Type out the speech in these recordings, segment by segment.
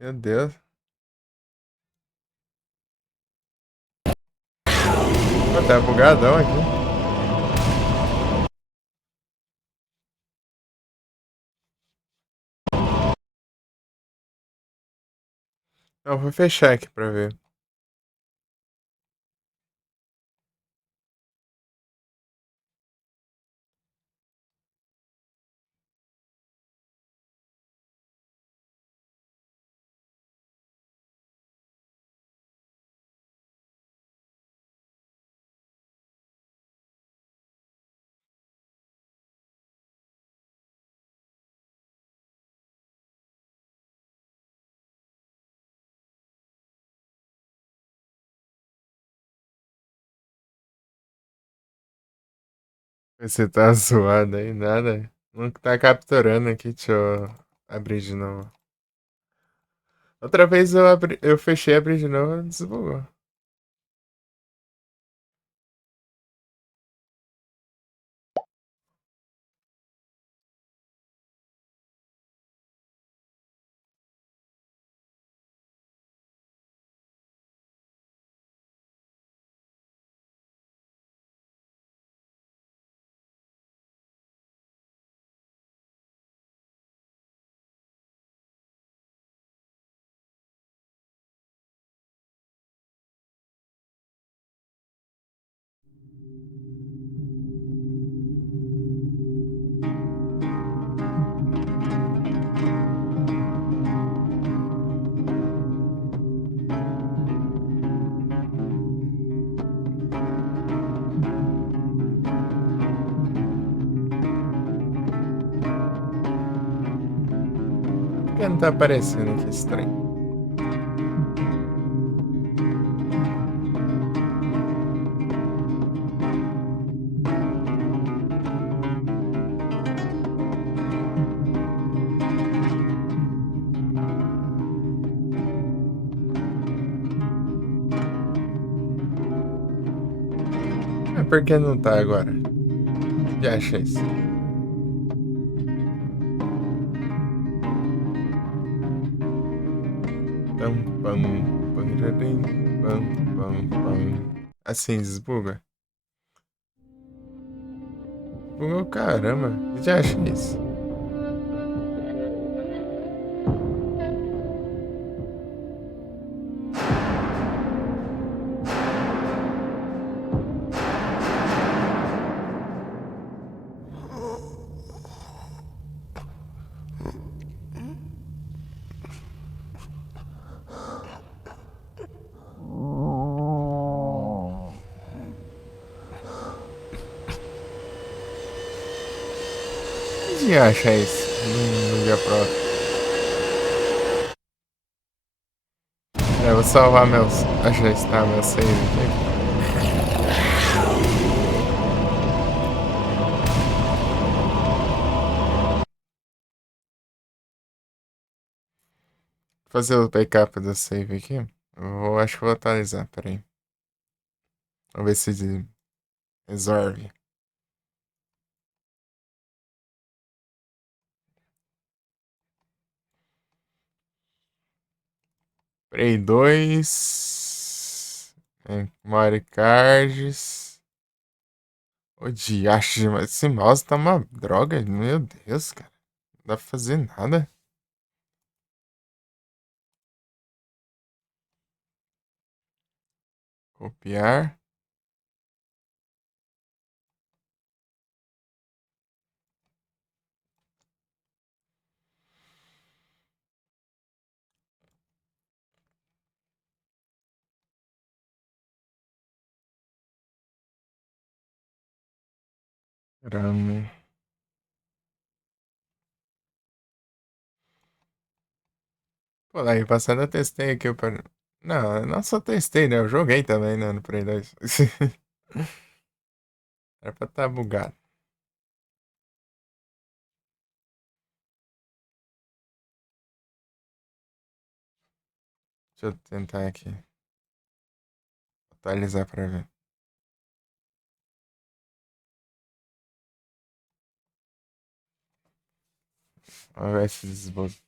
Meu Deus. Pô, tá bugadão aqui. Eu vou fechar aqui pra ver. Você tá zoado aí, nada. Não tá capturando aqui, deixa eu abrir de novo. Outra vez eu fechei, abri de novo, desbugou. Por que não tá aparecendo aqui esse trem? É por que não tá agora? Já achei isso. Pam, pam, pararim, pam, pam, pam. Assim, desbuga. Desbugou, caramba. Já achei isso. Já achei isso. Não dia pro outro. É, eu vou salvar meus. Achei que está meu save aqui. Fazer o backup do save aqui. Acho que vou atualizar, peraí. Vamos ver se resolve. Prey 2. Memory cards. Ô, diacho, mas esse mouse tá uma droga. Meu Deus, cara. Não dá pra fazer nada. Copiar. RAM. Pô, lá, passado eu testei aqui. Não, não só testei, né? Eu joguei também, né? No Play 2. Era pra estar bugado. Deixa eu tentar aqui. Atualizar pra ver. Vamos ver se desbloqueia.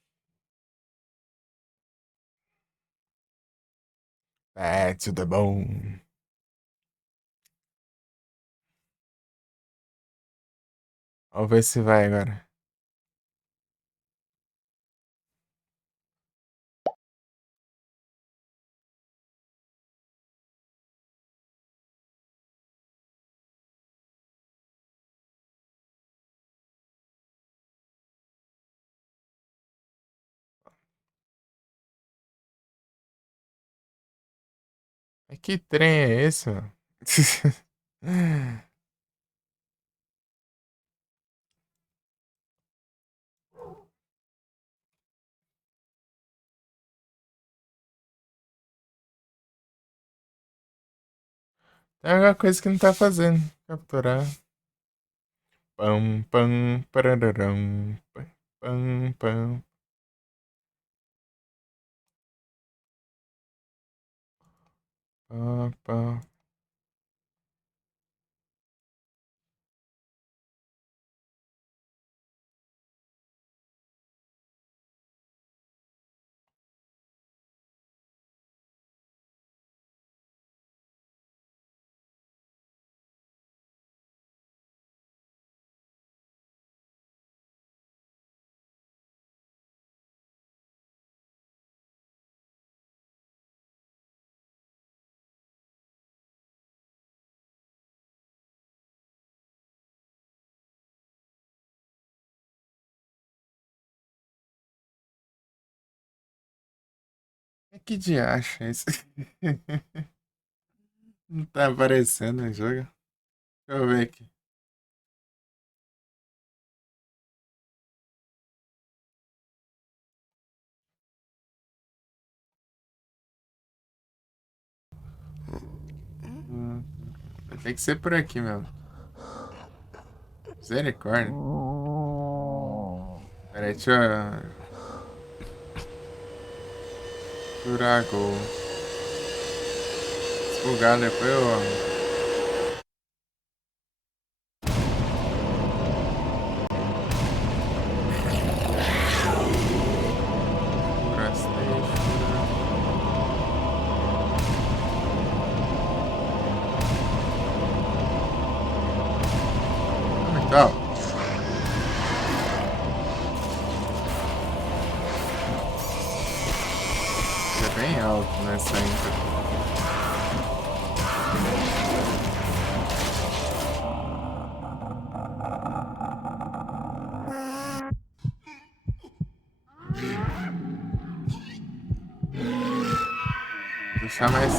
É, tudo bom. Vamos ver se vai agora. Mas que trem é esse, mano? Tem alguma coisa que não tá fazendo. Capturar. Pam, pam, parararão. Pam, pam, pam. Pam, pam. Que diacho é isso? Não tá aparecendo no jogo. Deixa eu ver aqui. Hum, Tem que ser por aqui mesmo. Misericórdia. Peraí, deixa eu. Durago. Se bugar depois eu. Procrastination. Muito alto. É bem alto nessa intro. Vou deixar mais.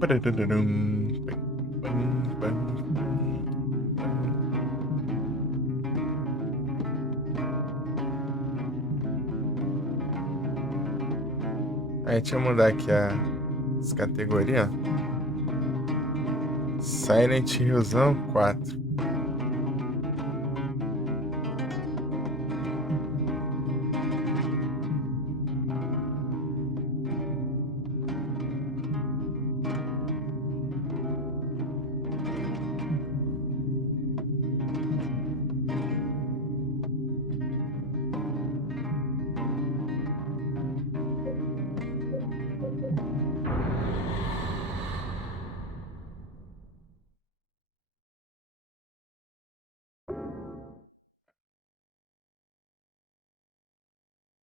Pararam. Pam, pam, pam, pam. Aí, deixa eu mudar aqui as categorias. Silent Hillzão 4.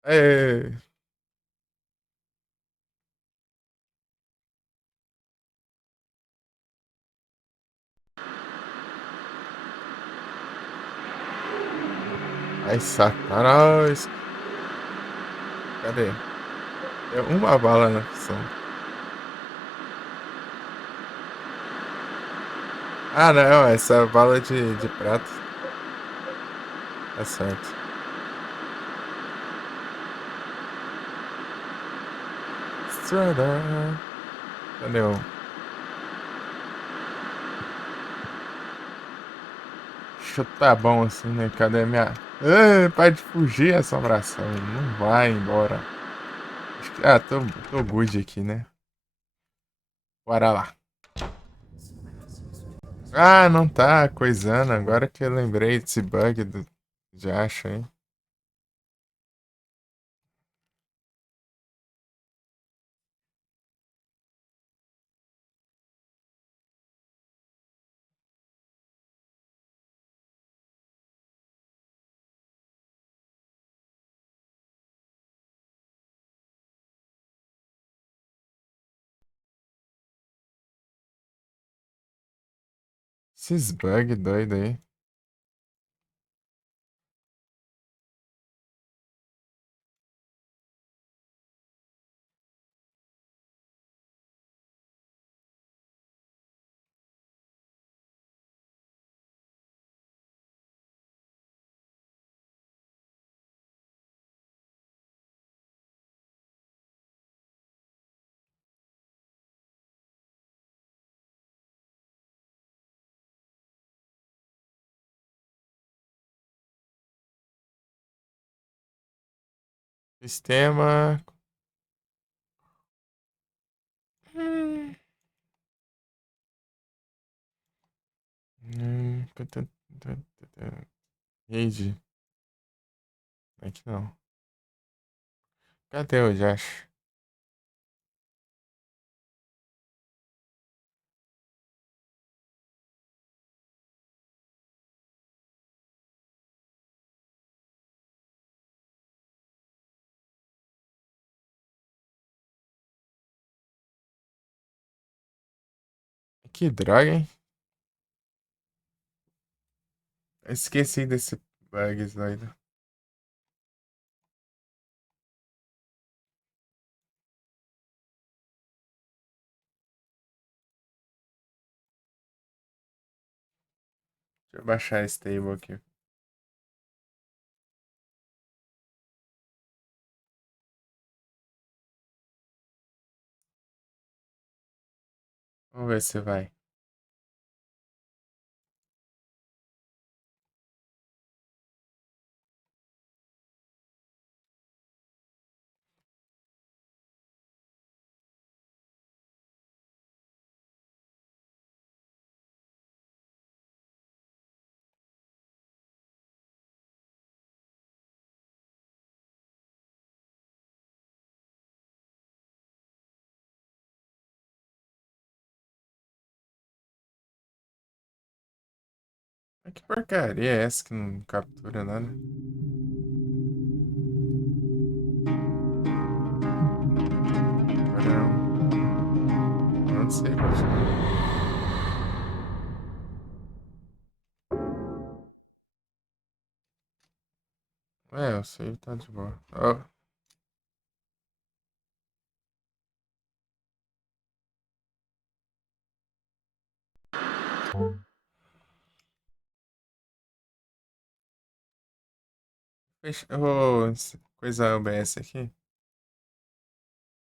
É. Ai, satanás. Cadê? É uma bala na opção. Ah, não, essa bala de prata. Tá certo. Strada. Cadê o. Chutar bom assim, né? Cadê minha. Ah, para de fugir, assombração. Não vai embora. Ah, tô good aqui, né? Bora lá. Ah, não tá coisando. Agora que eu lembrei desse bug de acho, hein? Esses bug doido aí. Sistema. Hum, tu, tu, tu. Rede. Aqui não. Cadê o Josh? Que droga, hein? Esqueci desse bug doido. Deixa eu baixar esse table aqui. Vamos ver se vai. Mas que porcaria é essa que não captura nada? Agora eu não sei continuar. É, eu sei, tá de boa. Ó, coisa OBS aqui.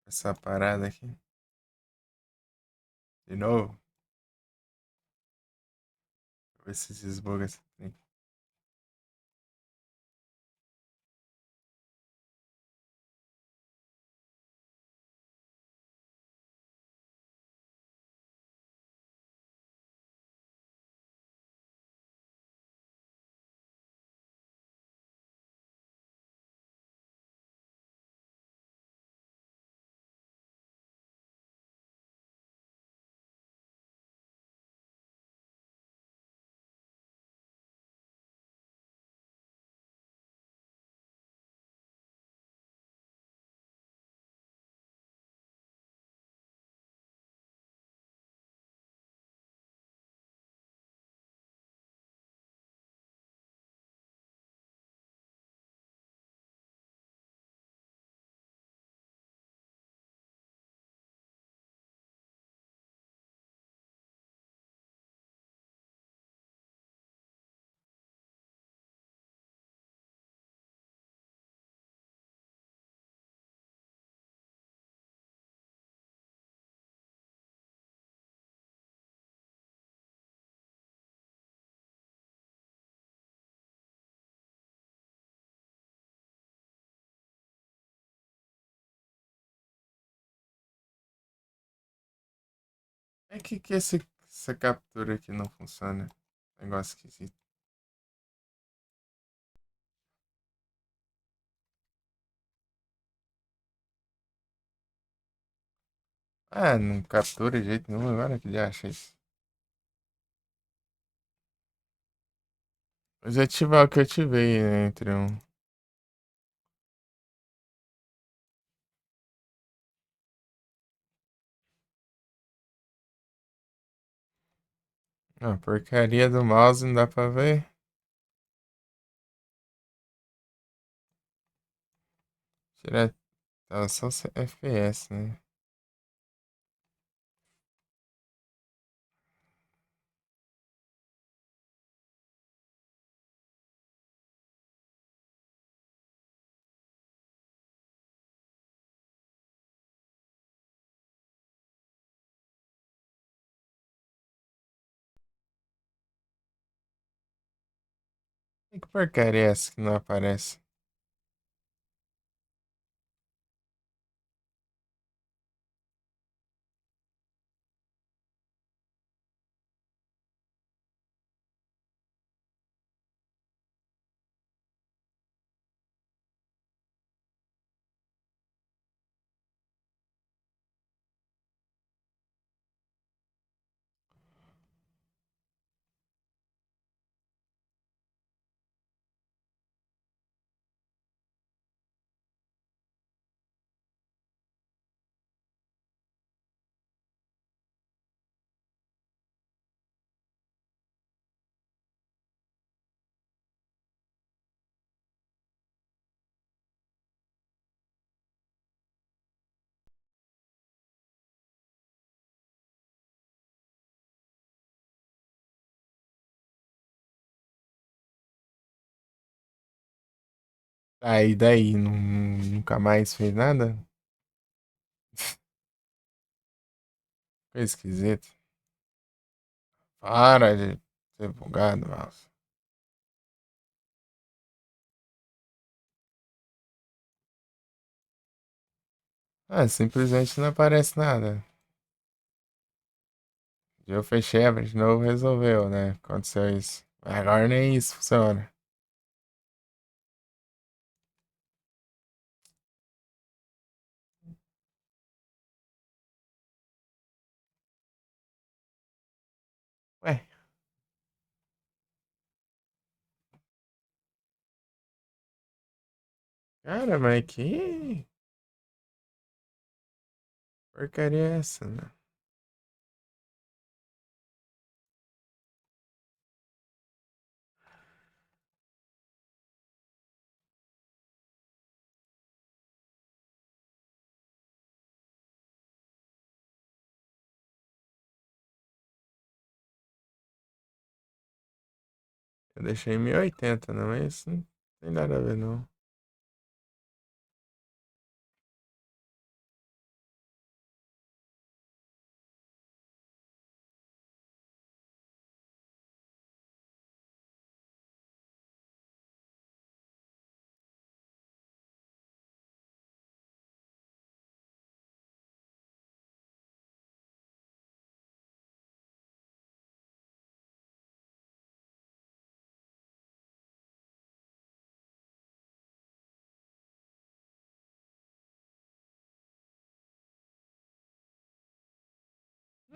Essa parada aqui. De novo. Ver se desbuga essa trem. É que essa captura aqui não funciona. Negócio esquisito. Ah, não captura de jeito nenhum. Agora que já achei isso. Vou ativar o que eu ativei, né, entre um. A porcaria do mouse não dá pra ver. Tirar. Tava só FPS, né? Que porcaria é essa que não aparece? Aí daí, nunca mais fez nada? Foi esquisito. Para de ser bugado, mouse. Ah, simplesmente não aparece nada. Eu fechei, abri de novo, resolveu, né? Aconteceu isso. Agora nem isso funciona. Ué, cara, mas que porcaria é essa, né? Eu deixei em 1080, não, mas isso não tem nada a ver, não.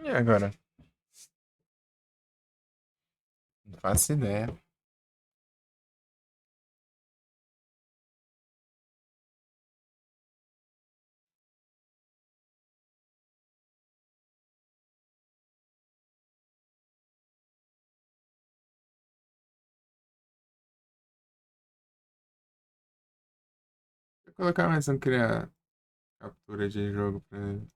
E agora? Não faço ideia. Vou colocar mais um criar captura de jogo pra ele.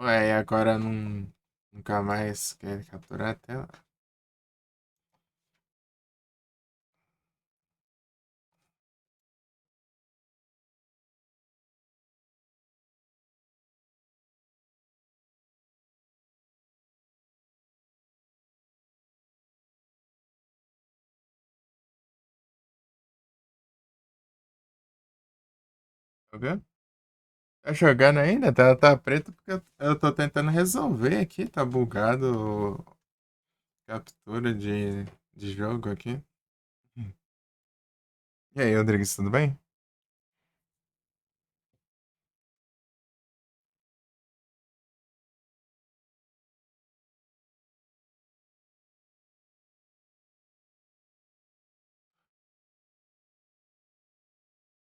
Ué, e agora não, nunca mais quer capturar a tela? Jogando? Tá jogando ainda? A tela tá preta porque eu tô tentando resolver aqui. Tá bugado captura de jogo aqui. E aí, Rodrigues, tudo bem?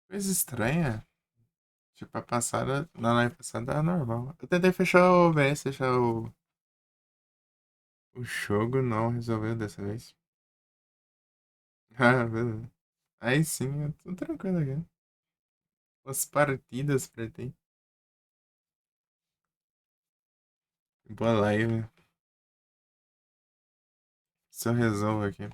Coisa estranha. Tipo, a passada, na live passada era normal. Eu tentei fechar o OBS, fechar o jogo, não resolveu dessa vez. Ah, beleza. Aí sim, eu tô tranquilo aqui. As partidas pra ti. Boa live. Se eu resolvo aqui.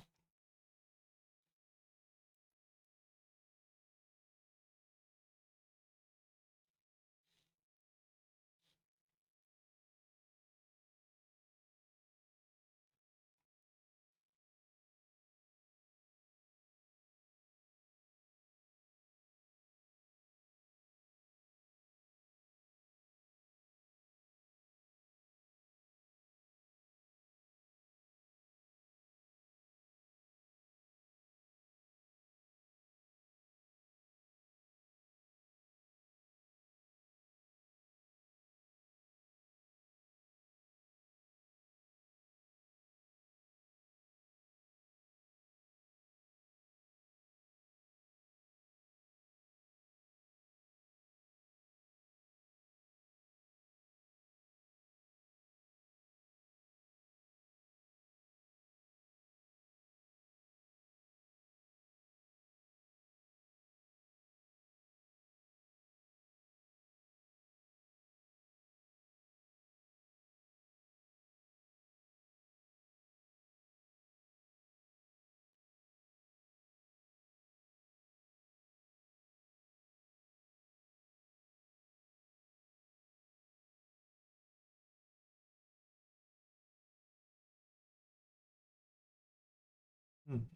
Hum.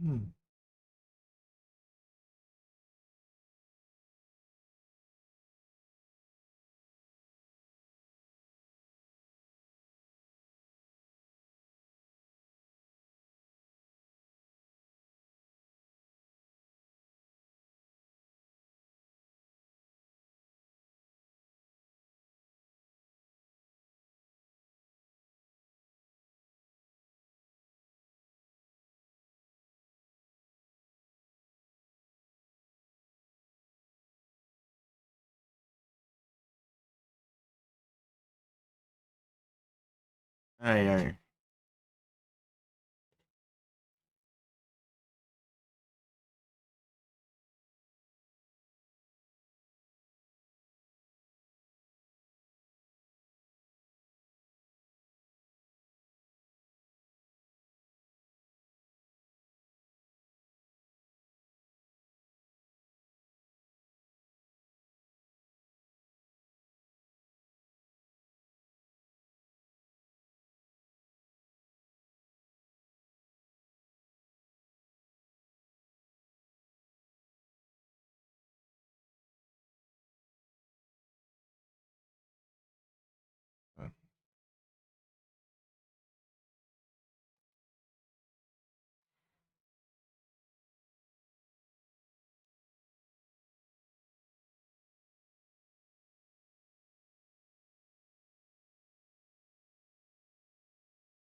Hum. Ai, ai.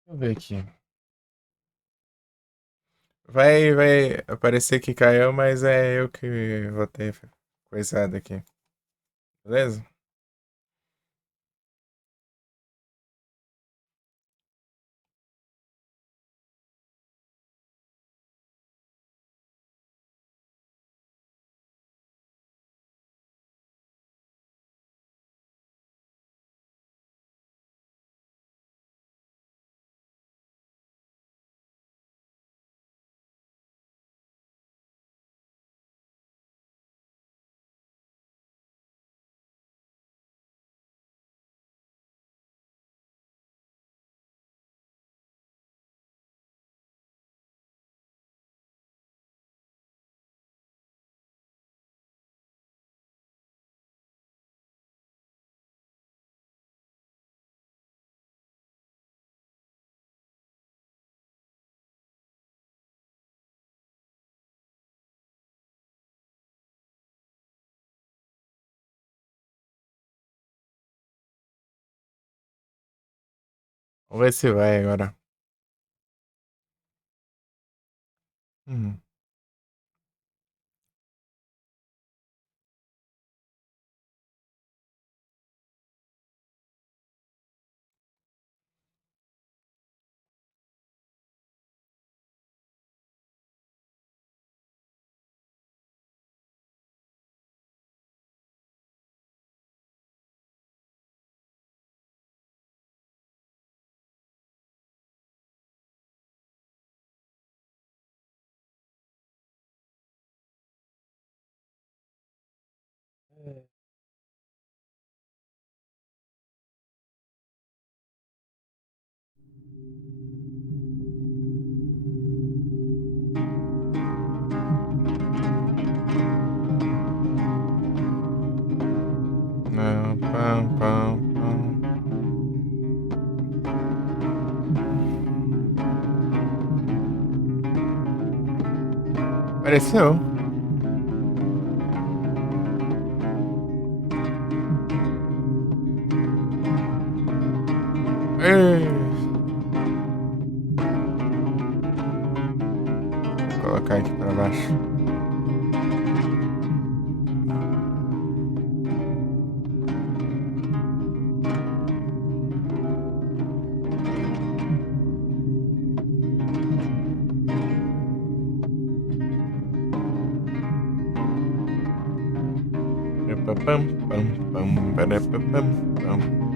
Deixa eu ver aqui. Vai aparecer que caiu, mas é eu que votei. coisada aqui. Beleza? Vamos ver se vai agora. Hum. Não, pam, pam, pam. Apareceu. Ei. Vou colocar aqui pra baixo. Pam, pam, pam, pam, pam.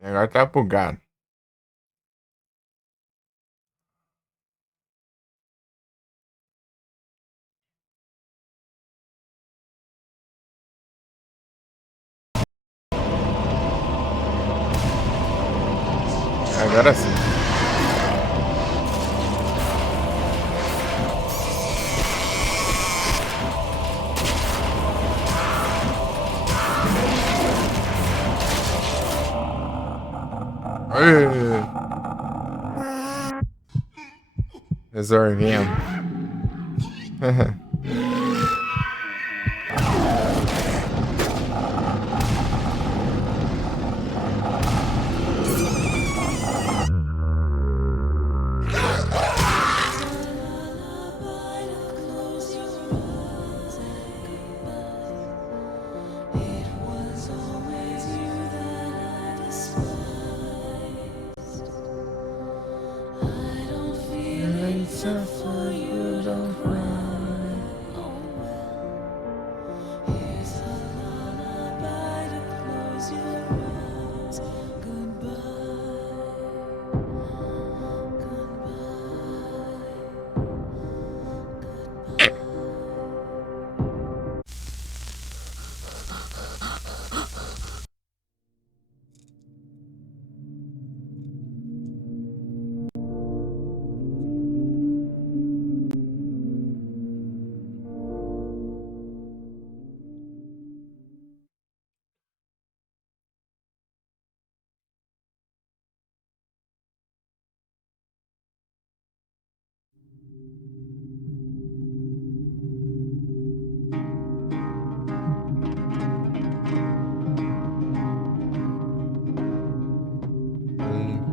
Agora tá bugado. Agora sim. Ei. Resolvendo.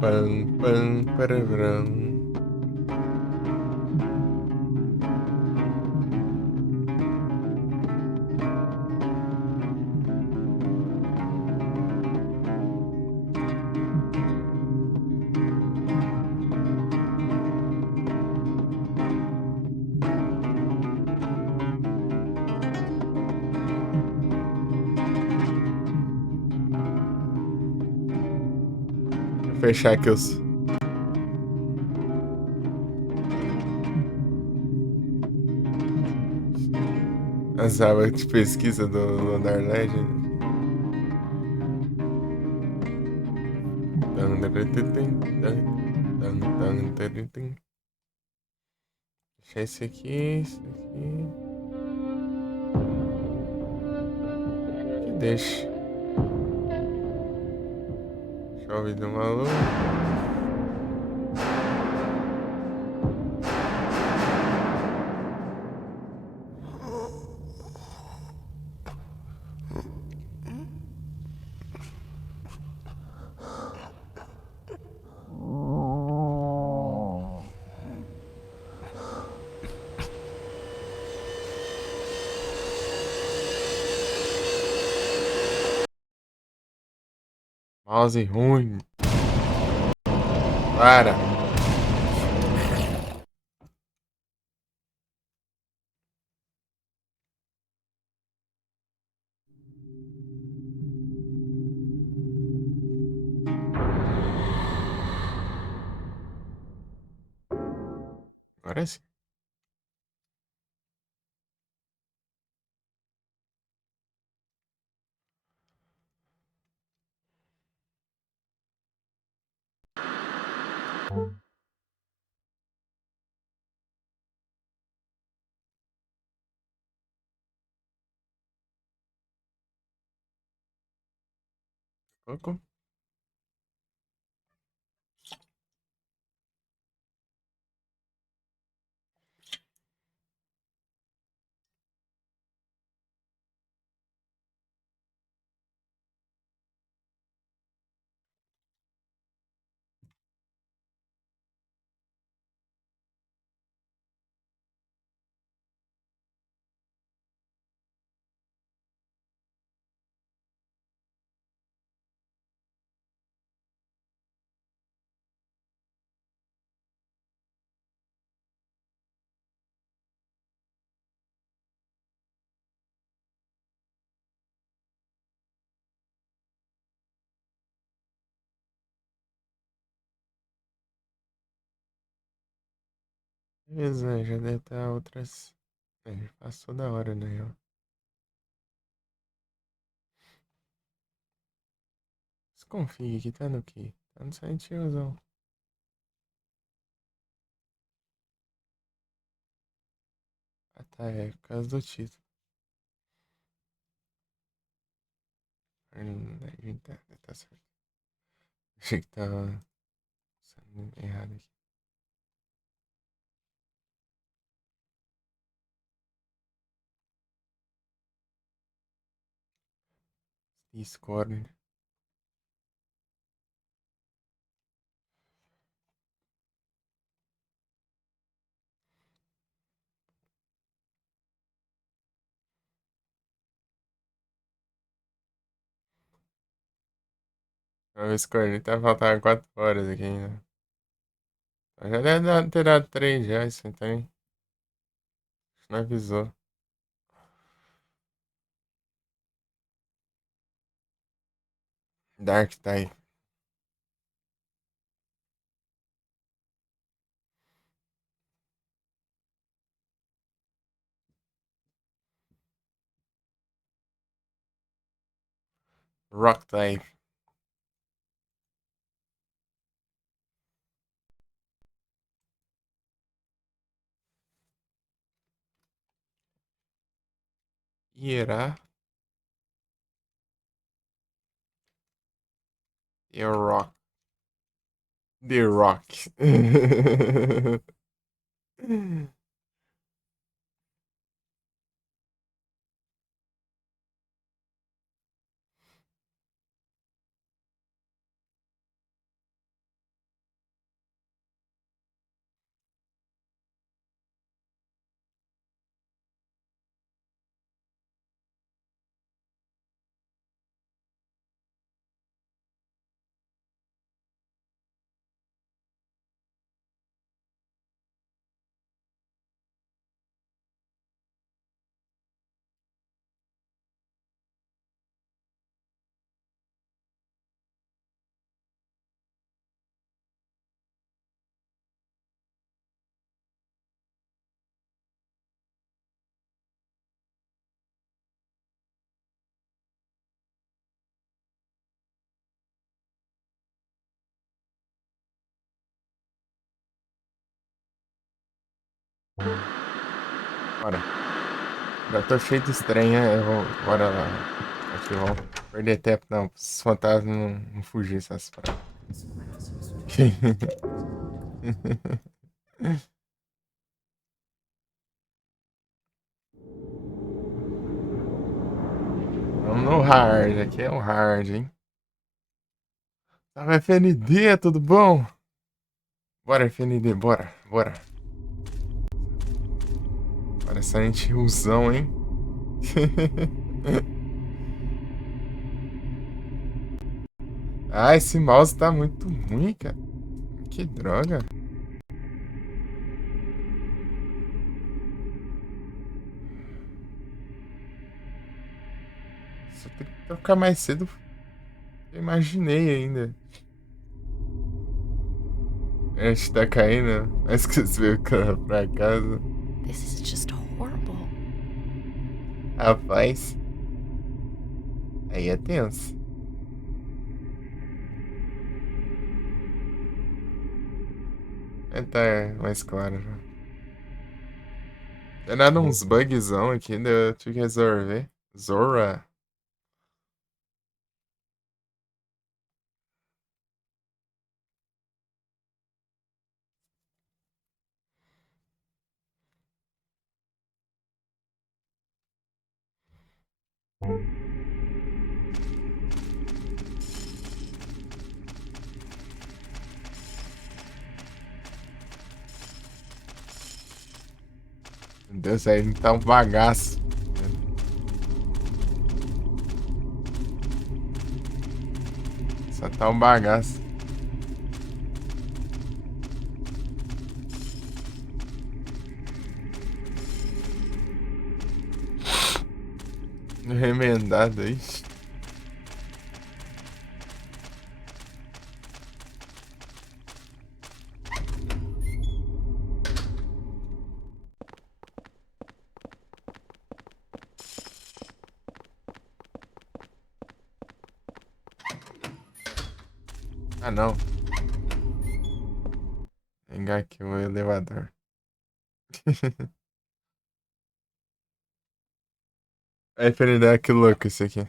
Pam, pam, pararam. Vou fechar aqui os. As abas de pesquisa do Andar Legend. Deixar esse aqui, esse aqui. Que deixa. Chove do maluco. Mouse ruim. Para. Agora sim. Pouco. Beleza, já deve estar outras. É, já passou da hora, né? Esse config aqui tá no quê? Tá no site usão. Ah, tá, é por causa do título. Tá certo. Achei que tava sendo errado aqui. Discord. O Discord tá faltando 4 horas aqui ainda. Já deve ter dado 3 já, isso tem. Não avisou. Dark Type. Rock Type. Ira. E o Rock. The Rock. Bora. Já tô cheio de estranha, eu vou. Bora lá. Acho que vamos perder tempo, não. Os fantasmas não fugir essas paradas. Vamos no hard, aqui é um hard, hein? Salve FND, tudo bom? Bora FND, bora, bora. Bora Silent Hillzão, hein? Ah, esse mouse tá muito ruim, cara. Que droga. Só tem que trocar mais cedo. Eu imaginei ainda. A gente tá caindo. Mas que você veio pra casa. This is just horrible. Rapaz. Aí é tenso. Tá mais claro já. Tem nada uns bugzão aqui, eu tive que resolver. Zora. Meu Deus, aí tá um bagaço. Só tá um bagaço. Remendado aí. Ah, não. Pegar aqui o elevador. Aí, peraí, que louco isso aqui.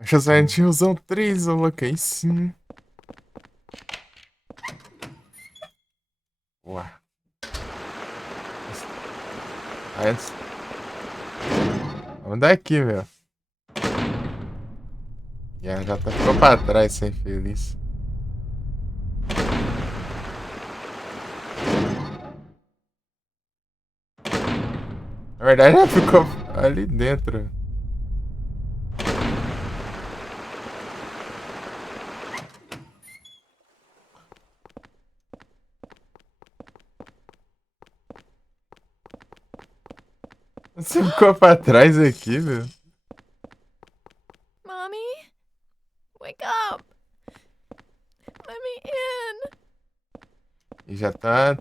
Acho que a gente usou 3, ô louco, aí sim. Ué. Aí, vamos daqui, meu. Já tá ficou pra trás, sem feliz. Na verdade, já ficou ali dentro. Você ficou pra trás aqui, meu. Mommy? Wake up! Let me in! E já tá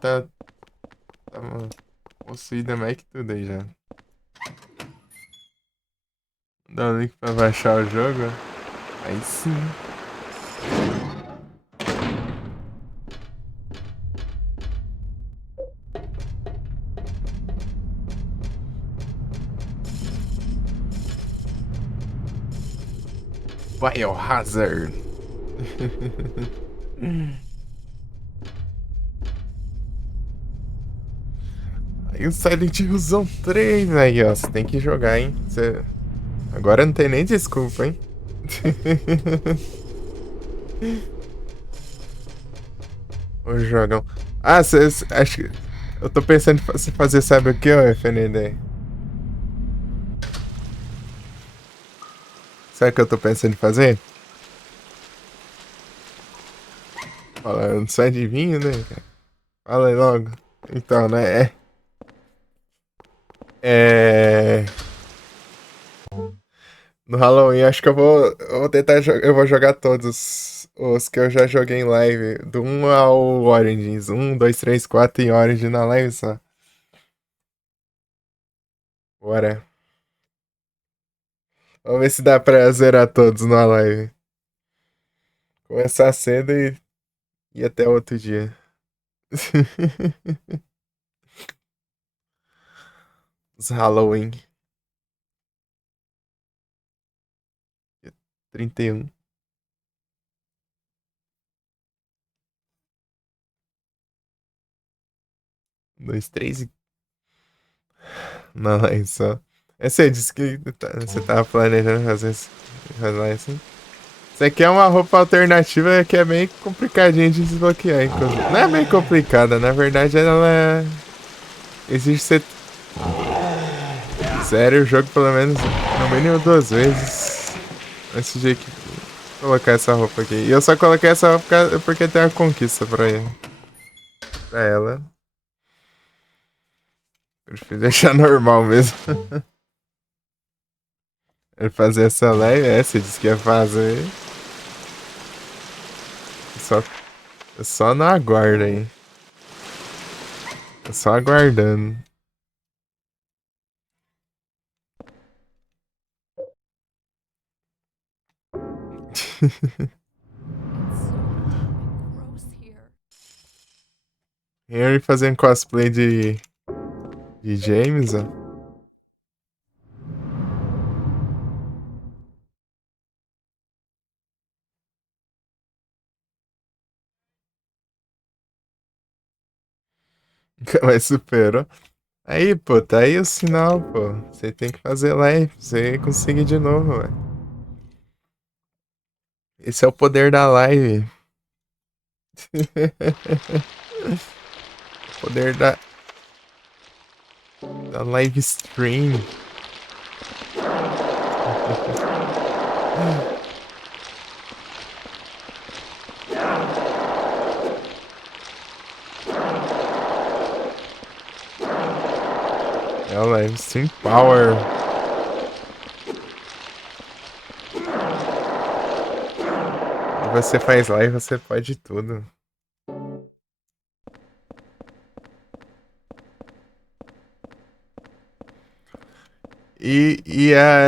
possuída mais que tudo aí já. Dá o link pra baixar o jogo. Aí sim. Biohazard. Aí o Silent Hillzão 3 aí, ó. Você tem que jogar, hein? Agora não tem nem desculpa, hein? O jogão. Ah, acho que. Eu tô pensando em fazer, sabe o que, ô FND? Sabe o que eu tô pensando em fazer? Falando só de vinho, né, cara? Fala aí logo. Então, né? É. No Halloween, acho que eu vou tentar. Eu vou jogar todos os que eu já joguei em live. Do 1 ao Origins. 1, 2, 3, 4 em Origins na live só. Bora. Vamos ver se dá pra zerar todos na live. Começar cedo e ir até outro dia. Os Halloween. 31. 2, 3 e. Não, é só. Você disse que você tava planejando fazer assim. Isso aqui é uma roupa alternativa que é bem complicadinha de desbloquear, inclusive. Não é bem complicada, na verdade ela é. Exige ser. Sério, o jogo pelo menos no mínimo 2 vezes. Antes de colocar essa roupa aqui. E eu só coloquei essa roupa porque tem uma conquista pra ela. Prefiro deixar normal mesmo. Ele fazer essa live, você disse que ia fazer. Só, só no aguardo aí. Só aguardando. Gross here. Henry fazendo cosplay de James, ó. Mas superou. Aí, pô, tá aí o sinal, pô. Você tem que fazer live pra você conseguir de novo, velho. Esse é o poder da live. O poder da live stream. É o live stream power. E você faz live, você pode tudo.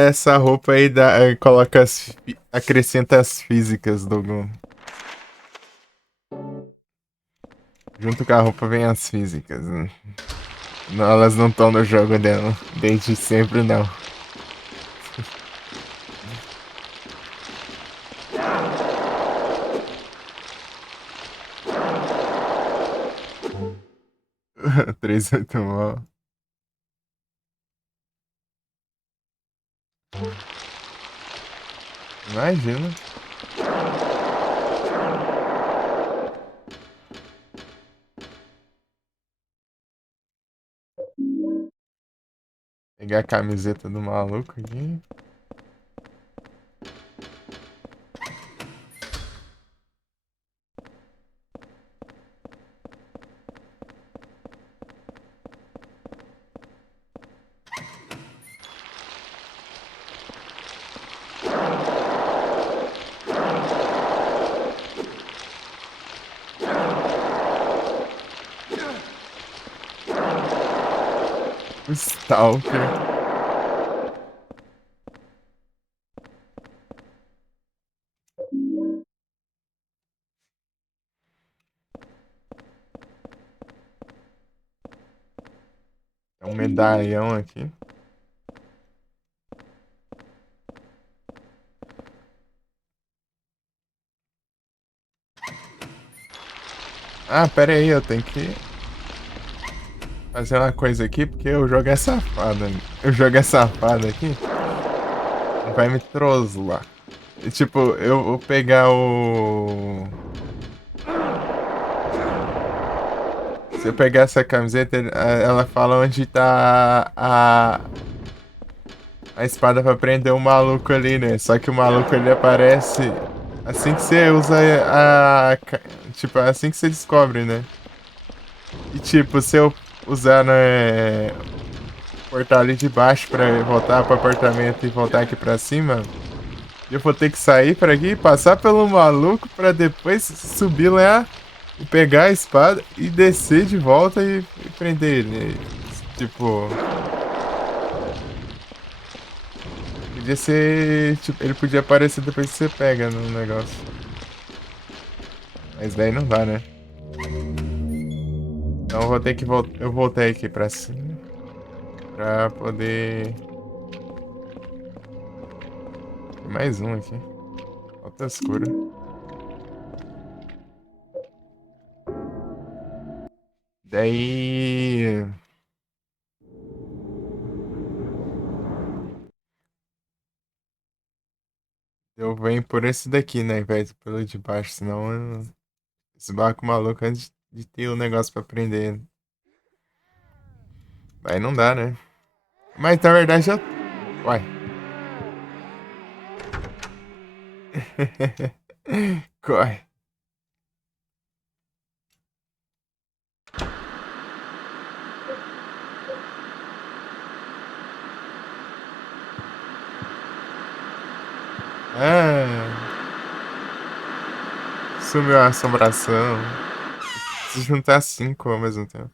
Essa roupa aí coloca acrescenta as físicas do. Junto com a roupa vem as físicas, né? Não, elas não estão no jogo dela. Desde sempre não. Três oito mal. Imagina. Pegar a camiseta do maluco aqui. O Stalker. É um medalhão aqui. Ah, pera aí, eu tenho que fazer uma coisa aqui, porque o jogo é safado. O jogo é safado aqui. Vai me trollar. Tipo, eu vou pegar o. Se eu pegar essa camiseta, ela fala onde tá a espada pra prender o maluco ali, né? Só que o maluco ele aparece assim que você usa tipo, assim que você descobre, né? E tipo, se eu usar, né, o portal ali de baixo pra voltar pro apartamento e voltar aqui pra cima, eu vou ter que sair por aqui, passar pelo maluco pra depois subir lá e pegar a espada e descer de volta e prender ele. Tipo, podia ser. Tipo, ele podia aparecer depois que você pega no negócio. Mas daí não dá, né? Então eu vou ter que voltar. Eu voltei aqui pra cima pra poder. Tem mais um aqui. Falta escura. Daí. Eu venho por esse daqui, né? Ao invés de pelo de baixo, senão eu esbarro com o maluco antes de ter o negócio pra prender. Aí não dá, né? Mas na verdade já. Uai. Corre. Ah, sumiu a assombração. Se juntar cinco ao mesmo tempo.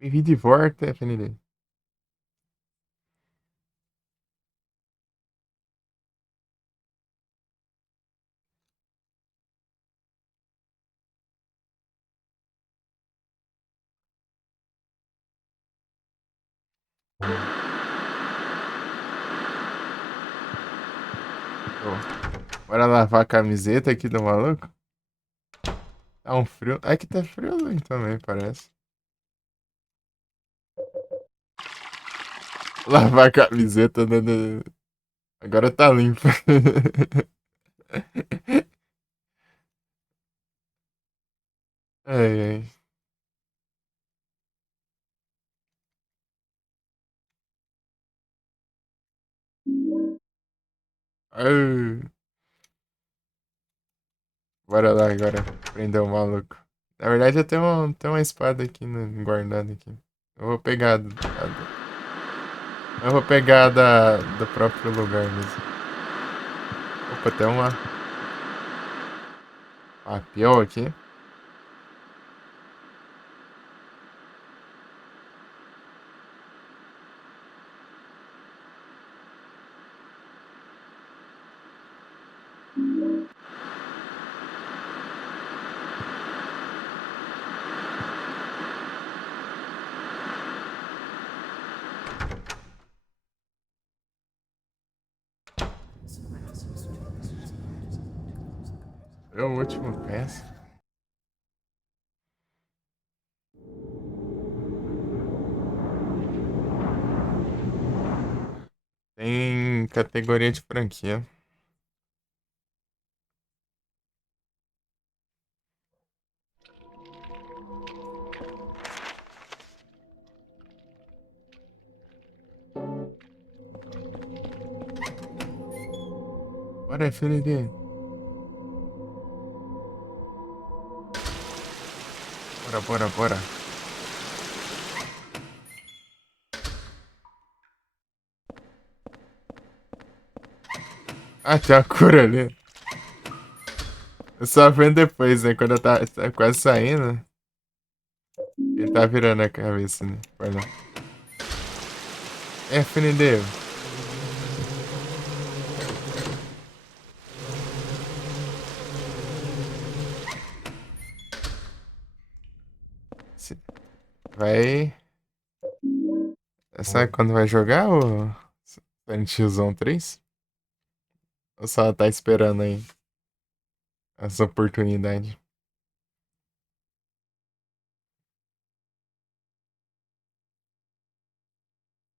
Bem-vindo de volta, FND. Show. Bora lavar a camiseta aqui do maluco? Tá um frio. Aqui tá friozinho também, parece. Lavar a camiseta, né? Agora tá limpa. Ai, ai. Ai. Bora lá agora. Prender o maluco. Na verdade, eu tenho uma espada aqui guardada aqui. Eu vou pegar. Eu vou pegar do próprio lugar mesmo. Opa, tem uma pior aqui. É o último peça. categoria de franquia. Bora, Felipe. Bora, bora, bora. Ah, tem a cura ali. Eu só vendo depois, né? Quando eu tá quase saindo. Ele tá virando a cabeça, né? Vai lá. É, FND. Vai. Sabe quando vai jogar o Silent Hillzão 3? Ou só tá esperando aí essa oportunidade?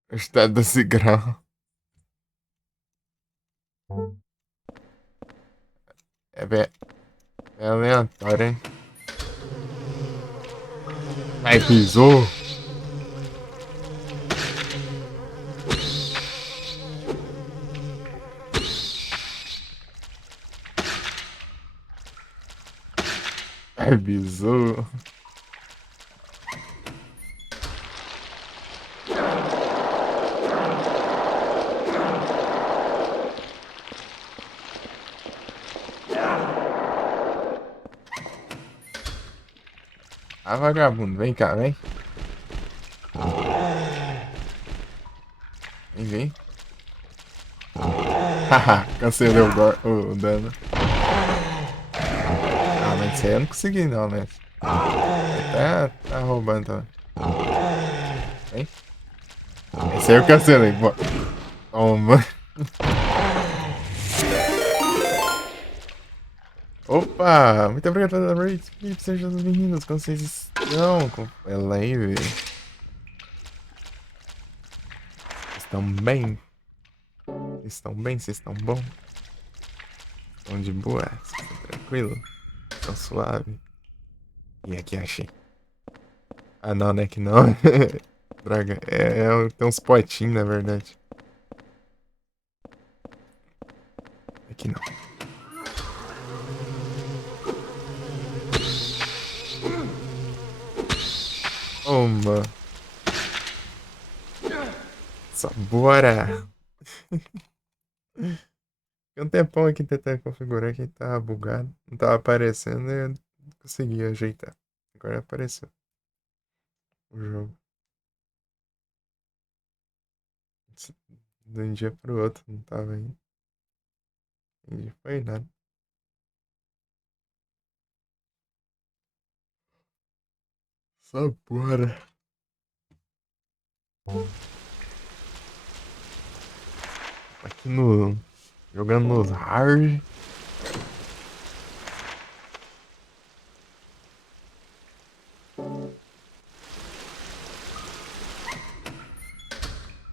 O estado desse grau. É bem é aleatório, hein? Ai, pisou. Ai, pisou. Ah, vagabundo, vem cá, vem. Vem, vem. Haha, cancelei o dano. Ah, mas isso aí eu não consegui não, né? Tá roubando também. Vem. Esse aí eu cancelei. Toma. Opa! Muito obrigado pela raid. Sejam bem-vindos. Como vocês estão? Como é leve? Estão bem? Estão bem? Vocês estão bom? Estão de boa? Vocês estão tranquilo? Estão suave? E aqui achei. Ah, não, né? Que não. Droga. Tem uns potinhos, na verdade. Aqui não. Toma. Só bora. Tem um tempão aqui tentando configurar que tava bugado. Não tava aparecendo e eu não consegui ajeitar. Agora apareceu o jogo. De um dia pro outro, não tava aí. E foi nada. Só bora. Aqui no. Jogando nos hard.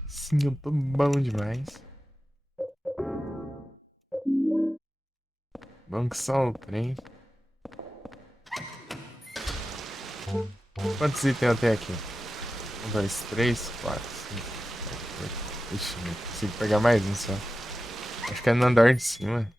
Sim, eu tô bom demais. Bom que só o trem. Quantos itens eu tenho aqui? 1, 2, 3, 4, 5, 6, 8. Ixi, não consigo pegar mais um só. Acho que é no andar de cima.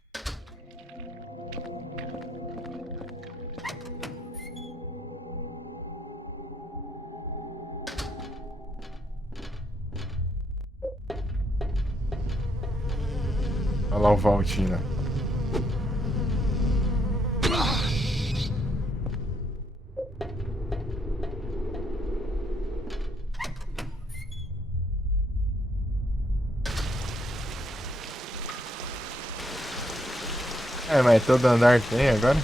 Olha lá o Valtina. É, mas todo andar tem agora?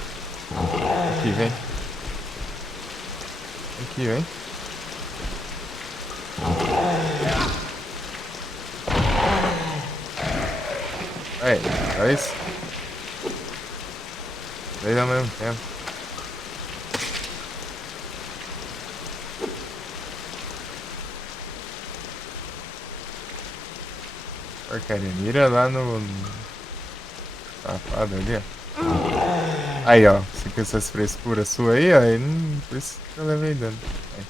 Aqui, vem. Aqui, vem. Aí, olha isso. Dois ao mesmo tempo. Porcaria, mira lá no safado ali, ó. Aí, ó, você com essas frescuras suas aí, ó, aí por isso que eu levei dano. Aí.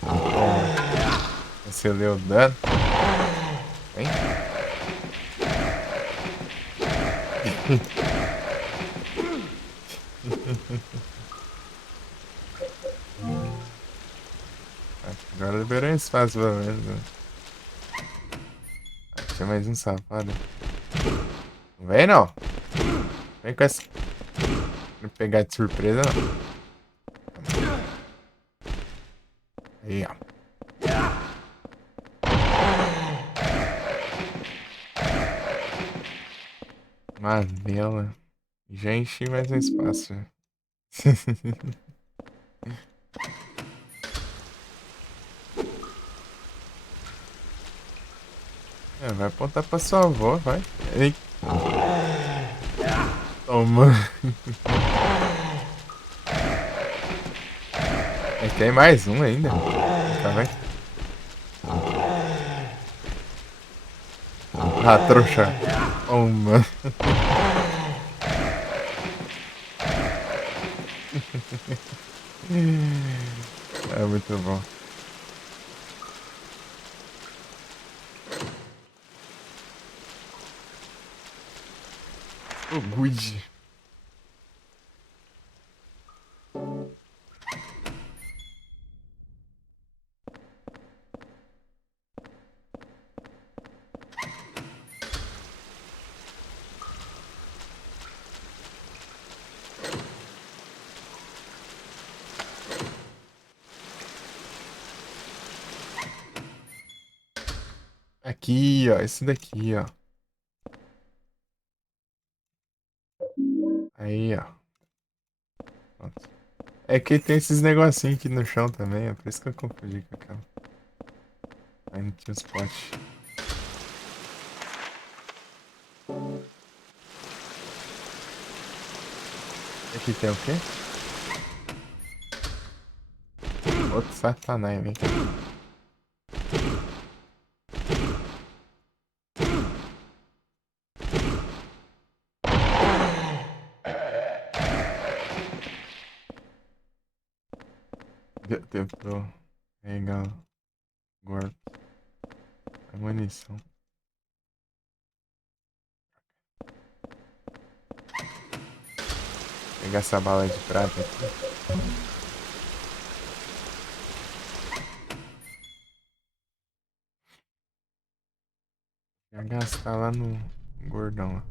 Toma. Você leu o dano. Vem. Agora liberou um espaço pelo menos, né? Tinha mais um safado. Não vem não. Vem com essa. Não pegar de surpresa não. Aí, ó. Uma vela. Já enchi mais um espaço. É, vai apontar pra sua avó, vai. Ei. Toma. É, tem mais um ainda. Tá, vai. Ah, trouxa. Toma. É muito bom. O good. Aqui, ó. Esse daqui, ó. Aí, ó. Pronto. É que tem esses negocinhos aqui no chão também, é por isso que eu confundi com aquela. Aí não tinha os potes. Aqui tem o quê? Outro satanás, vem cá. Deu tempo de eu pegar agora a munição. Pegar essa bala de prata aqui. Já gastar lá no gordão lá.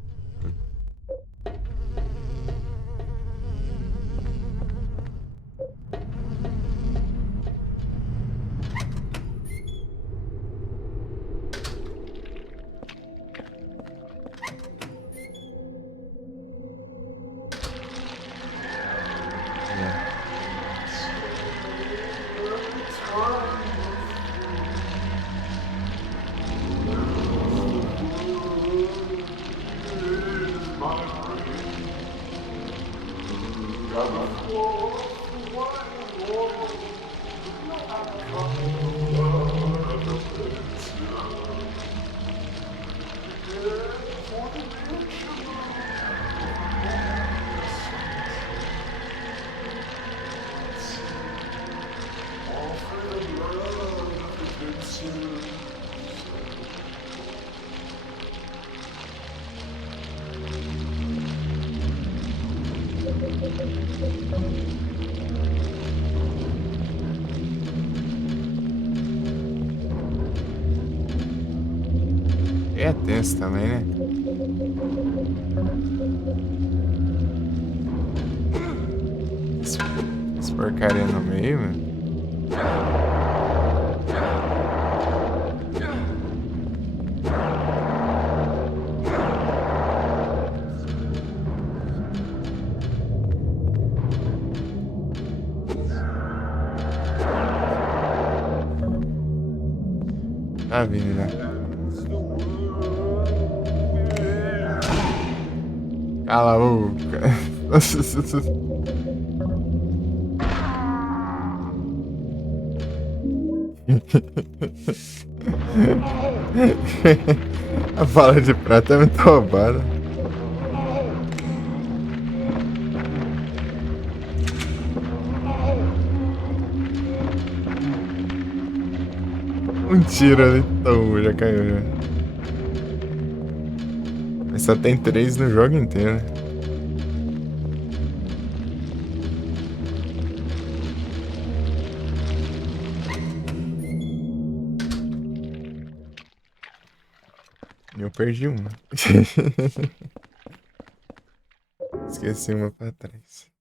É. É tenso também, né? Esse porcaria no meio, mano. Tá vindo, né? Cala a boca. A bala de prata é muito roubada. Um tiro ali. Então, já caiu já. Mas só tem 3 no jogo inteiro. Eu perdi uma. Esqueci uma pra trás.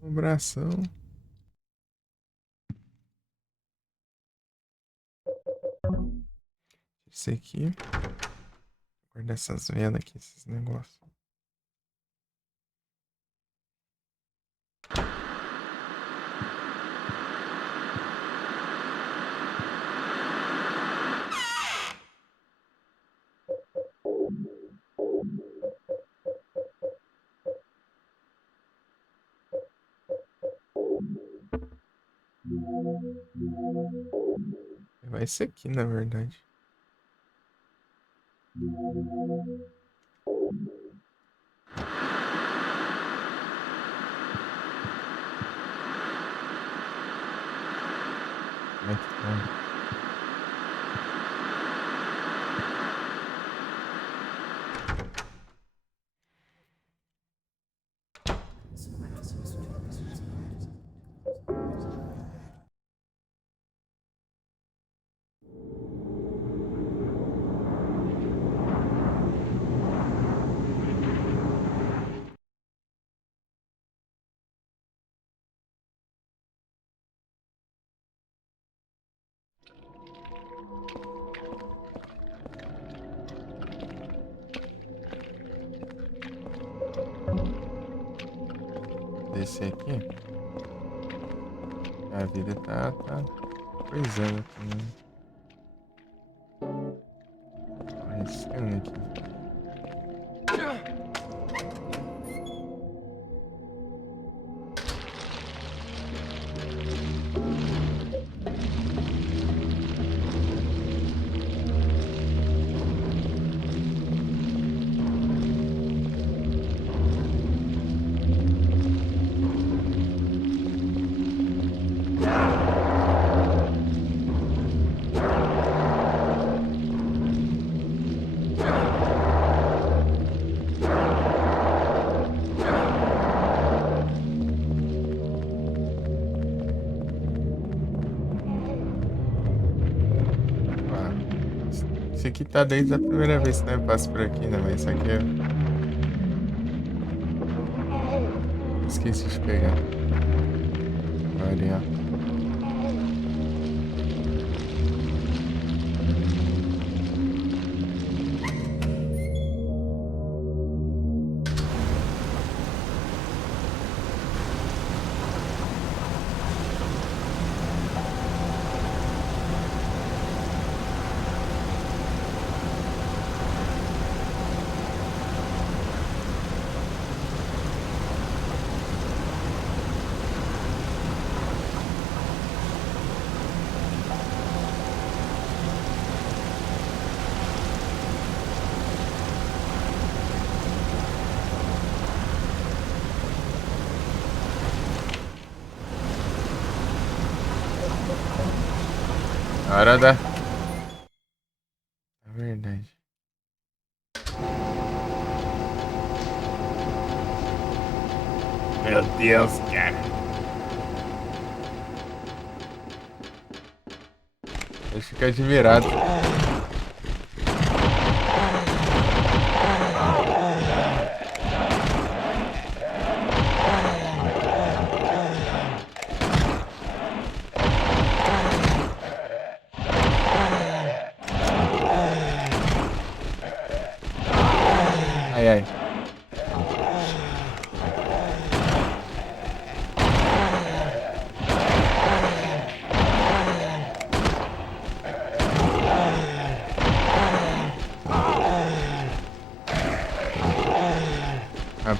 Um bração. Esse aqui. Guarda essas velas aqui, esses negócios. Vai ser aqui, na verdade. Como é que tá? Descer aqui. A vida tá coisando aqui, né? Tô arriscando aqui. Esse aqui tá desde a primeira vez que eu passo por aqui, né? Mas isso aqui eu esqueci de pegar. Variar. Hora da. É verdade. Meu Deus, cara. Eu fico admirado. Ai, ai.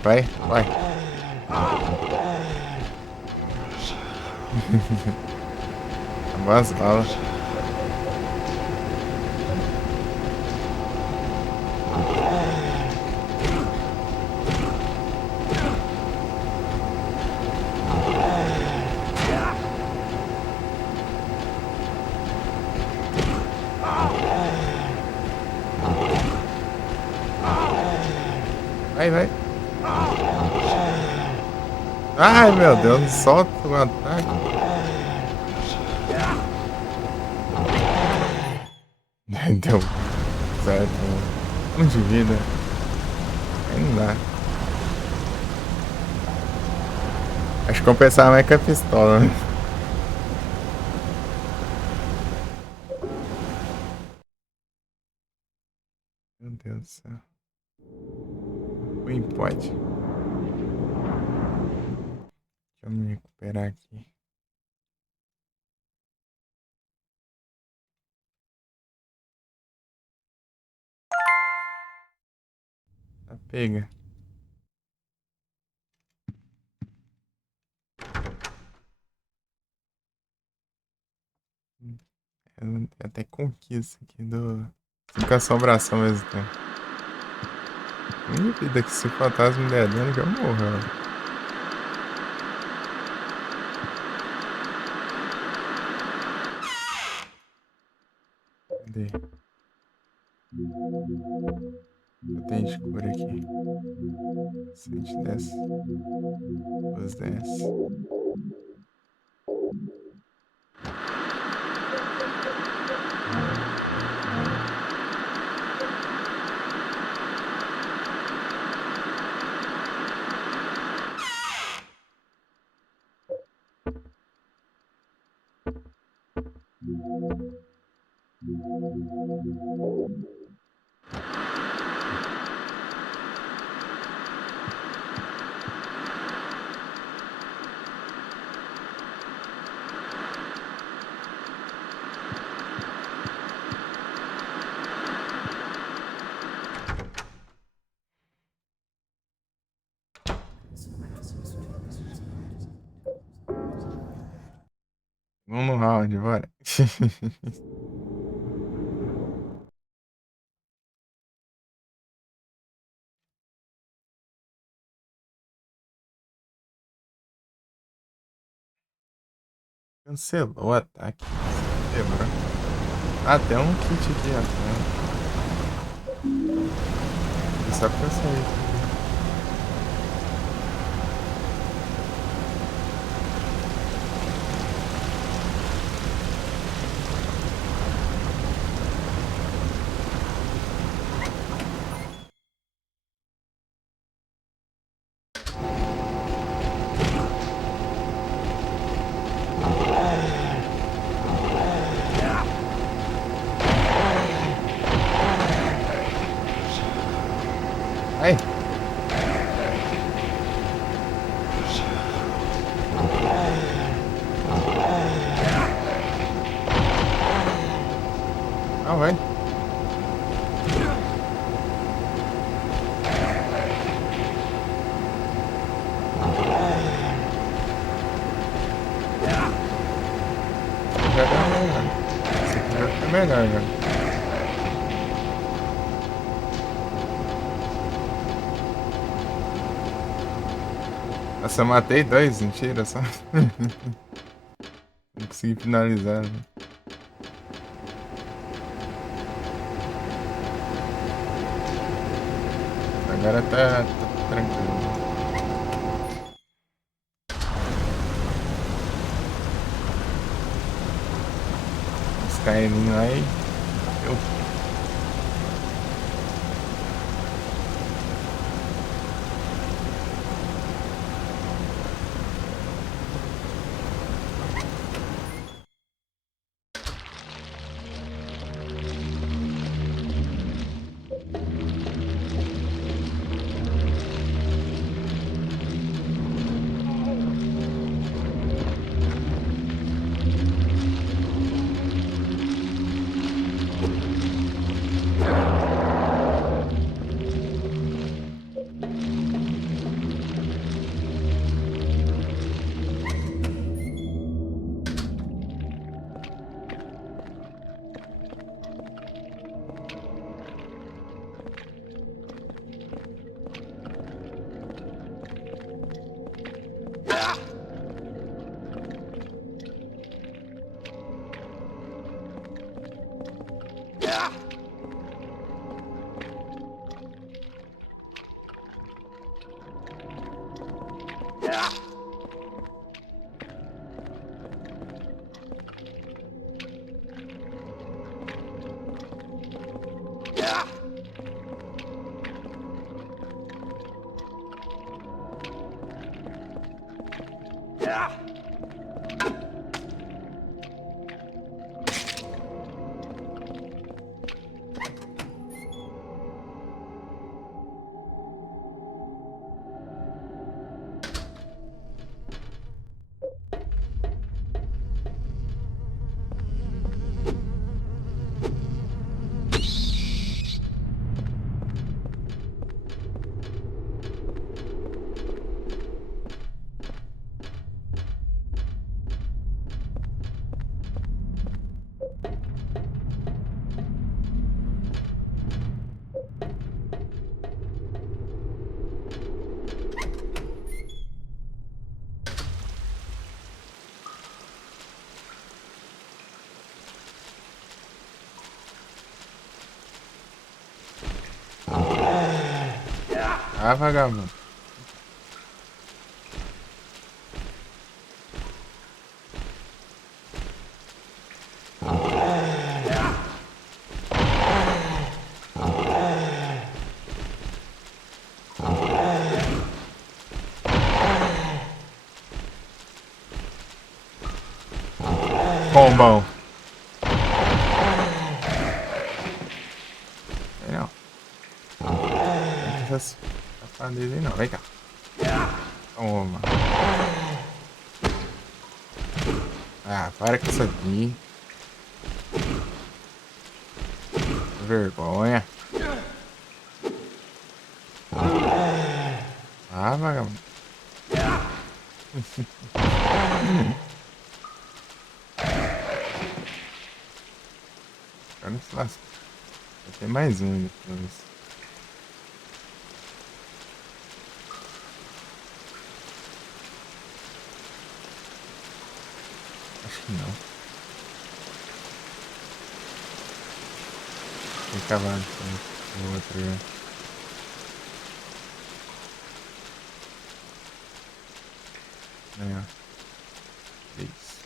Vai, vai. Acabou as balas. Vai, vai. Ai, meu Deus, não solta o ataque. Deu certo. Um de vida. Aí não dá. Acho que compensava mais com a pistola, né? Meu Deus do céu. Ui, pode. Deixa eu me recuperar aqui. Tá pega. Eu até conquista aqui do. Fica assombração ao mesmo tempo. Minha vida que se o fantasma me der dano, já morro. Ó. Cadê? Eu tenho de cura aqui. 110. 210. Vamos no round, bora. Cancelou o ataque. Quebrou. Ah, tem um kit aqui, ó. Só porque eu saí. Ai! Ah, vai. Já tá melhor. Esse aqui já tá melhor, já. Nossa, eu matei dois, mentira, só. Não consegui finalizar, né? Agora tá tranquilo. Os carinhos lá e eu. Ah, vagabundo. Bombão. Vem não. Não precisa se escapar dele não. Vem cá. Toma. Ah, para com isso aqui. Vergonha. Ah, vagabundo. Cara, se lasca. Vai ter mais um depois. Acho que não. Tem cavalo. Tem outro aí. Aí, ó. Isso.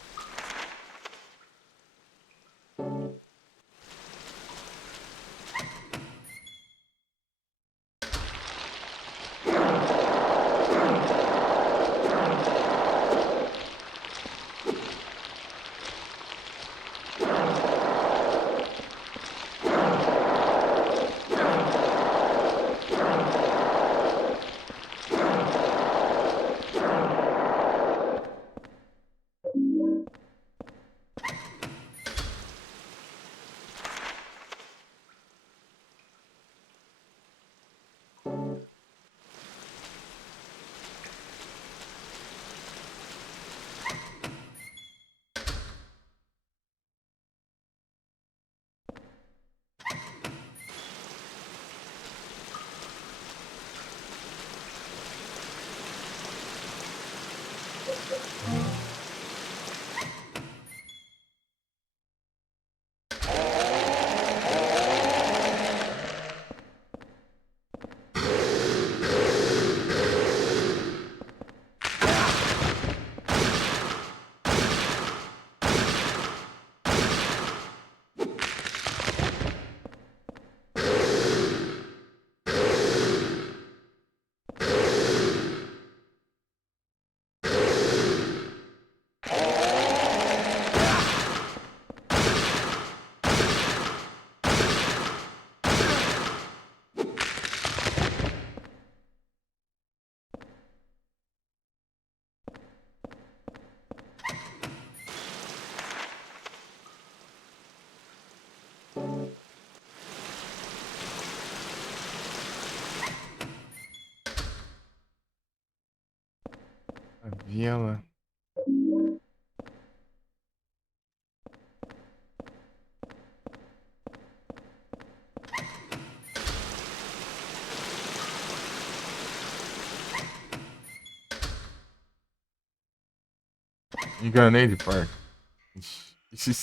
A vila. Enganei de parque. Ixi.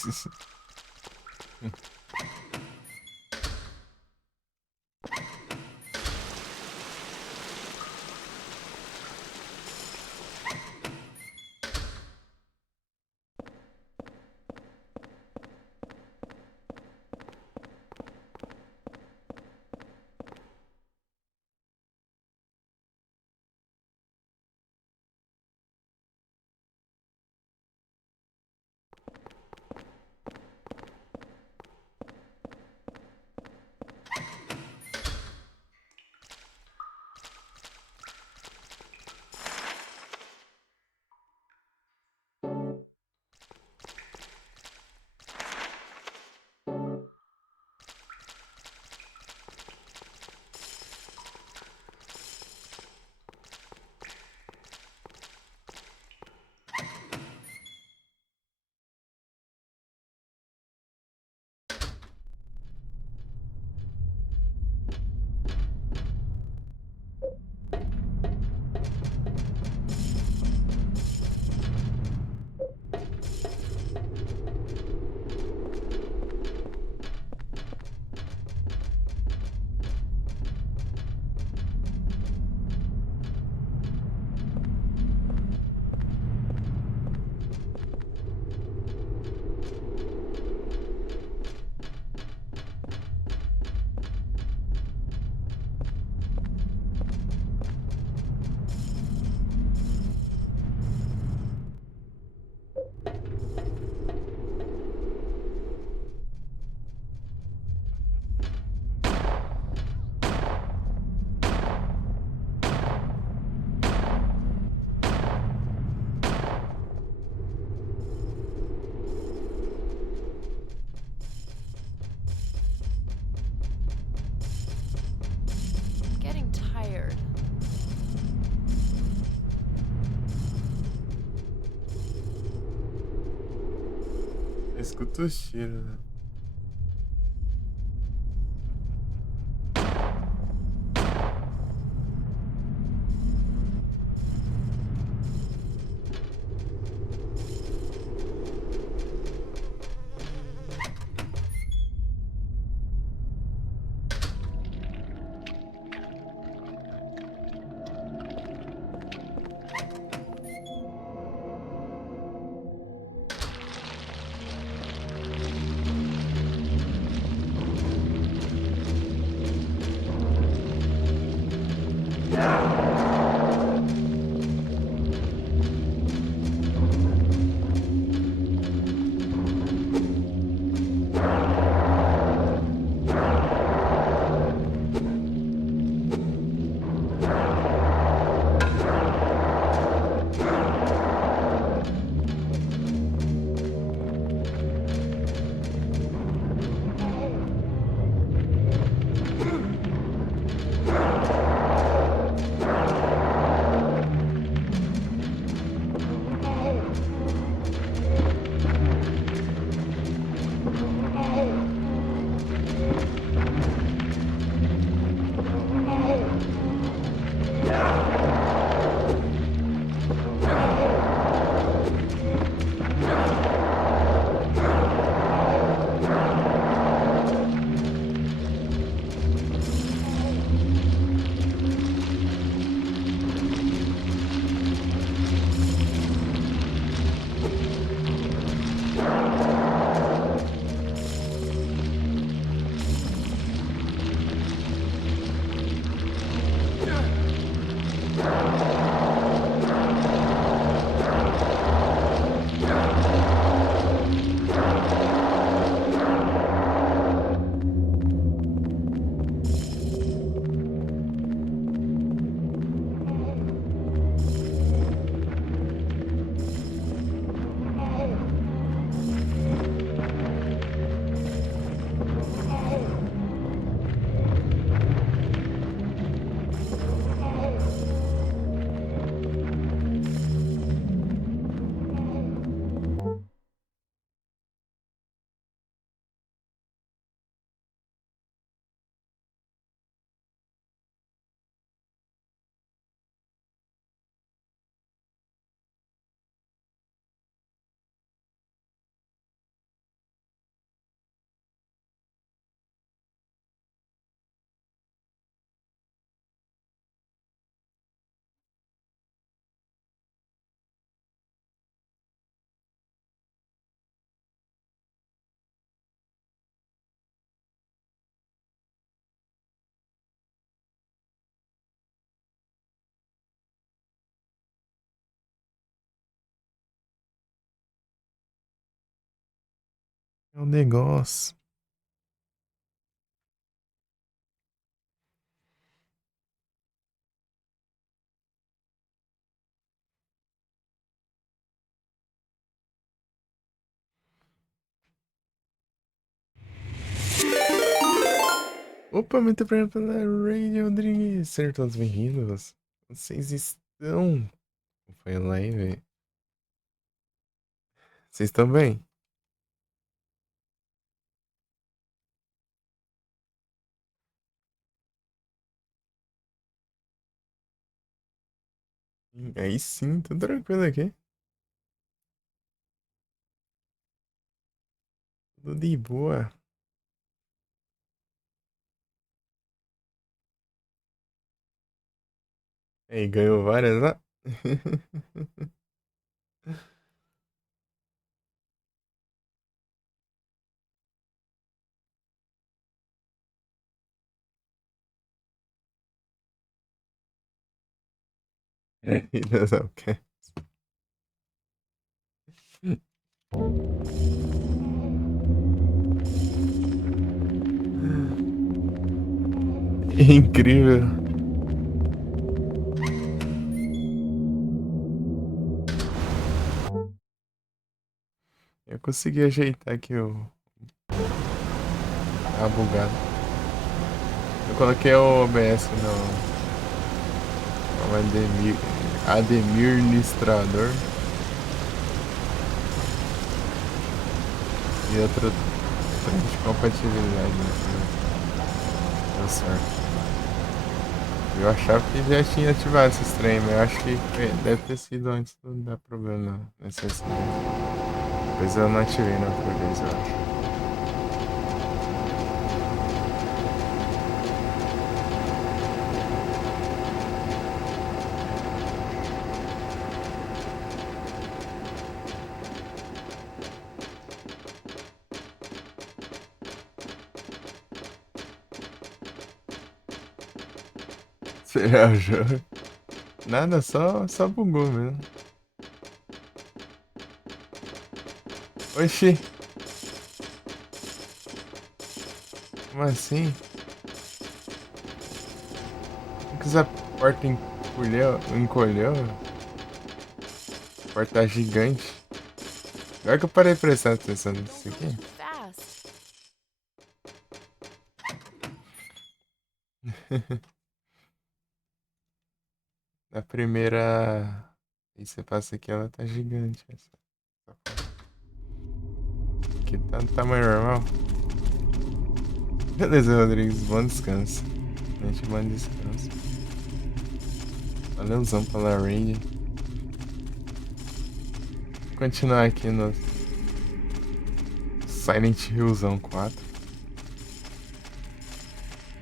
escuto os tiros, né? É um negócio. Opa, muito obrigado pela Radio Rodrigues. Sejam todos bem-vindos. Vocês estão. Foi lá aí, velho. Vocês estão bem? Aí sim, tô tranquilo aqui. Tudo de boa. Aí, ganhou várias lá? Não, quer. Incrível. Eu consegui ajeitar aqui o. Tá bugado. Eu coloquei o OBS no administrador. E outra trem de compatibilidade, né? Deu certo. Eu achava que já tinha ativado esses trem, mas eu acho que deve ter sido antes do dar problema nesse acidente. Depois eu não ativei na outra vez, eu acho. Você já achou? Nada, só bugou mesmo. Oxi, como assim? Por que essa porta encolheu? Porta gigante. Agora que eu parei prestando atenção nisso Don't go aqui. too fast. Na primeira. E você passa aqui, ela tá gigante. Aqui tá no tamanho normal. Beleza, Rodrigues, bom descanso. Gente, bom descanso. Valeuzão pela raid. Vou continuar aqui no Silent Hillzão 4.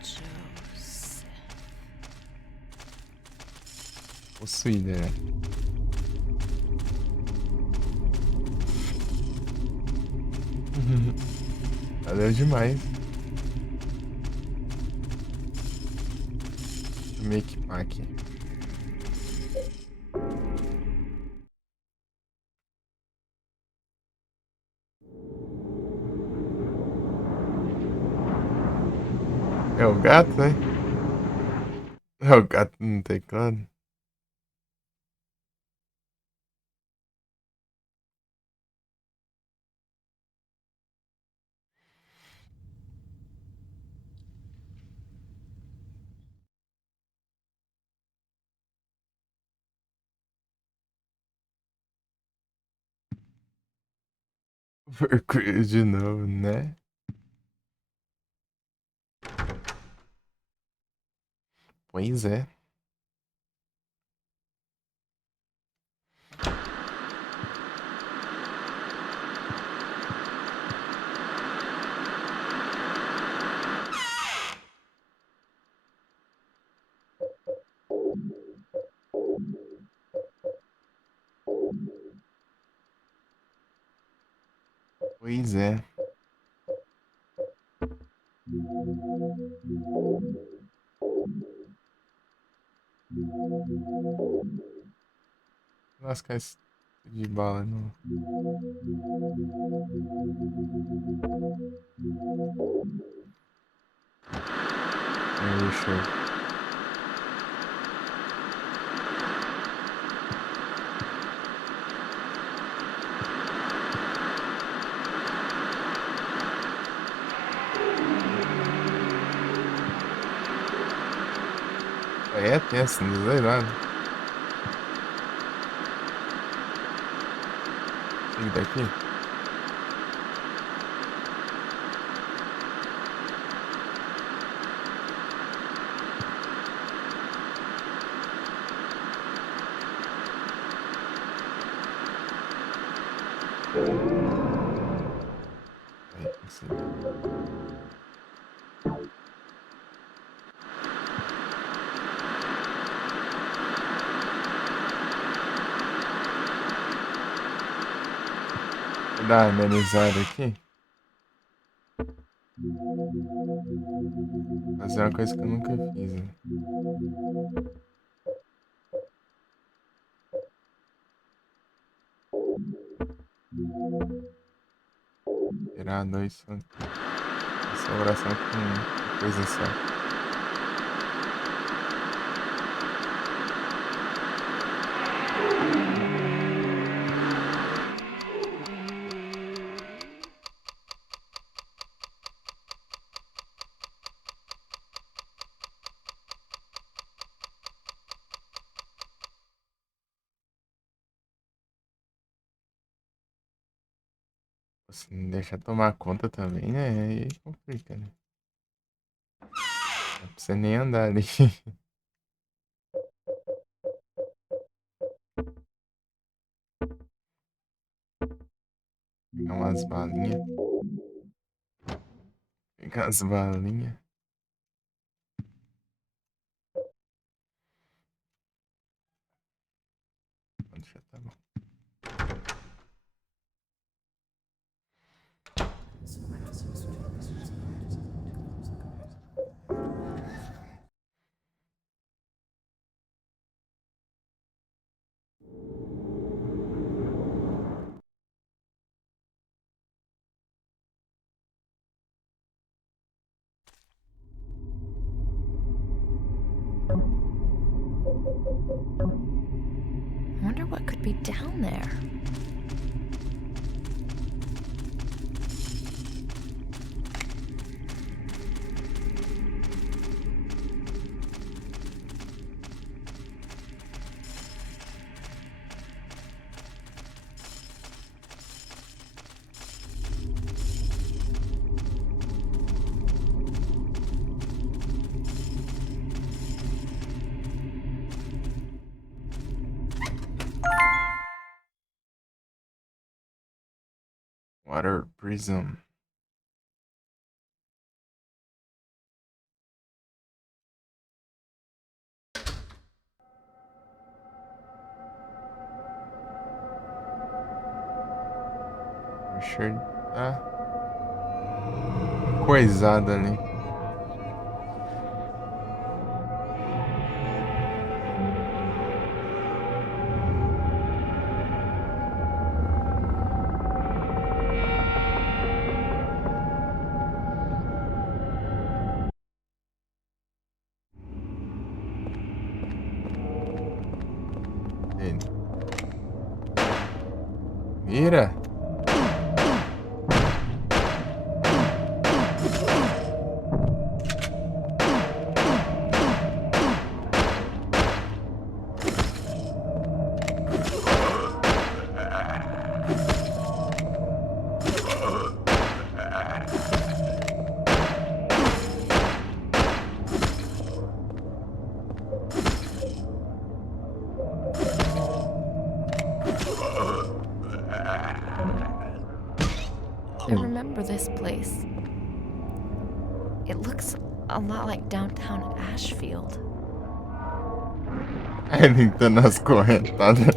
Joseph. Possuída, né? Valeu demais. Deixa eu me equipar aqui. É o gato, né? É o gato no teclado. Mercúrio de novo, né? Pois é. Pois é. Lascar esse de bala, não. Aí, show. Aí é tenso, não sei nada. Chega daqui. Aí, consegui. Vou dar uma amenizada aqui. Fazer uma coisa que eu nunca fiz, né? Tirar dois só. Essa oração com coisa só. Se não deixar tomar conta também, né? Aí complica, né? Não precisa nem andar ali. Pegar umas balinhas. Pegar as balinhas. Já tá bom. I wonder what could be down there. Water Prism. O Richard tá coisado ali. Ele. Mira! I remember this place. It looks a lot like downtown Ashfield. Ele dando as correntadas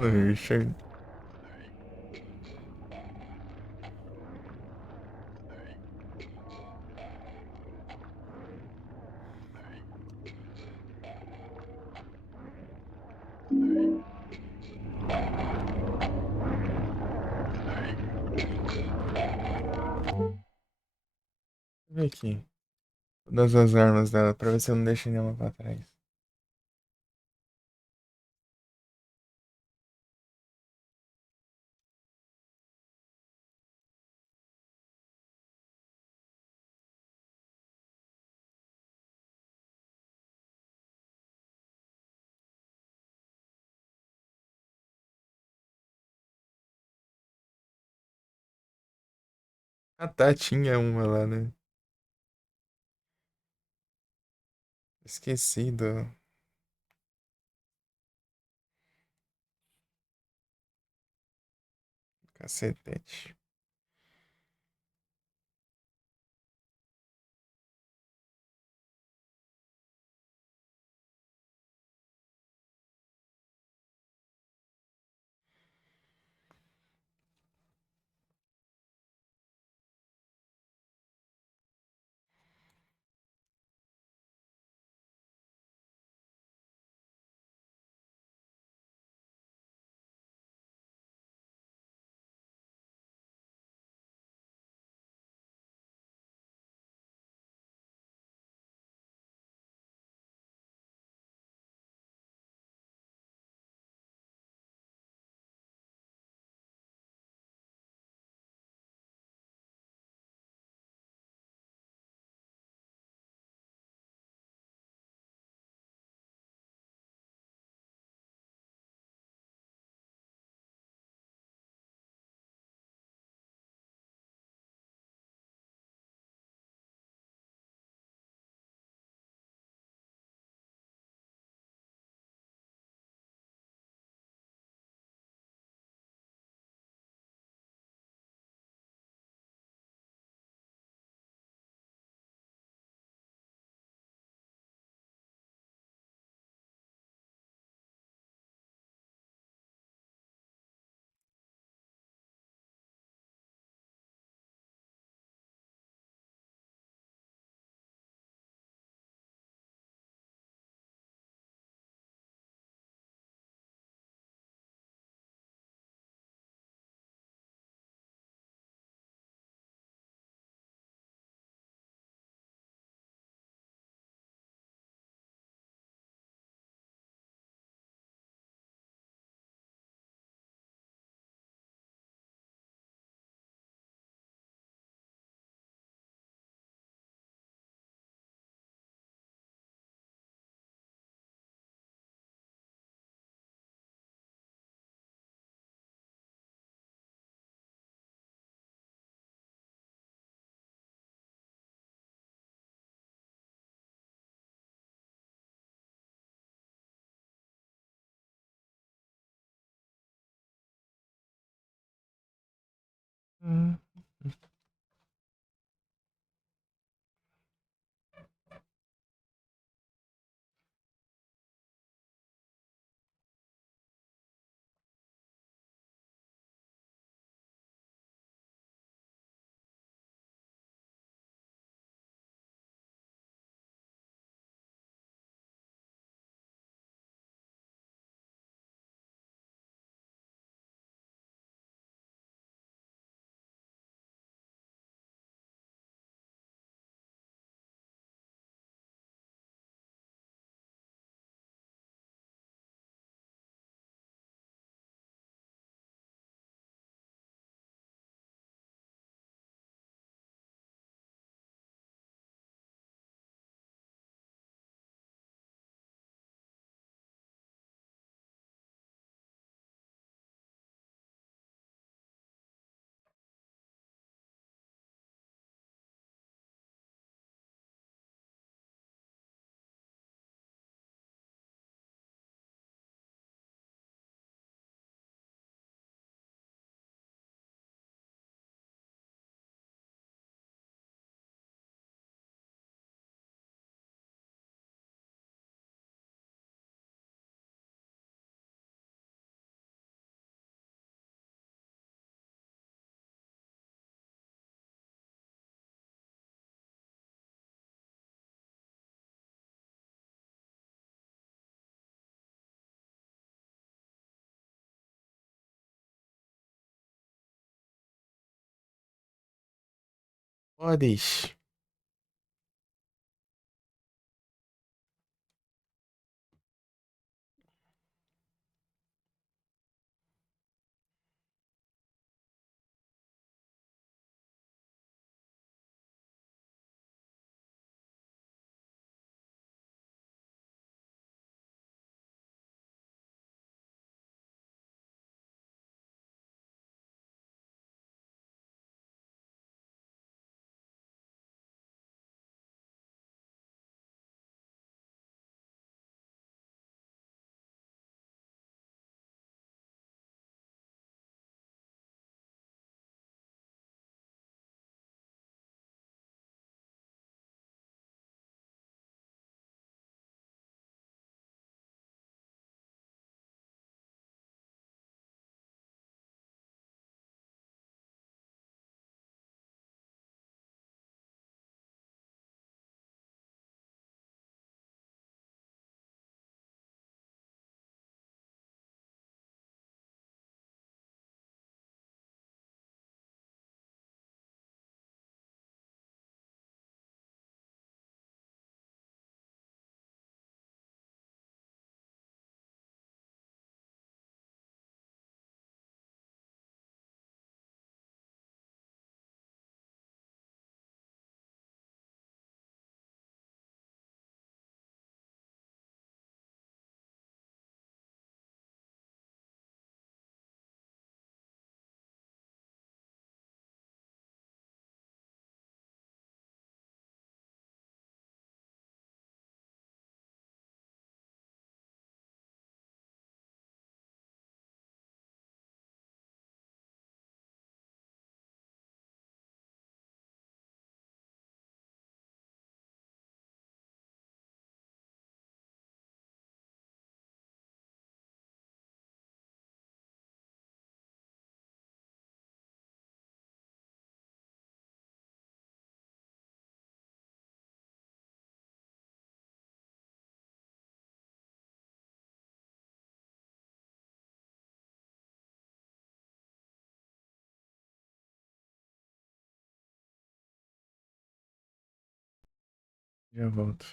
no Richard. Deixa eu ver aqui. Todas as armas dela pra ver se eu não deixo nenhuma pra trás. Ah tá, tinha uma lá, né? Esquecido. Cacetete. Podes. Já volto.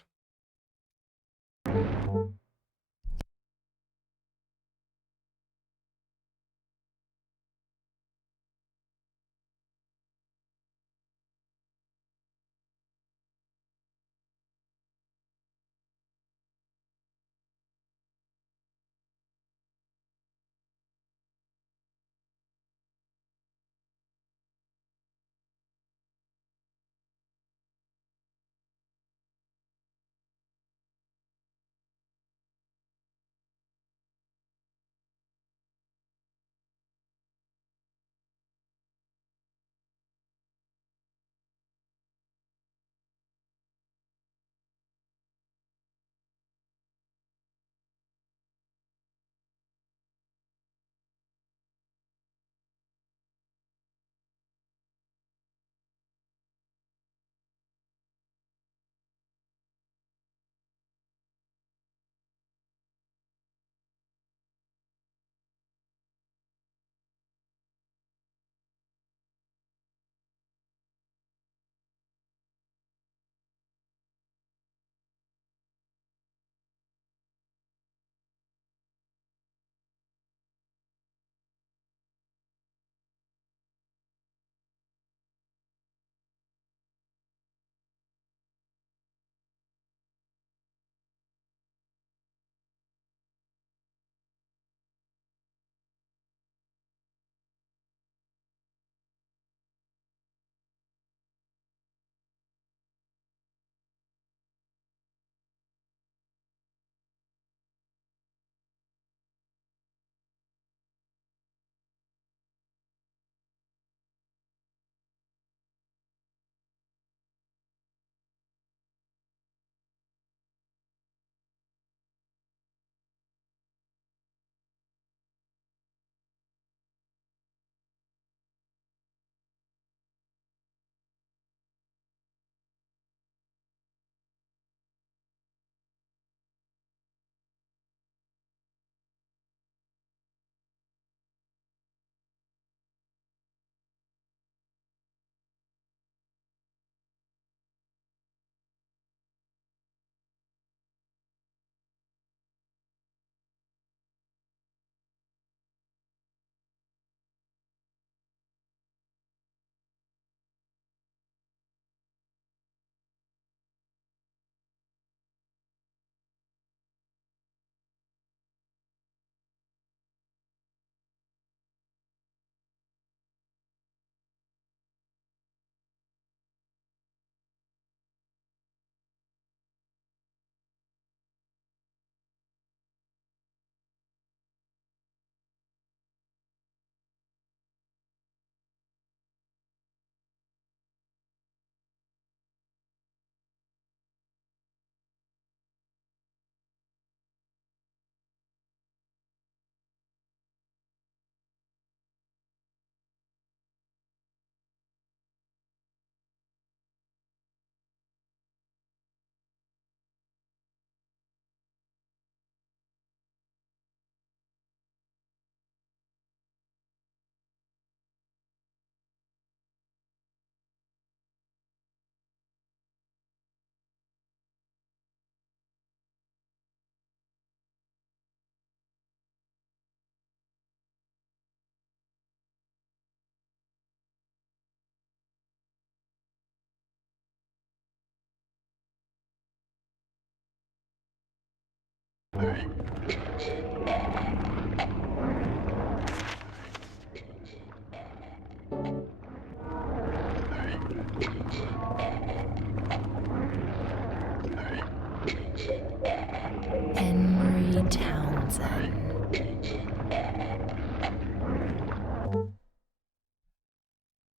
Henry Townsend.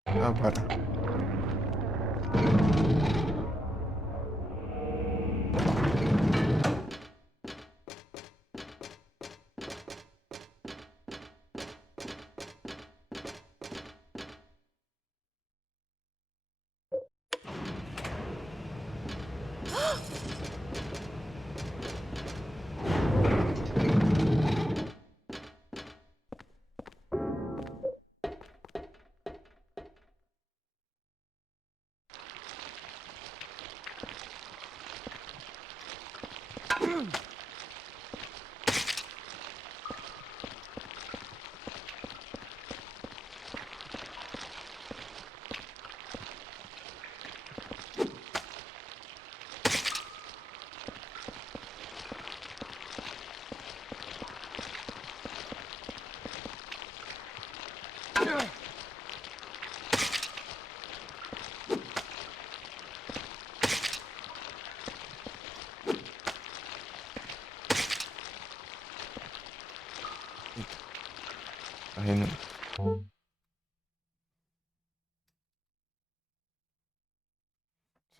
Ah, bora. Correndo.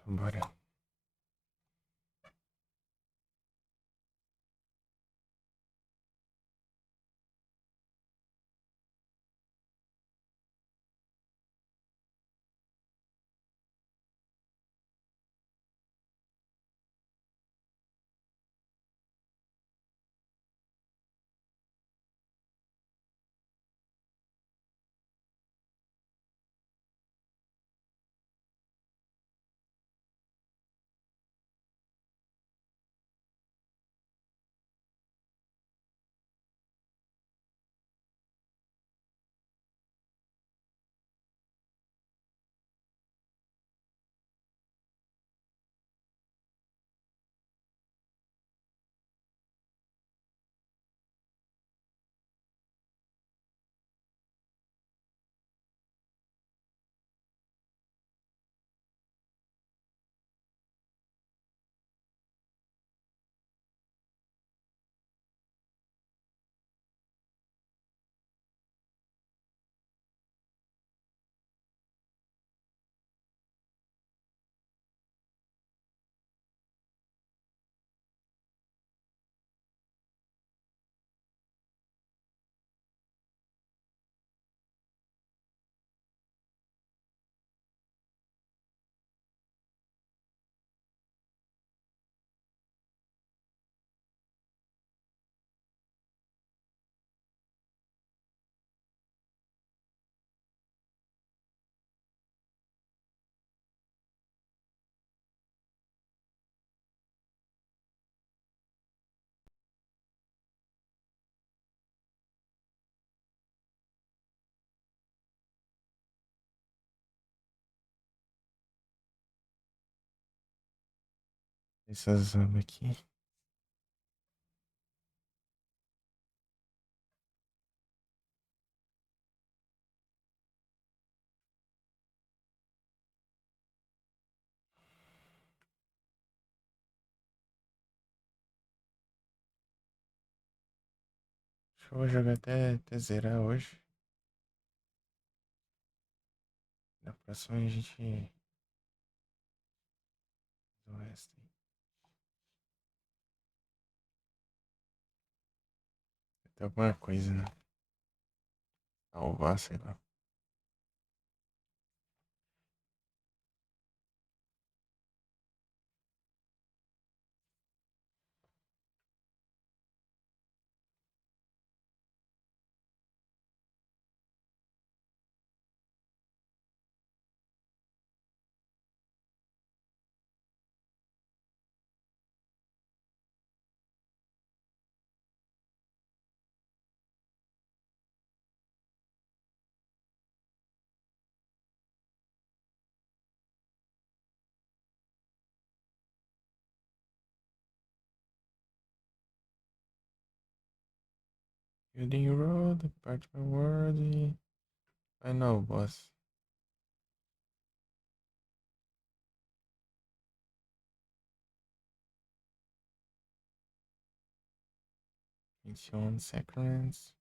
Bora. Essas aba aqui. Acho que eu vou jogar até zerar hoje. Na próxima a gente faz o resto aí. Até alguma coisa, né? Salvar, sei lá. Building road, apartment world. I know, boss. Mission sacraments.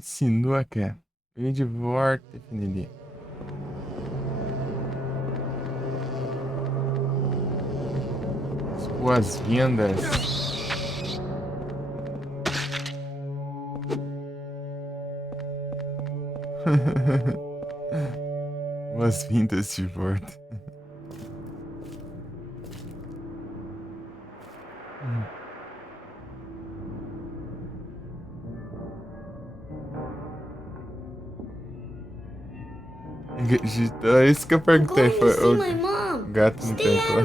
Sinuca. Edward definir. Boas-vindas. Boas-vindas de volta. É isso que eu perguntei. Foi o gato no templo.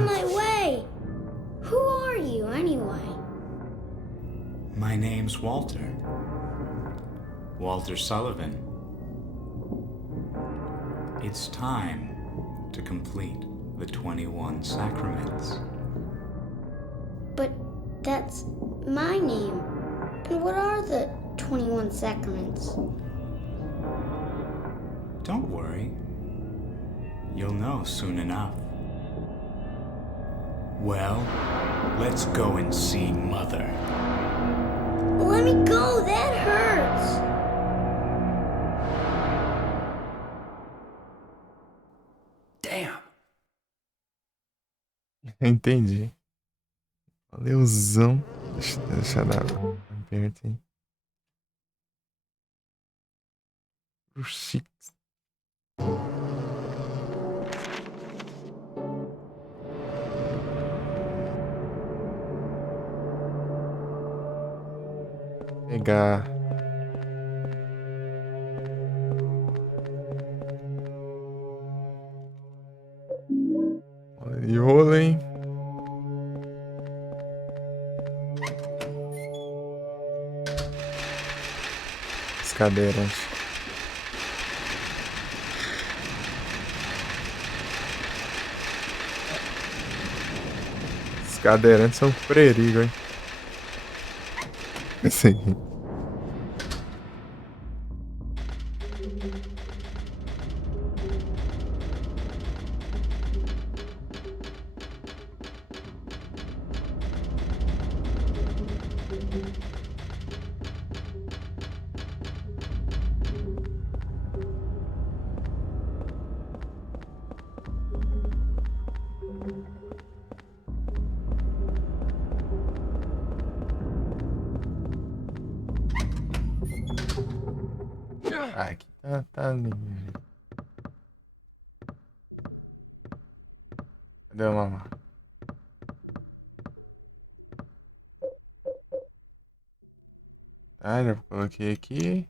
Who are you, anyway? My name's Walter. Walter Sullivan. It's time to complete the 21 sacraments. But that's my name. And what are the 21 sacraments? Don't worry. You'll know soon enough. Well, let's go and see Mother. Let me go, that hurts. Damn. Entendi. Valeuzão. Deixa eu dar aberto aí. Oxi. Pegar. Rolem. As cadeiras. Os cadeirantes são perigo, hein? Sim. Aqui tá lindo. Cadê a mamãe? Tá, já coloquei aqui.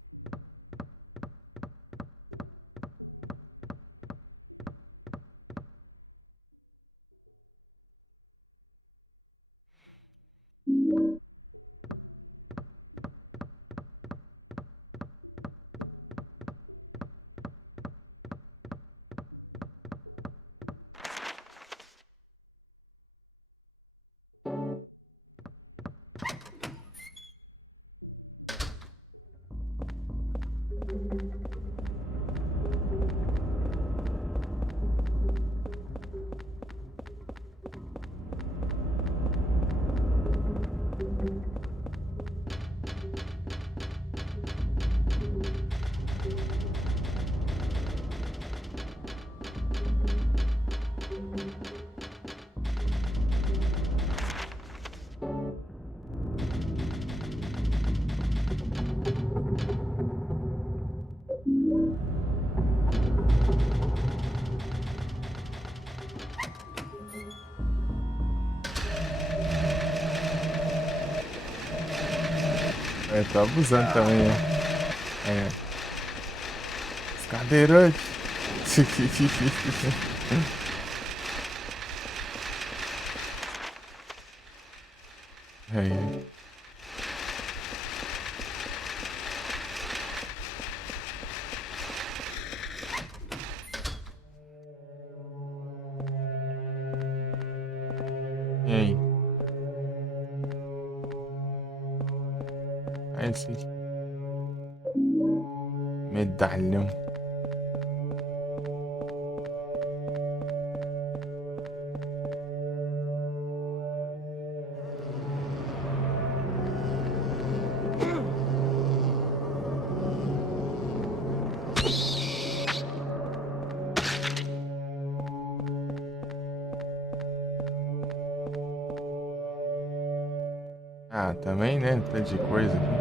É, tô abusando também, né? É. Os cadeirantes. É. E aí? É isso aqui. Medalhão. Ah, também, né? Tanto de coisa aqui.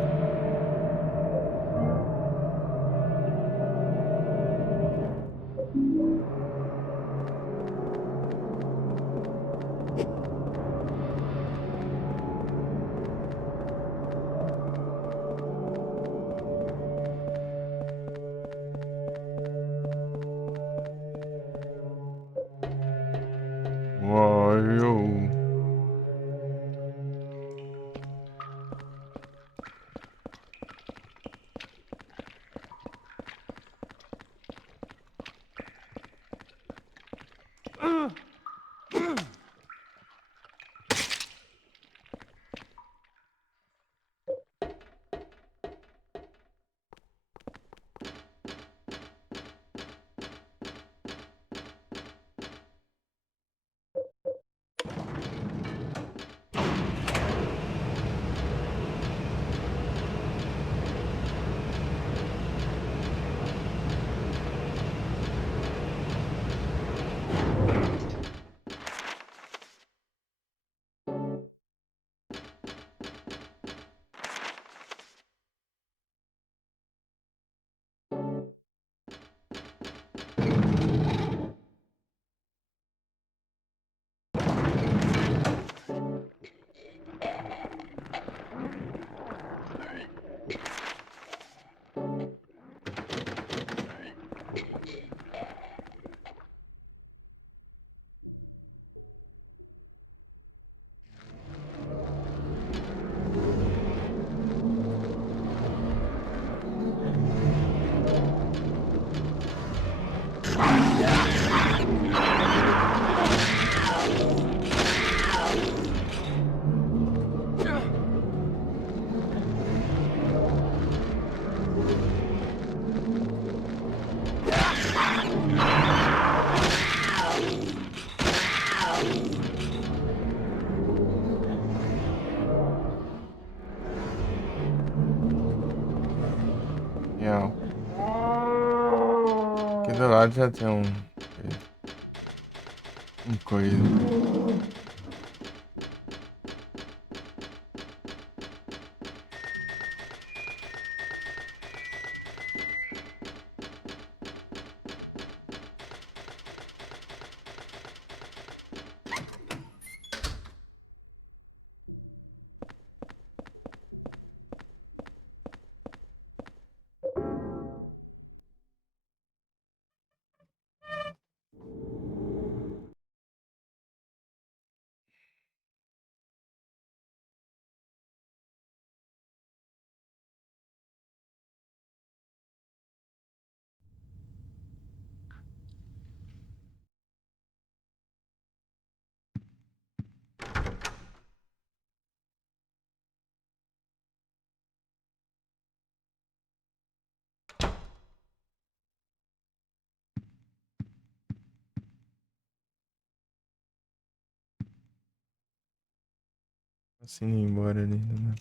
Uou. Real. Aqui do lado já tem um coisa. Assim, ir embora ali, né?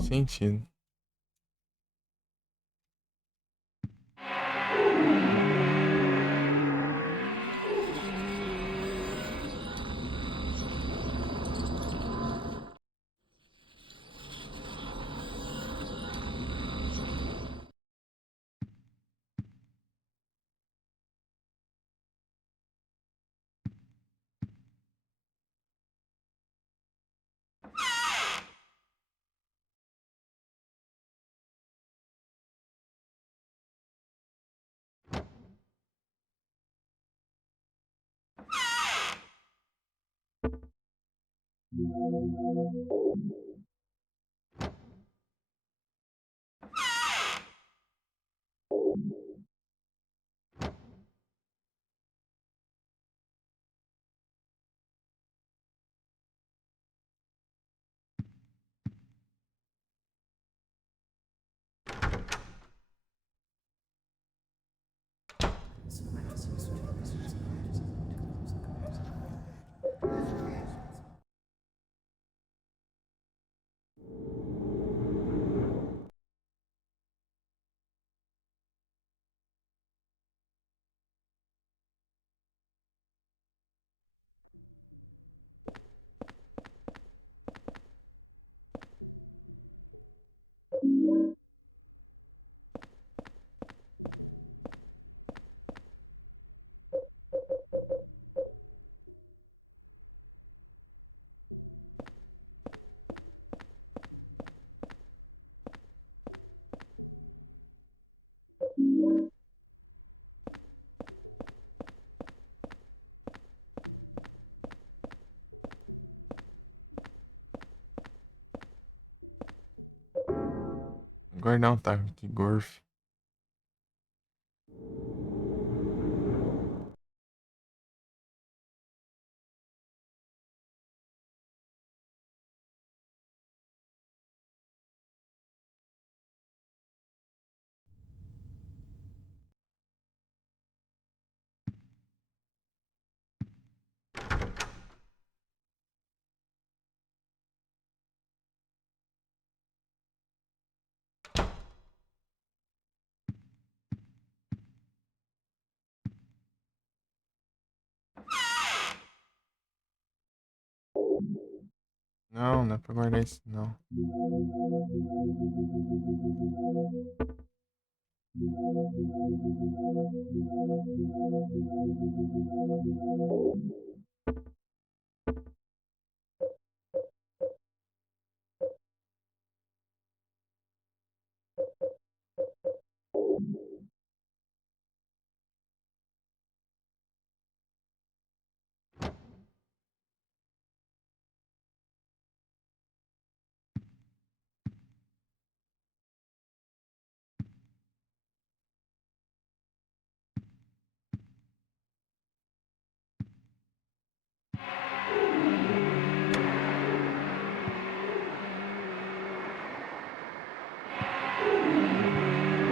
sentido. Guardar um taco de golfe. Não, não é pra guardar isso, não.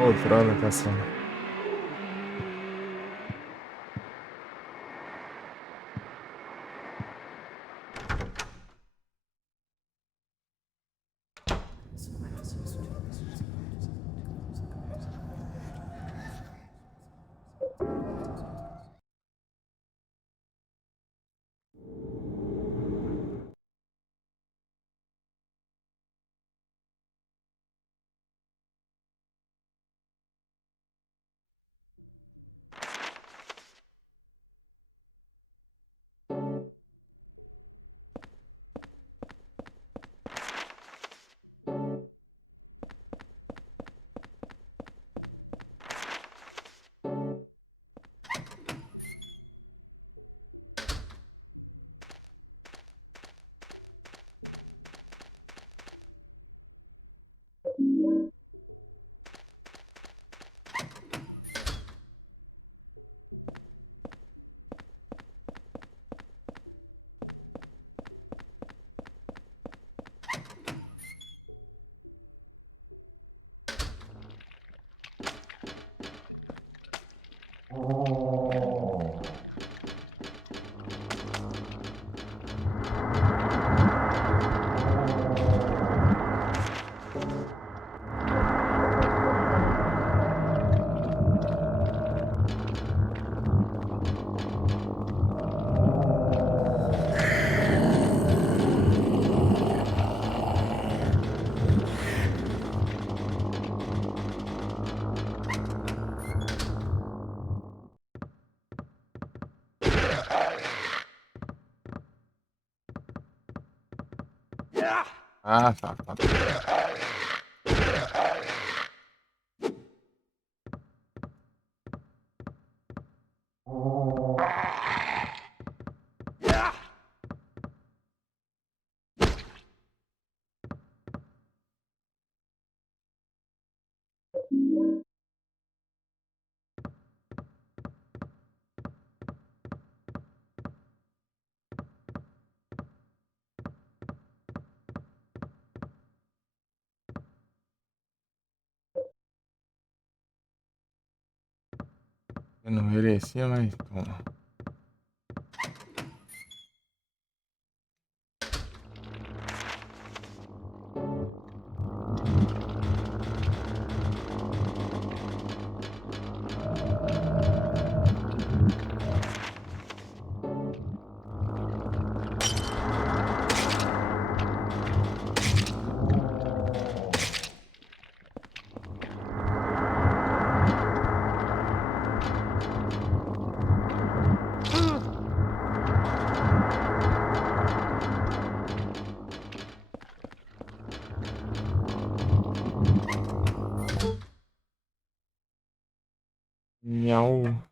Pô, droga, caçamba. Ah, tá. Eu não merecia, mas toma. Miau.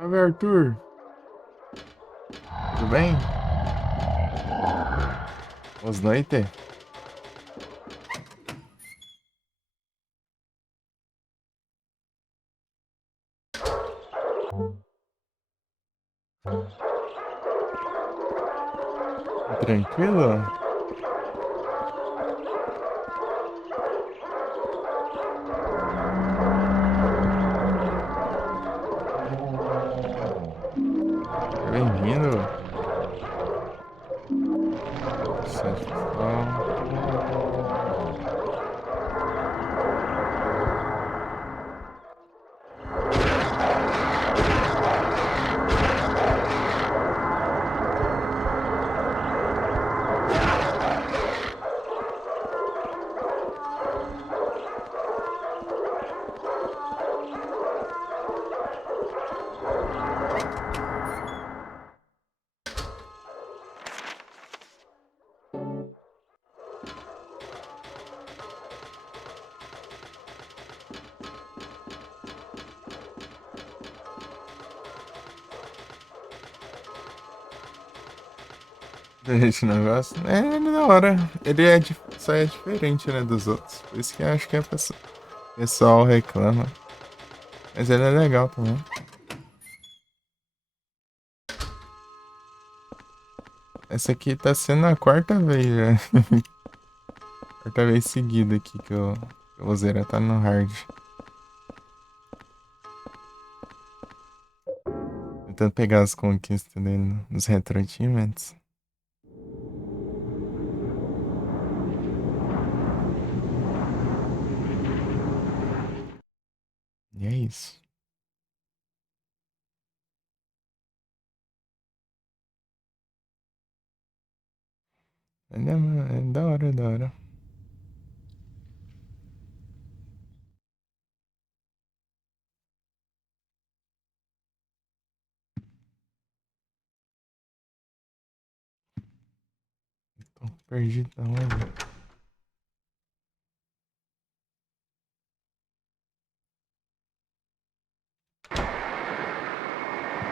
Oi, Arthur. Tudo bem? Boas noites. Tranquilo? Bem-vindo. Satisfação. A gente não gosta. É, ele é da hora. Ele é, só é diferente, né, dos outros. Por isso que eu acho que o pessoal reclama. Mas ele é legal também. Essa aqui tá sendo a quarta vez já. Quarta vez seguida aqui que eu vou zerar. Tá no hard. Tentando pegar as conquistas dele nos Retro Achievements. E é isso. É da hora, é da hora. Tô perdido da onde?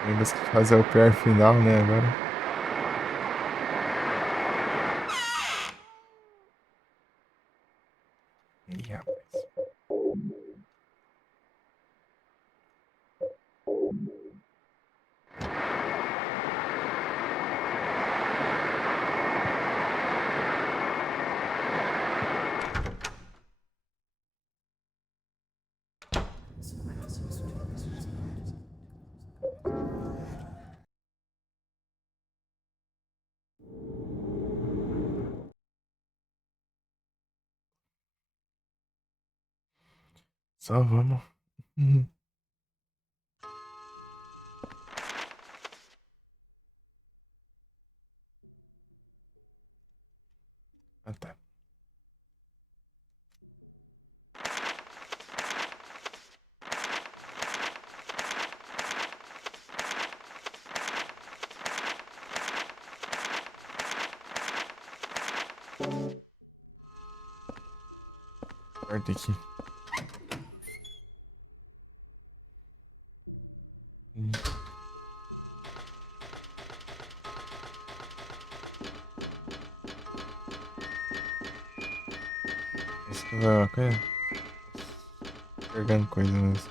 Lembra que fazer o pior final, né, agora? Ih, rapaz. Só vamos. Uhum. Ah, tá. Corta aqui. Hum. Esse que vai uma coisa? Pegando coisa mesmo.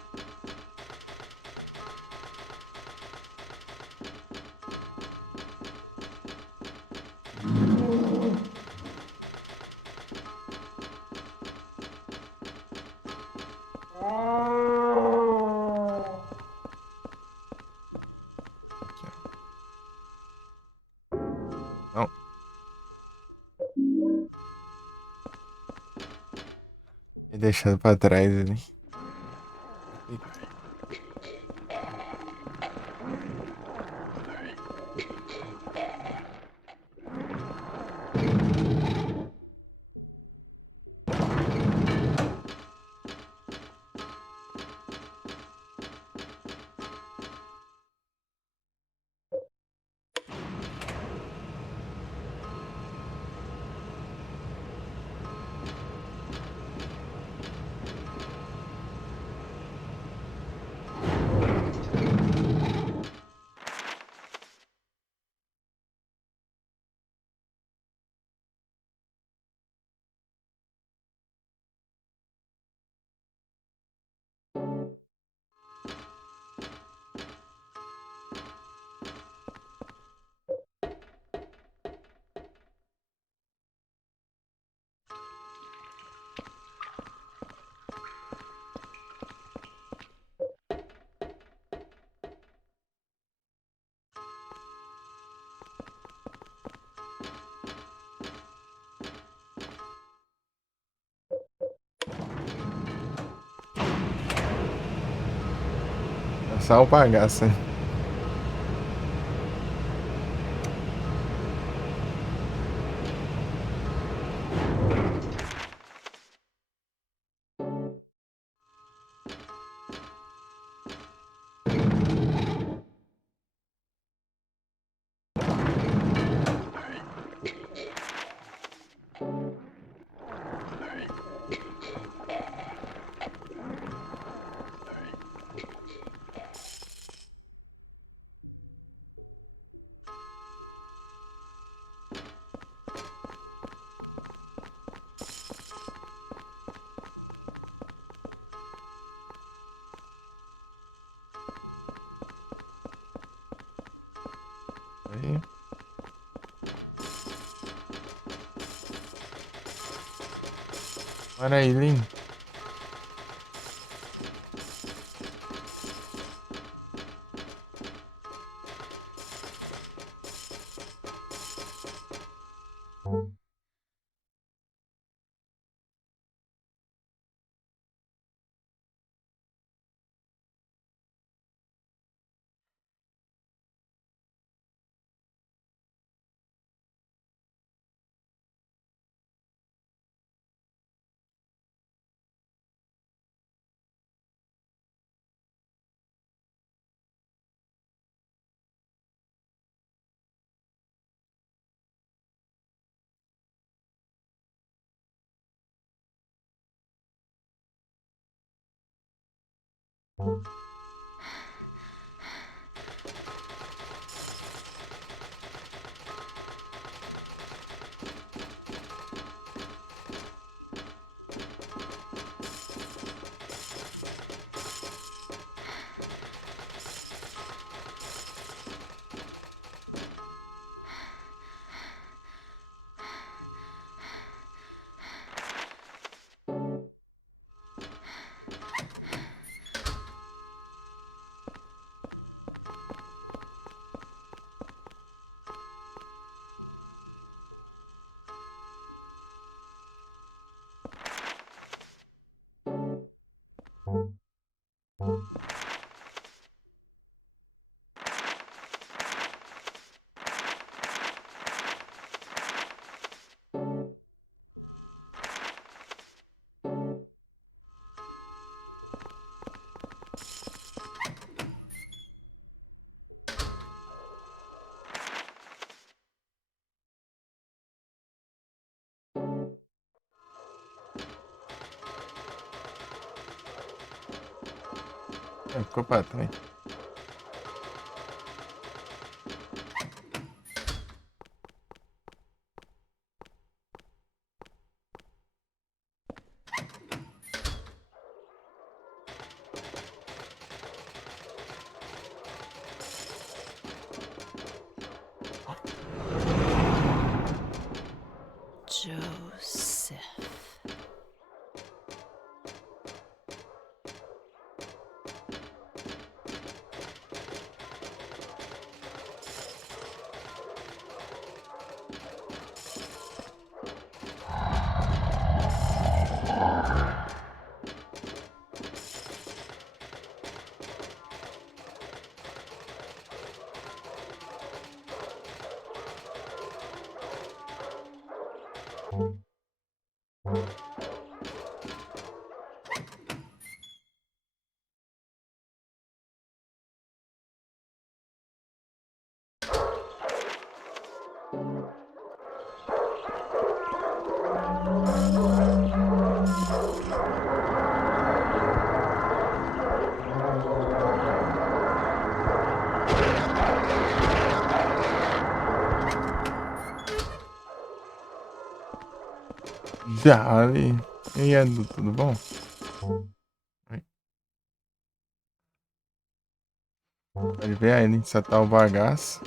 Aqui, ó. Não. E deixado pra trás ali. É só o bagaço, né? Olha aí, Lin. Ficou pra trás. Joseph. Dali. E aí, Edu, tudo bom? Oi. Pode ver aí, né? Só tá o bagaço.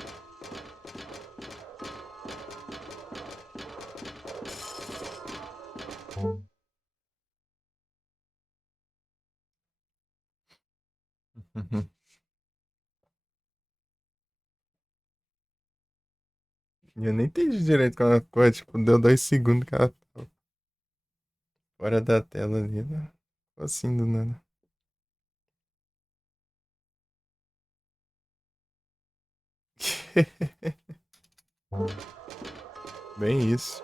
Eu nem entendi direito quando ela ficou, tipo, deu 2 segundos que ela tava fora da tela ali, né? Ficou assim do nada. Bem isso.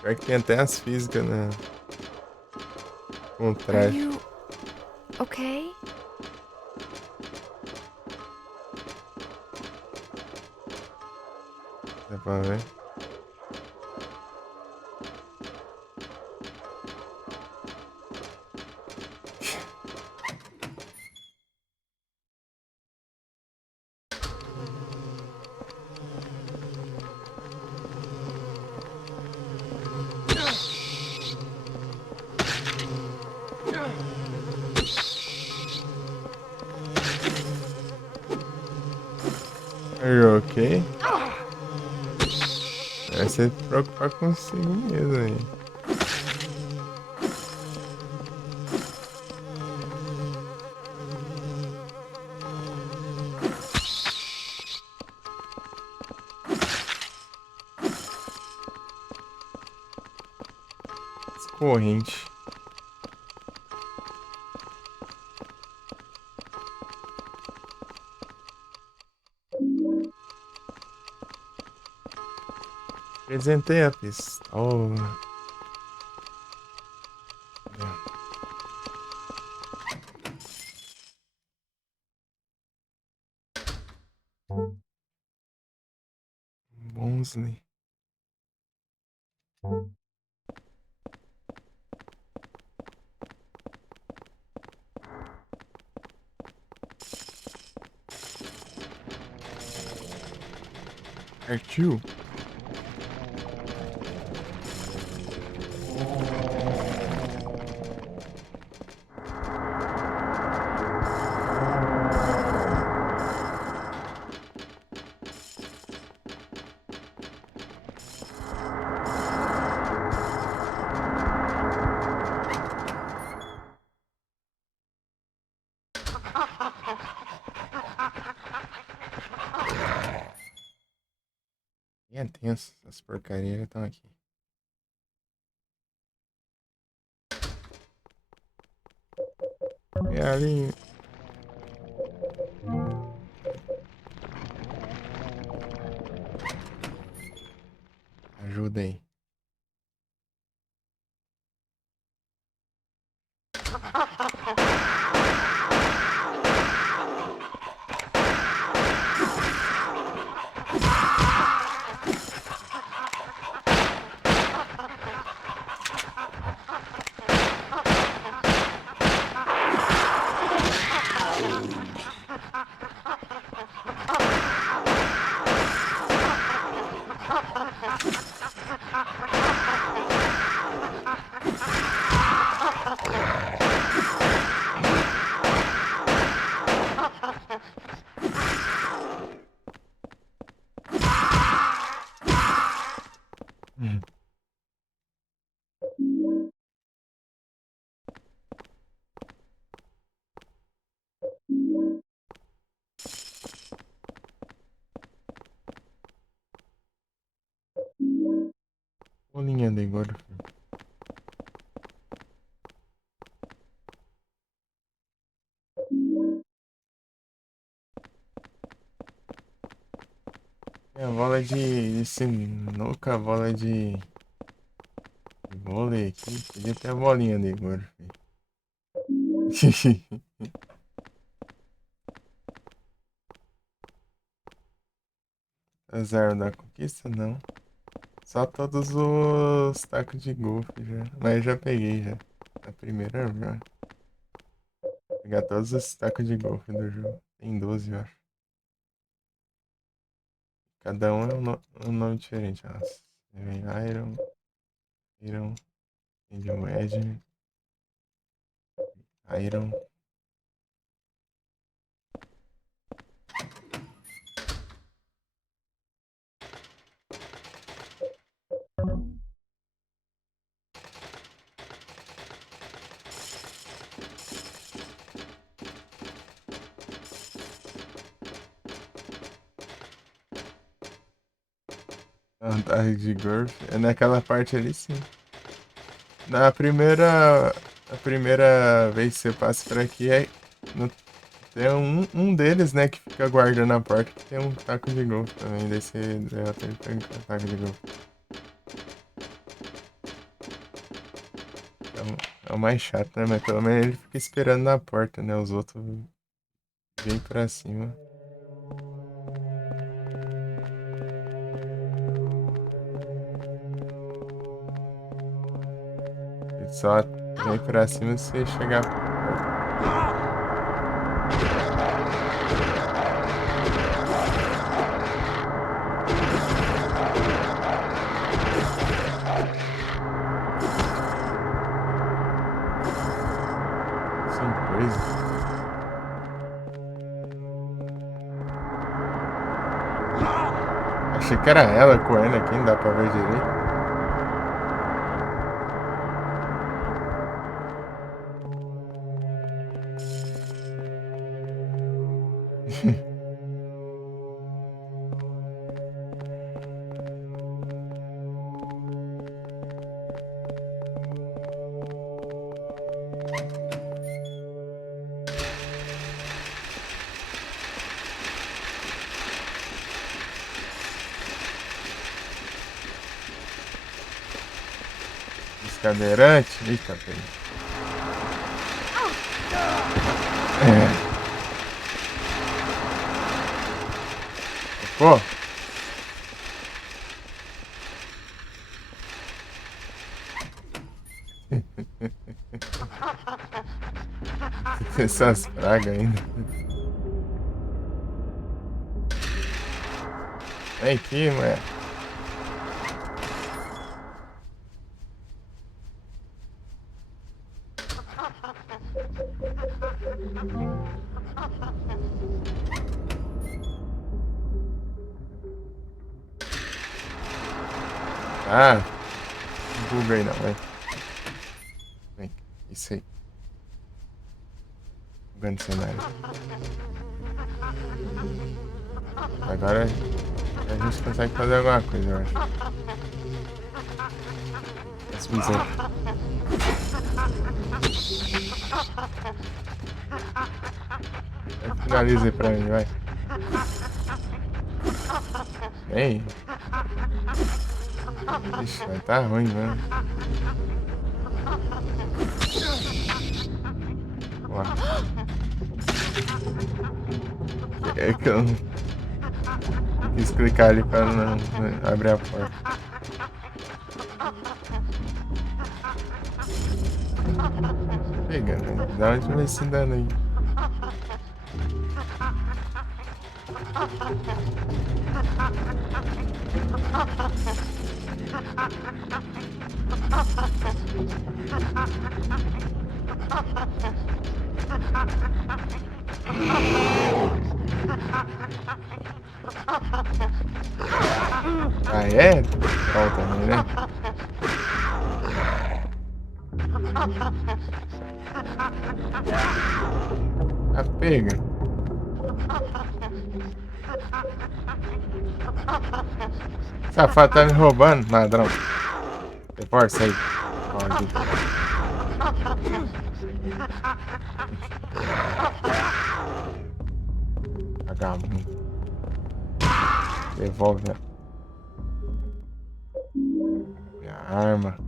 Pior que tem até as físicas, né? Com o Are traje. you okay? Dá pra ver? Are you okay? Deve se preocupar consigo mesmo aí. corrente. Apresentei a pistola. Bonsley. Partiu. É tenso, essas porcarias estão aqui. É ali. Ajuda aí. Bolinha de agora. É a bola de sinuca, a bola de vôlei aqui. Podia ter a bolinha de agora. Azar da conquista, não. Só todos os tacos de golfe já. Mas já peguei já. A primeira já. Pegar todos os tacos de golfe do jogo. Tem 12, eu acho. Cada um é um nome diferente. Nossa. Vem Iron, Medium Edge, Iron. Vantagem de golfe. É naquela parte ali, sim. Na primeira. A primeira vez que você passa por aqui no- tem um deles, né, que fica guardando a porta, que tem um taco de golfe também. Daí você derrota ele com o taco de golfe. É o mais chato, né? Mas pelo menos ele fica esperando na porta, né? Os outros vêm pra cima. Ele só vem pra cima se você chegar perto. Sem coisa. Achei que era ela correndo aqui, não dá pra ver direito. cadeirante. Eita, peraí. Pô. Essas pragas ainda. Vem aqui, mulher. Ah, não buga aí não, vai. Vem, isso aí. Bugando o cenário. Agora a gente consegue fazer alguma coisa, eu acho. Esse visão. Finaliza aí pra mim, vai. Vem. Ixi, vai tá ruim, mano. Ó. É que eu não quis clicar ali pra não abrir a porta. Chega, né? Dá onde vai se dando aí. Ah, é? Ó, também, né? Ah, pega. Safado tá me roubando, ladrão. Reforça aí. Pode. Vagabundo. Devolve minha arma.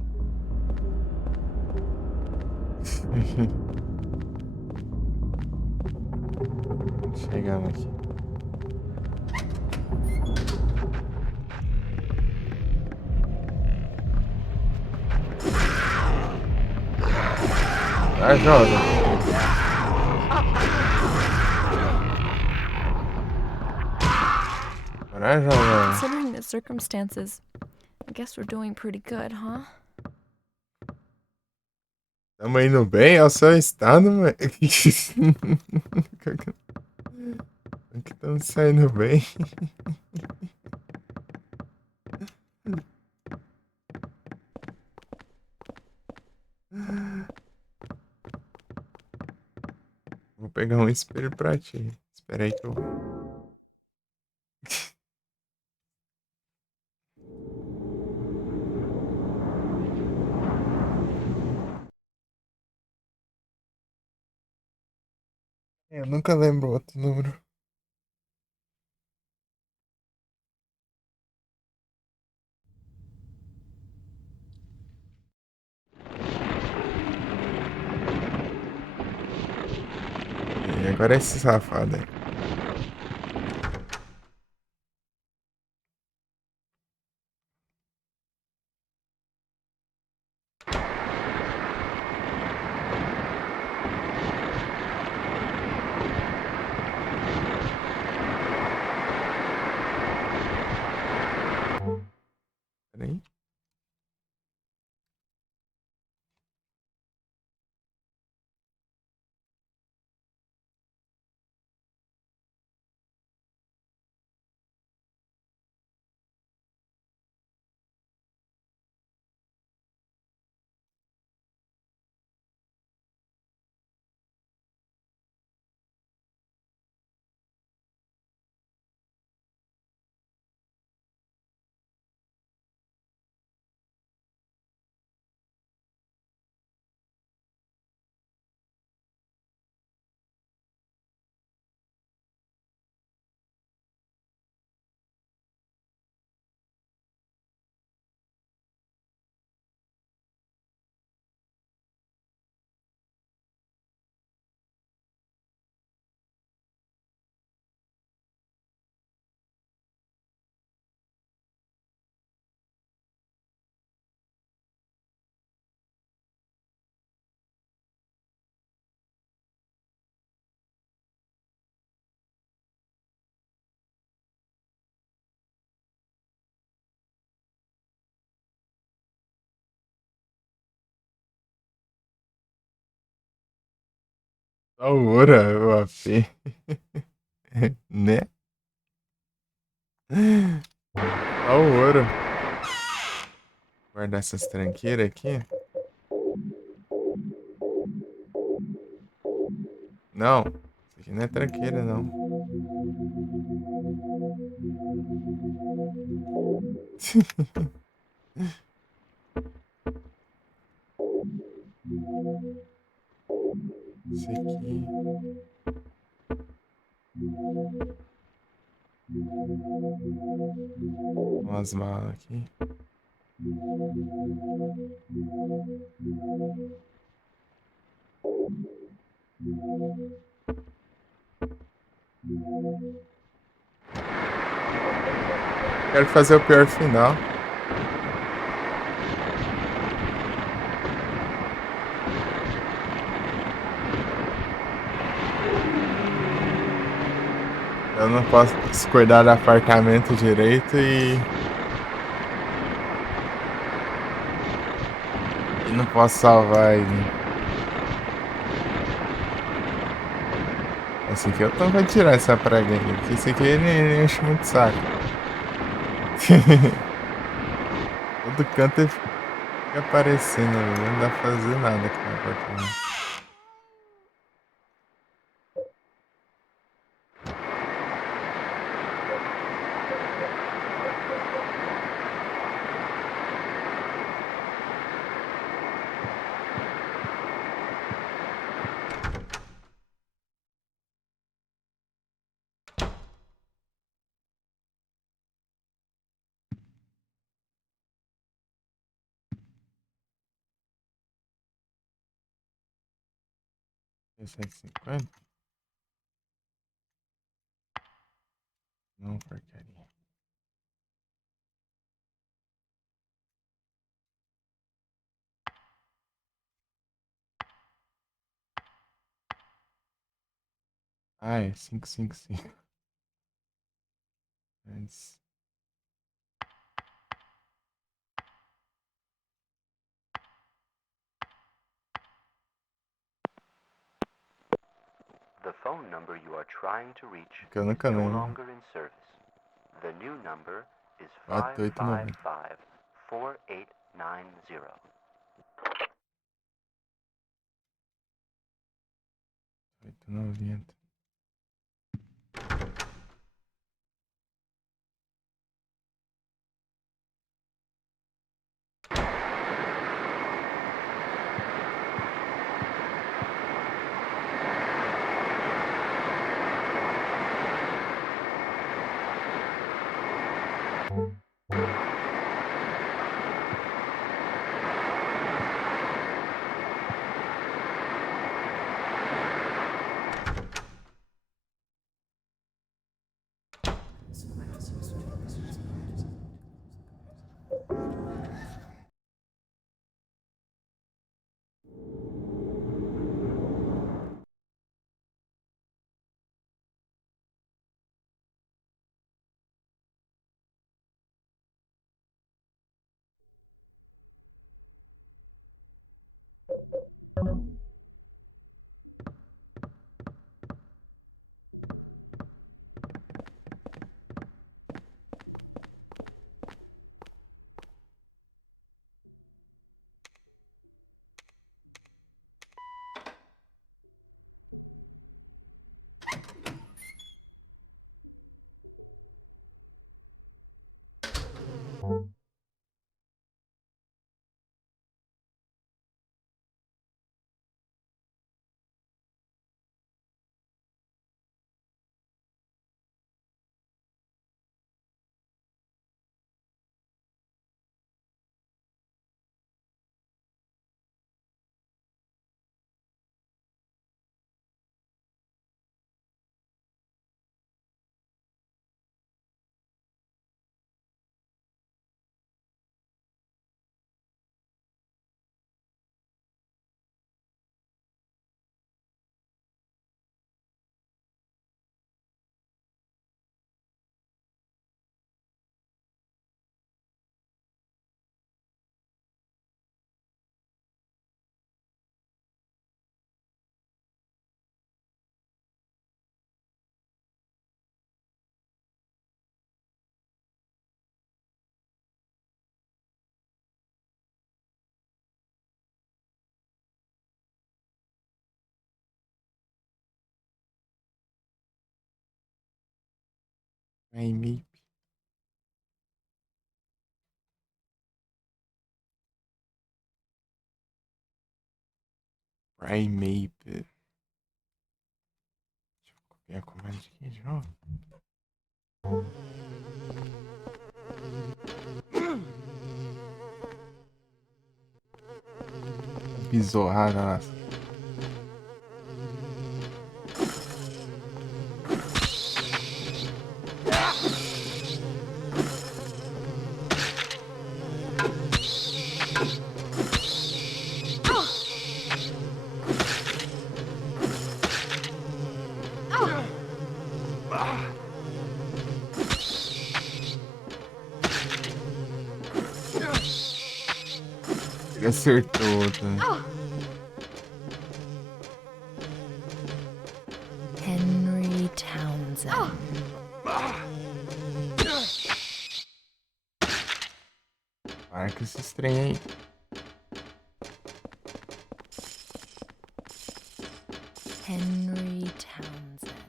Chegamos aqui. Vai, joga. Vai, joga. Considering the circumstances, I guess we're doing pretty good, huh? Tamo indo bem ao seu estado, mano. Que estamos saindo bem. Vou pegar um espelho pra ti. Espera aí que eu. Eu nunca lembro outro número. E agora é esse safado aí. Peraí. Da hora o AP. Né? Da hora. Guardar essas tranqueiras aqui. Não. Isso aqui não é tranqueira, não. Esse aqui. Umas malas aqui. Quero fazer o pior final. Eu não posso cuidar do apartamento direito e não posso salvar ele. Assim que eu tô pra tirar essa praga aqui, porque isso aqui ele enche muito saco. Todo canto ele fica aparecendo ali, não dá pra fazer nada com o apartamento. R$150? Não, porcaria. Ah, é 555. Mas... The phone number you are trying to reach que eu is nunca no lembro. longer in service. The new number is 4890. 555-4890. 890. Primeape. Primeape. Deixa eu copiar a comanda aqui de novo. Bizorrada lá. Ele acertou outra, né? Henry Townsend. Para com esse trem aí. Henry Townsend.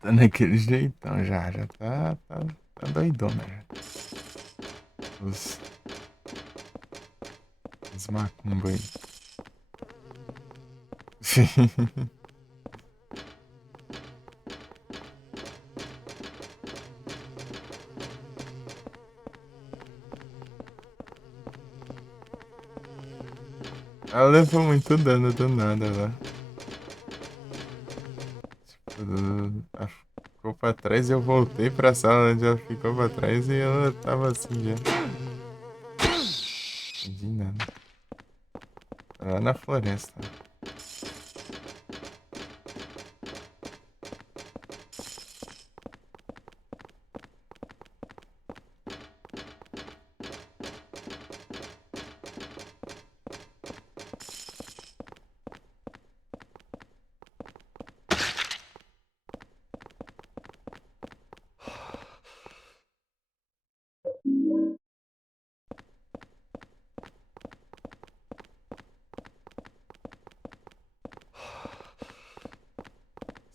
Tá naquele jeitão já. Já tá doidona já. Os macumba aí. Ela levou muito dano do nada lá. Tipo, ela ficou pra trás e eu voltei pra sala onde ela ficou pra trás e ela tava assim já. Não entendi nada. Tá lá na floresta.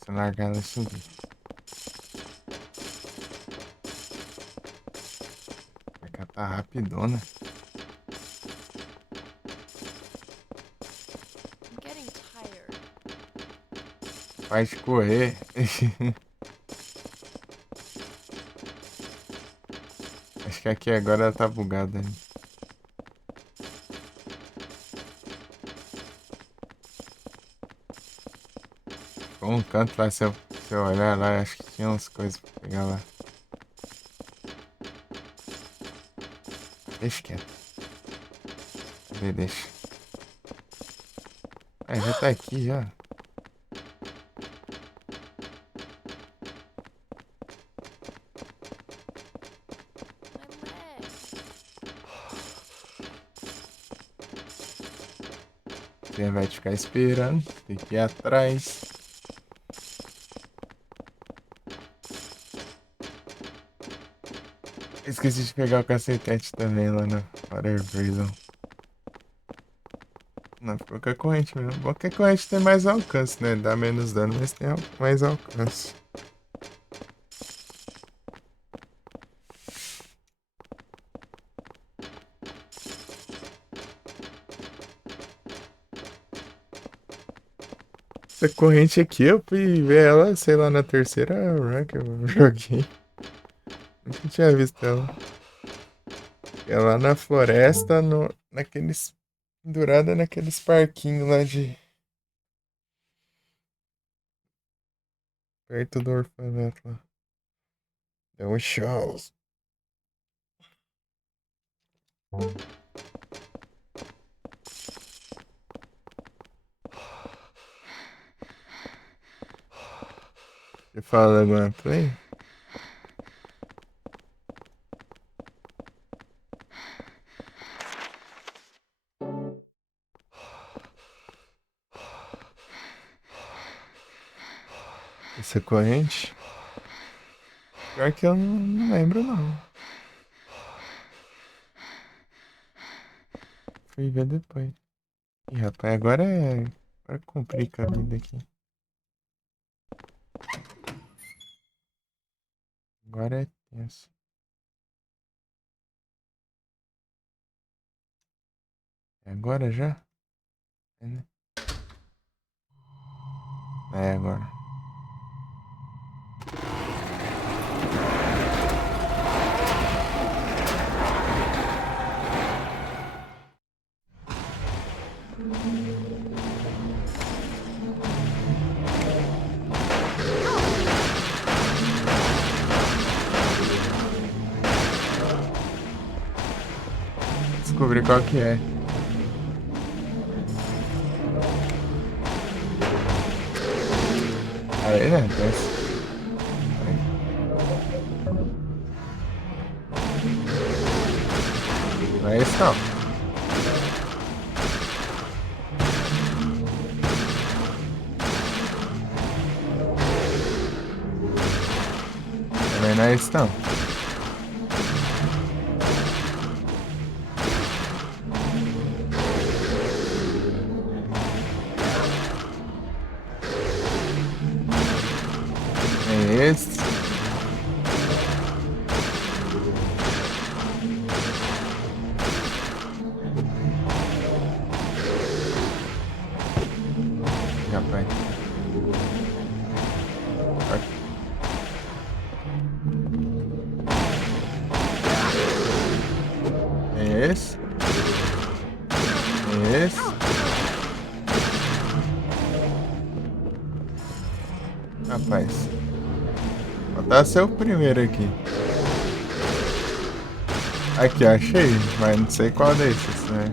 Se largar ela subir. Vai catar rapidona. I'm getting tired. Faz correr. Acho que aqui agora ela tá bugada. Né? Ficou um canto lá, se eu olhar lá, acho que tinha umas coisas pra pegar lá. Deixa quieto. Cadê? Deixa. Ah, já tá aqui já. My leg. Você vai ficar esperando. Tem que ir atrás. Esqueci de pegar o cacetete também lá na Water Prison. Não, qualquer corrente mesmo. Qualquer corrente tem mais alcance, né? Dá menos dano, mas tem mais alcance. Essa corrente aqui, eu fui ver ela, sei lá, na terceira run que eu joguei. Nunca tinha visto ela. É lá na floresta, naqueles. Pendurada naqueles parquinhos lá de. Perto do orfanato lá. É o Charles. Você fala agora, play? Essa corrente? Pior que eu não lembro, não. Fui ver depois. Ih, rapaz, agora é. Agora complica a vida aqui. Agora é tenso. É agora já? É, né? É agora. Descobri qual que é. Aí, né? Tenso. Não é esse não. Também não é esse não. É esse. Rapaz. É esse. É esse. Rapaz. Vou botar ser o primeiro aqui. Aqui, achei. Mas não sei qual desses, né?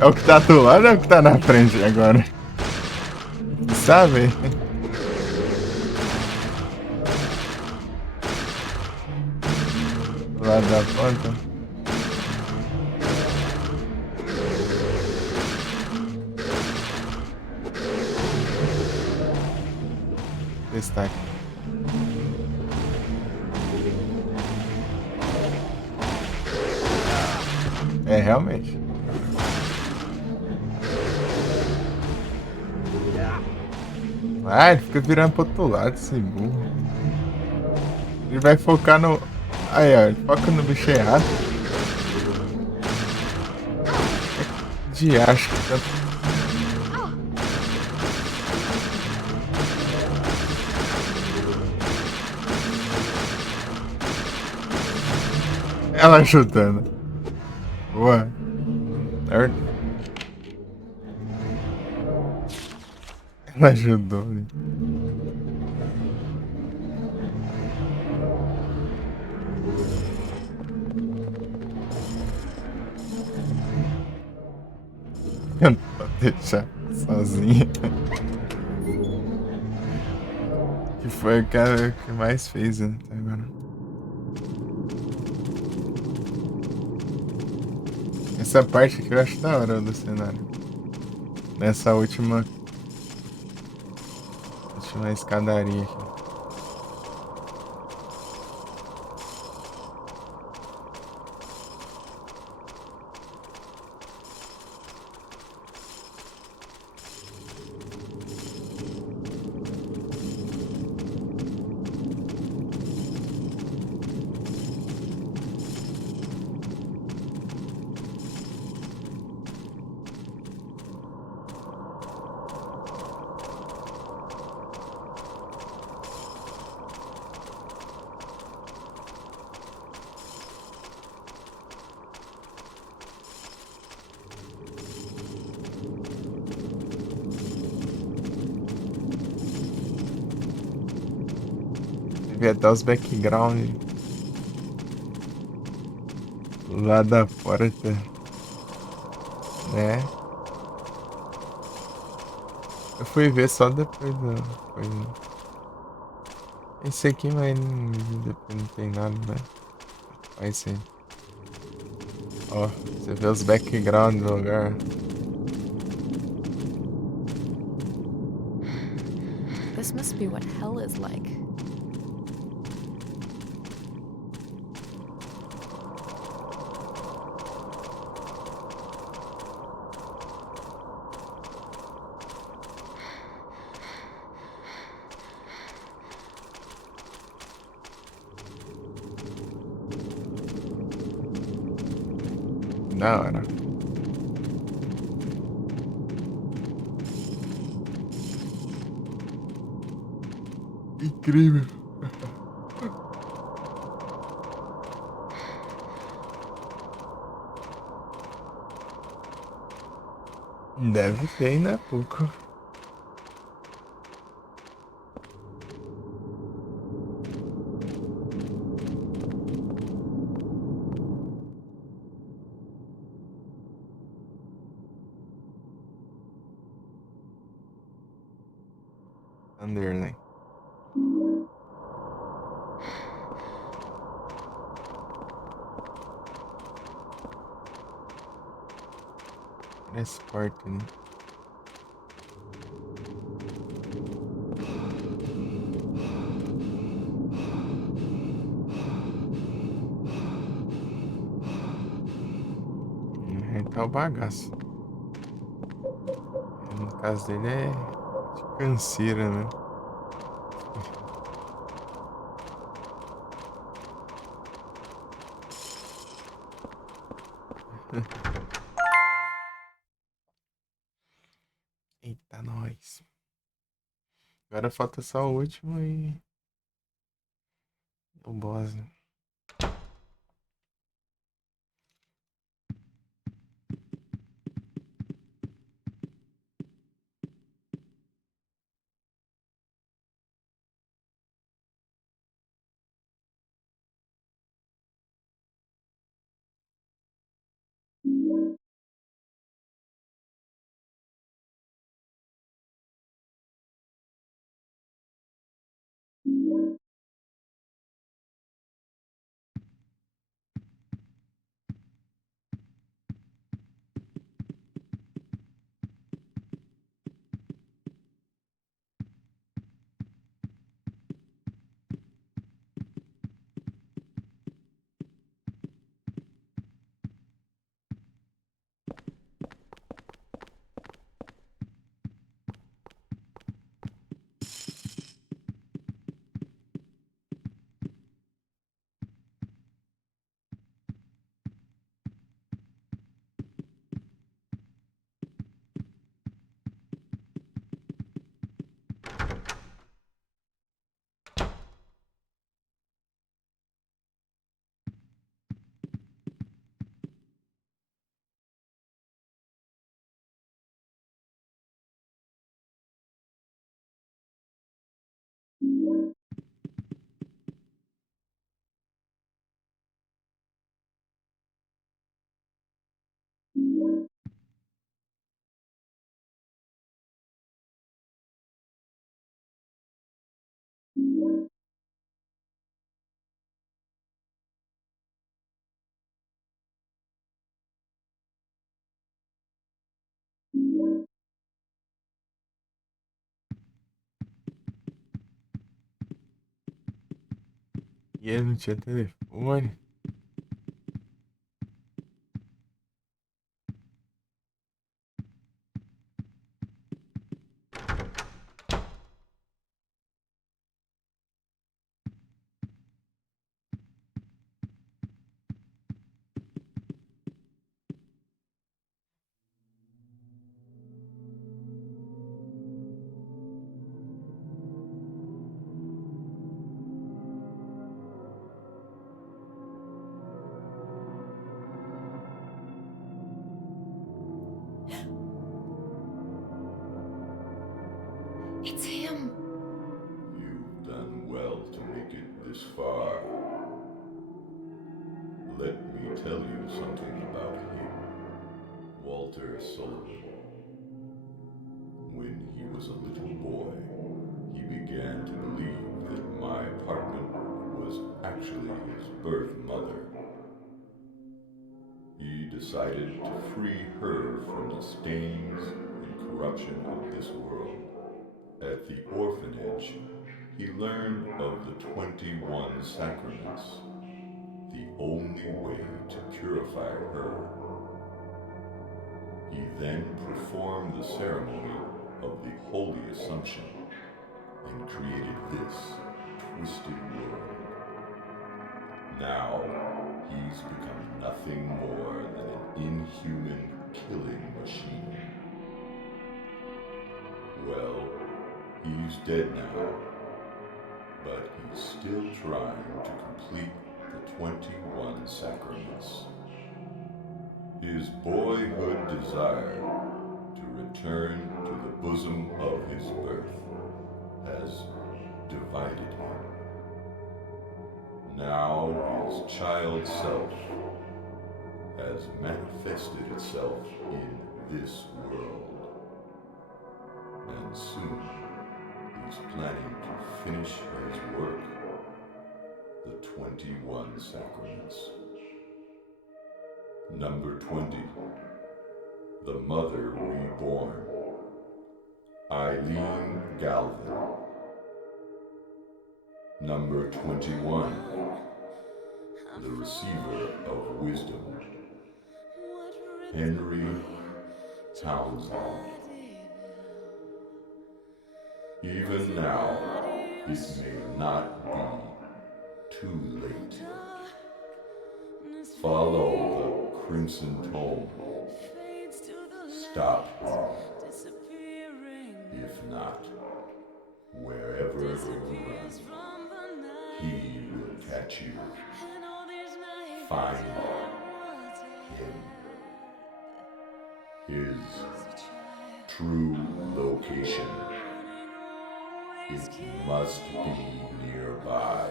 É o que tá do lado ou é o que tá na frente agora? Sabe? Do lado da ponta. Destaque. É, realmente. Ah, ele fica virando pro outro lado, esse burro. Ele vai focar no... Aí, ó, ele foca no bicho errado. De acho que tanto... Ela chutando. Boa. Ela ajudou, né? Eu não vou deixar sozinha. Que foi o cara que mais fez, né? Até agora. Essa parte aqui eu acho da hora do cenário. Nessa última escadaria aqui. Ver até os background lá da porta, né? Eu fui ver só depois da coisa. Esse aqui, mas depois não tem nada, né? Vai ser. Ó, você vê os background do lugar. This must be what hell is like. Da hora. Incrível. Deve ter ainda pouco. Underline. Transporte, né? Tá o bagaço. No caso dele é de canseira, né? Eita, nós. Agora falta só o último e o boss, né? E ele não tinha telefone. It's him. You've done well to make it this far. Let me tell you something about him, Walter Sullivan. When he was a little boy, he began to believe that my apartment was actually his birth mother. He decided to free her from the stains and corruption of this world. At the orphanage, he learned of the 21 sacraments, the only way to purify her. He then performed the ceremony of the Holy Assumption and created this twisted world. Now, he's become nothing more than an inhuman killing machine. Well, he's dead now, but he's still trying to complete the 21 sacraments. His boyhood desire to return to the bosom of his birth has divided him. Now his child self has manifested itself in this world, and soon he's planning to finish his work, the 21 sacraments. Number 20, The Mother Reborn, Eileen Galvin. Number 21, The Receiver of Wisdom, Henry Townsend. Even now, it may not be too late. Follow the Crimson Tome. Stop him. If not, wherever you run, he will catch you. Find him. His true location. It must be nearby.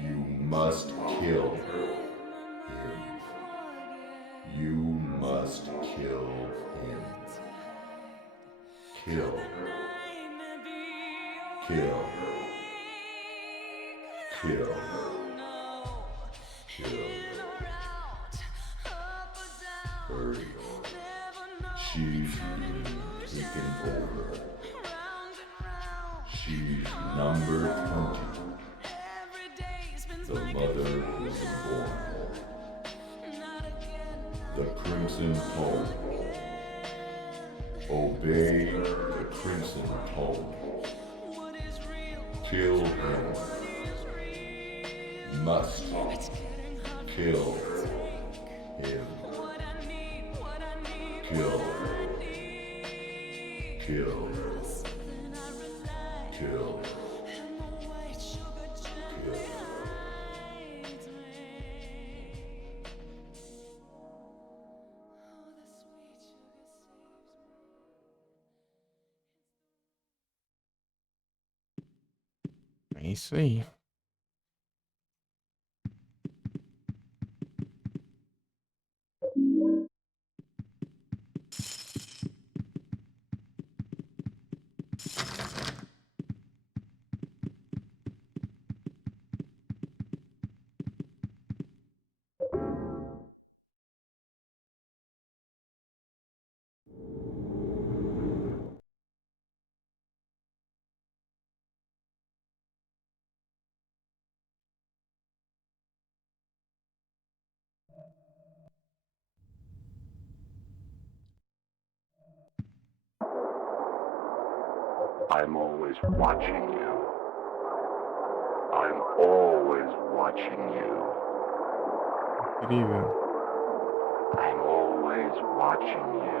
You must kill him. You must kill him. Kill. Kill. Kill. Kill. Hurry. She's being taken over. She's number 20. The mother was born. The Crimson Tome. Obey the Crimson Tome. Kill him. Must kill him. Kill. Kill. Kill. Kill. É isso aí. I'm always watching you. I'm always watching you. Incrível. I'm always watching you.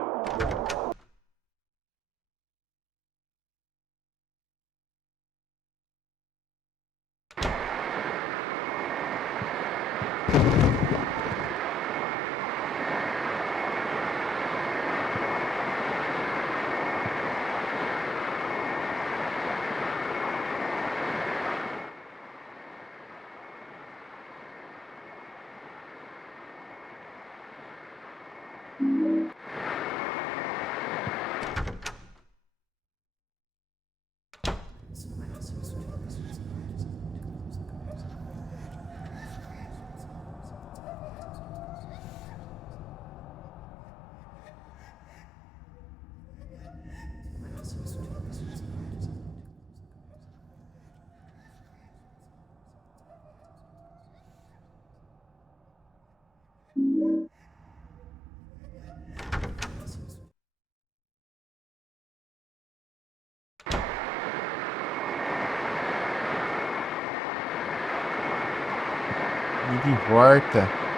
Ida e volta.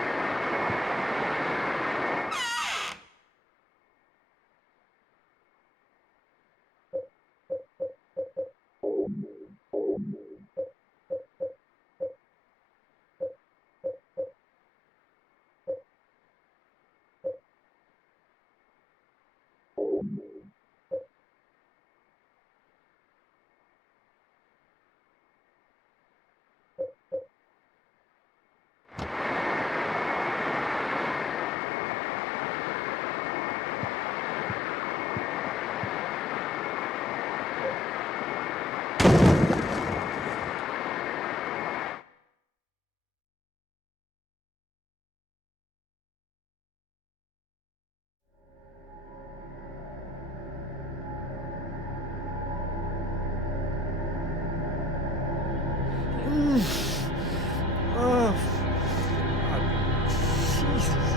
Oh, Jesus.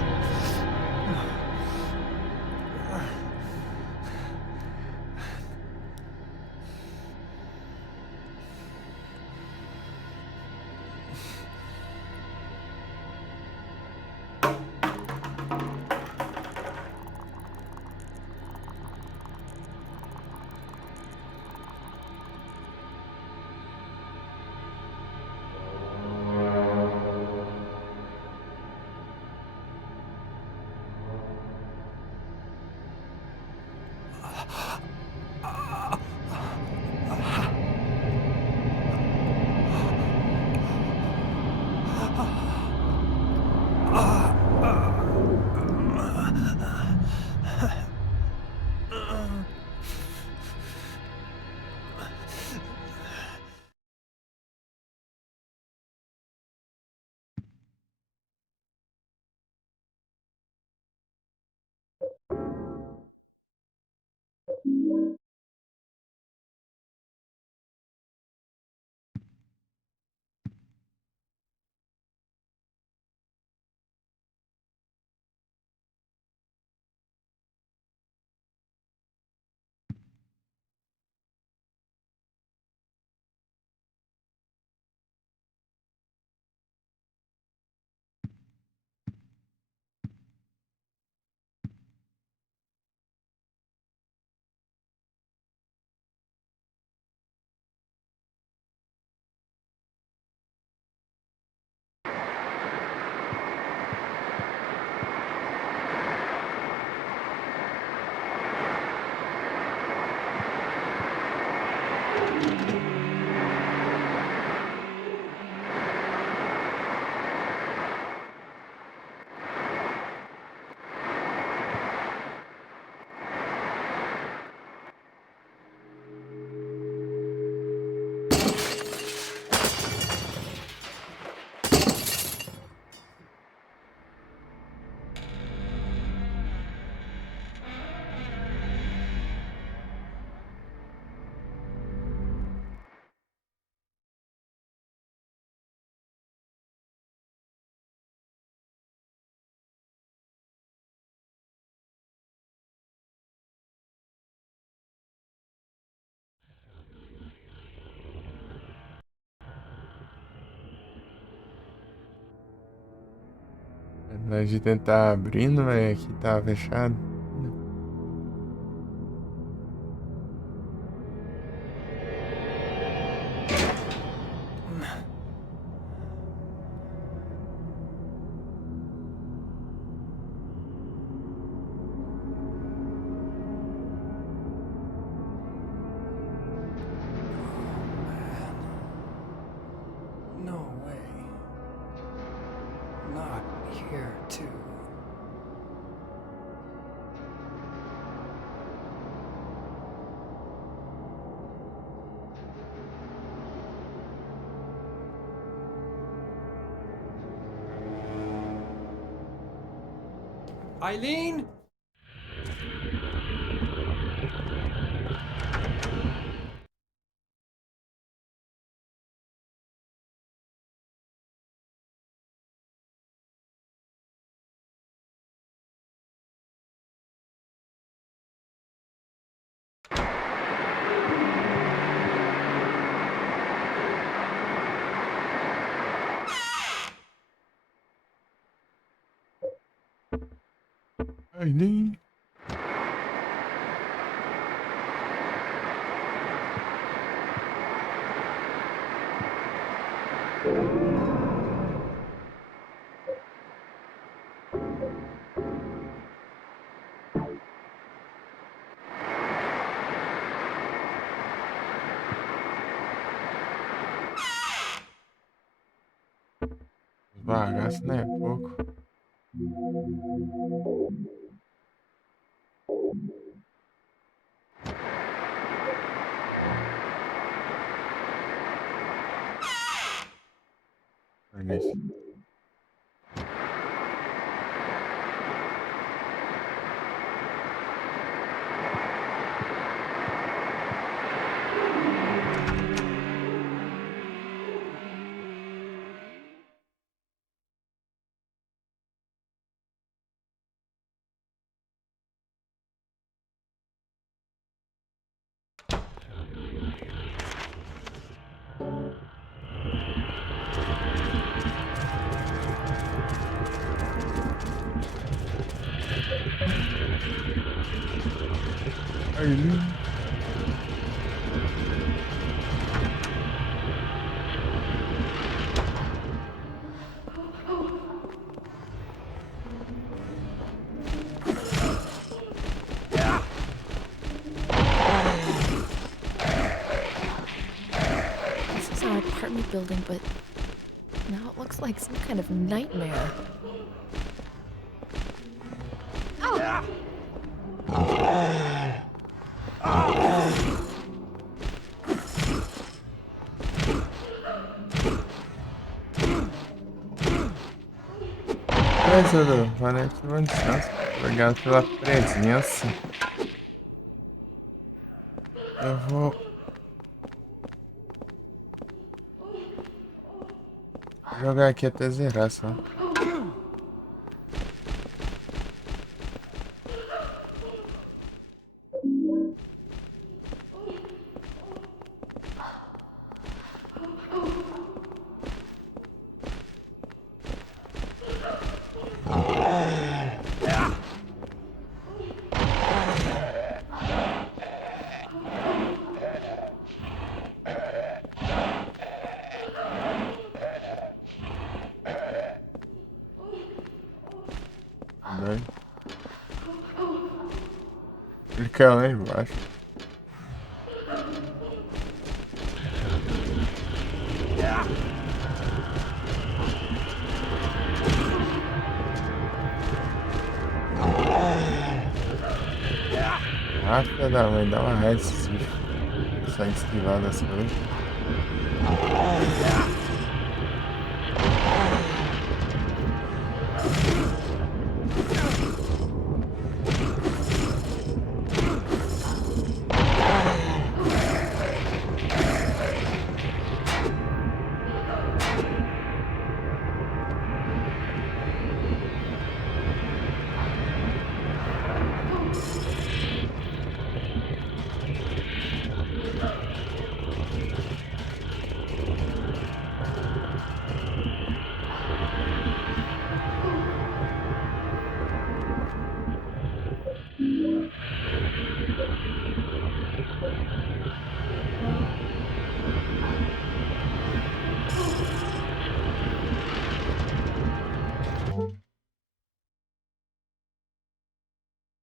Ao invés de tentar abrindo, mas aqui tá fechado. No way. Not here, too. Eileen? Aileen. Bagaço, né? Pouco. Olha isso. Aileen. This is our apartment building, but now it looks like some kind of nightmare. Beleza, Edu. Valeu pelo descanso. Obrigado pela presença. Eu vou jogar aqui até zerar só. Daí. Ele caiu lá embaixo. Ah, filha da mãe, dá uma raiva esses bichos. Sai esquivar das coisas.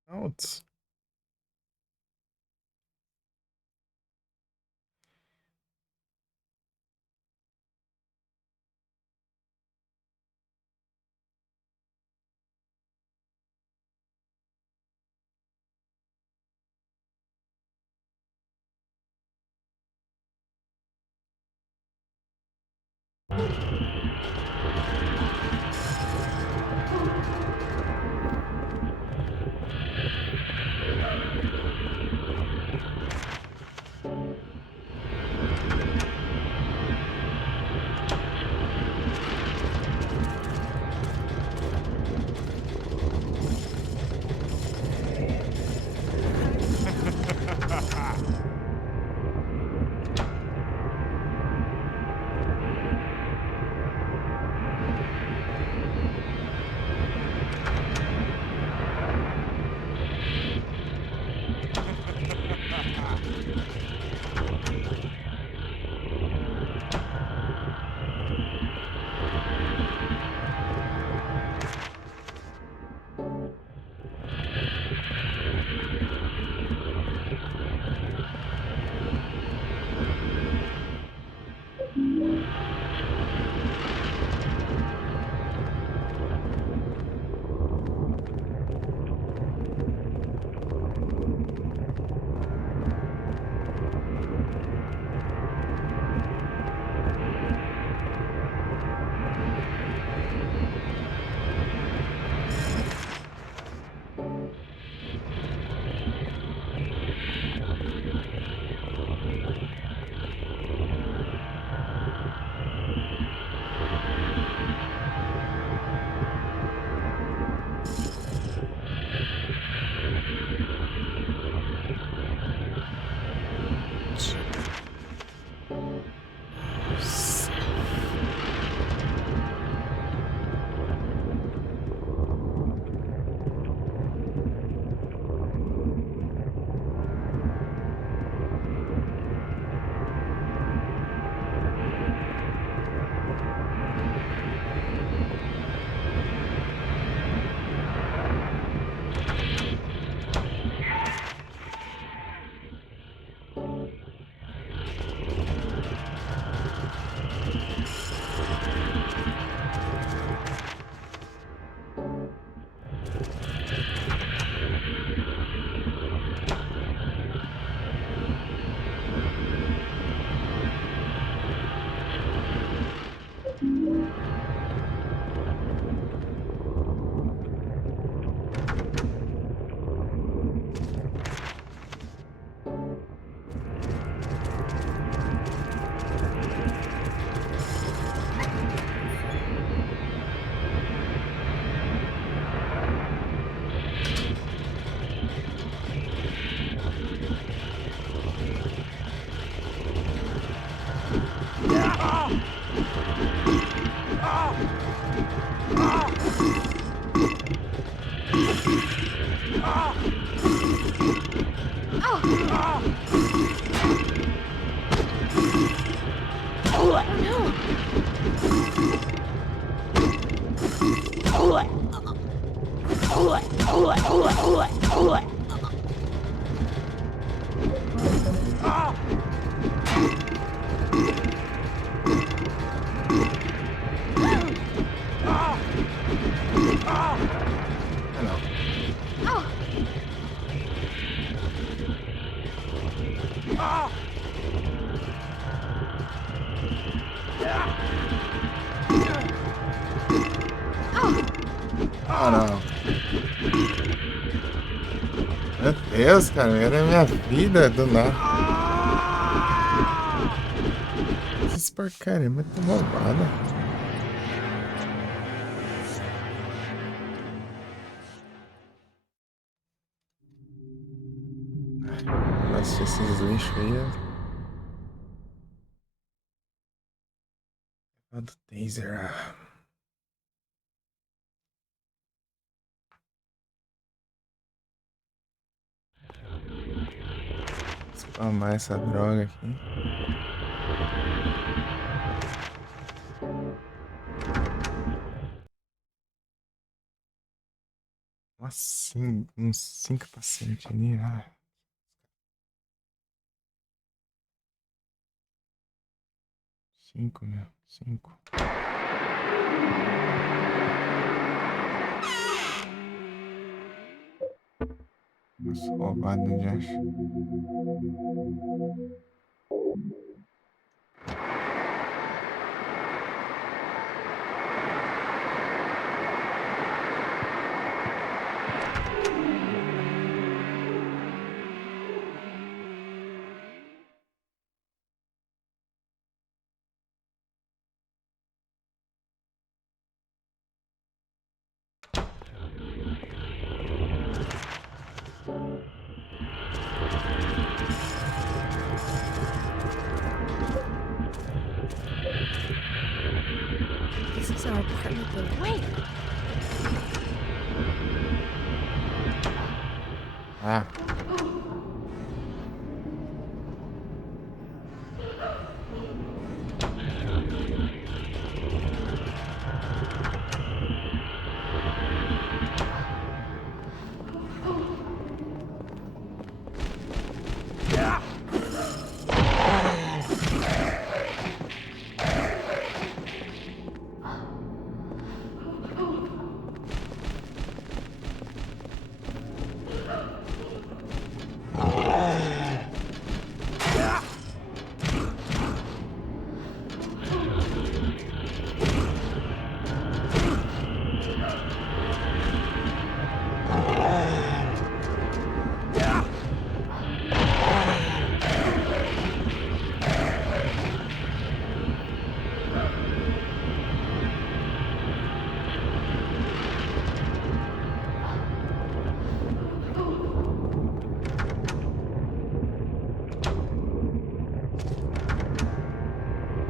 Pronto. Ah, não. Meu Deus, cara, era a minha vida do nada. Essas porcaria, muito malvada. Nossa, esses lixos aí. É do taser. Spamar essa droga aqui. Nossa, uns 5 pacientes ali. Ah. 5, meu. 5. Nossa, roubado de acho. This is our apartment building. Wait! Ah.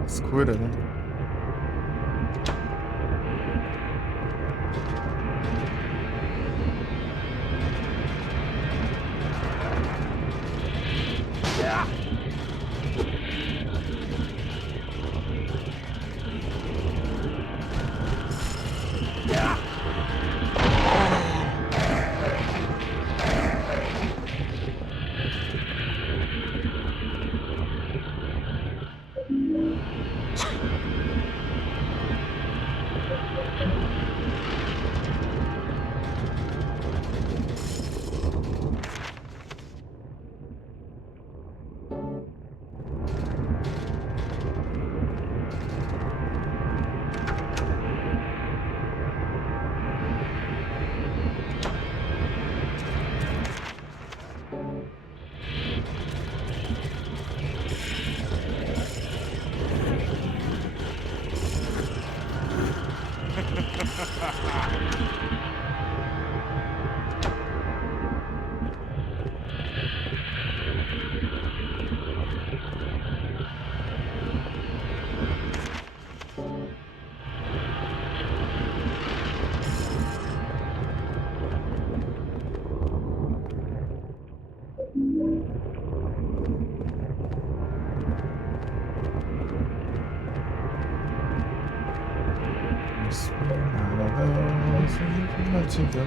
Escura, né? alternativa.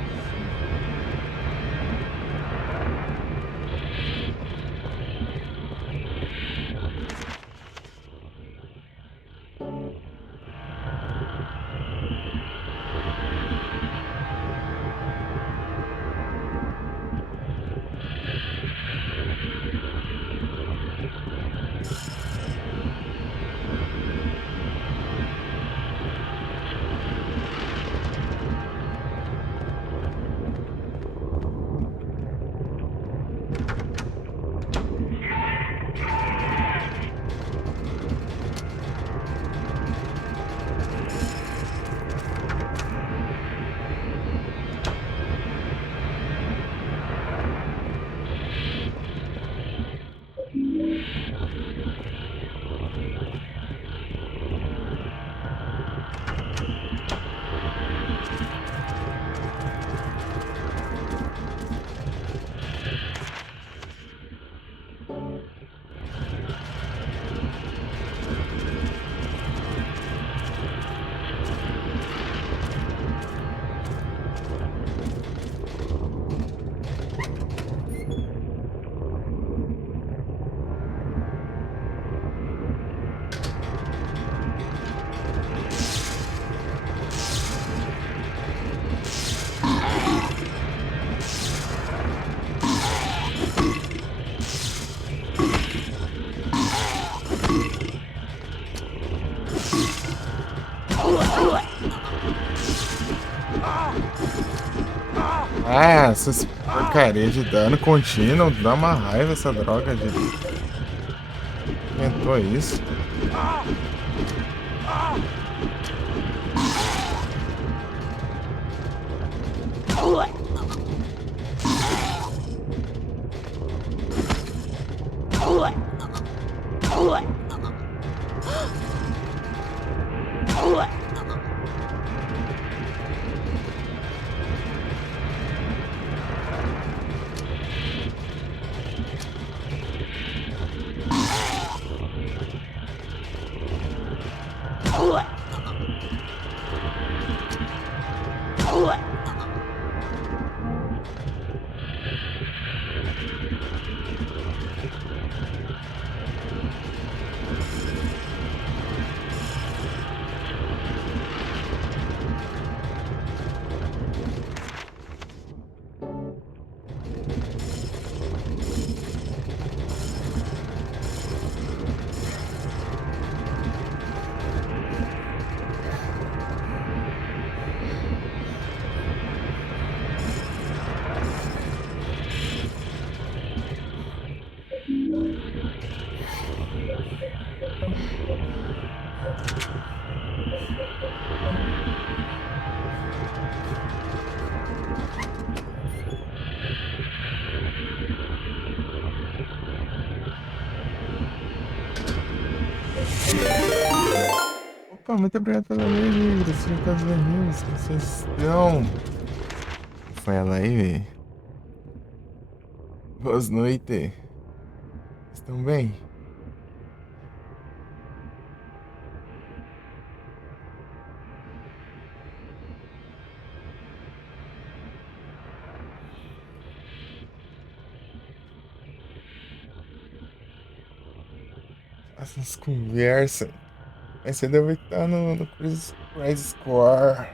Ah, essas porcaria de dano contínuo, dá uma raiva essa droga de... Inventou isso. Opa, muito obrigado pela minha Gracinha Casa Vermelhos, como vocês estão? Foi ela aí, velho. Boas noites. Estão bem? Essas conversas. Mas você deve estar no Crazy Score.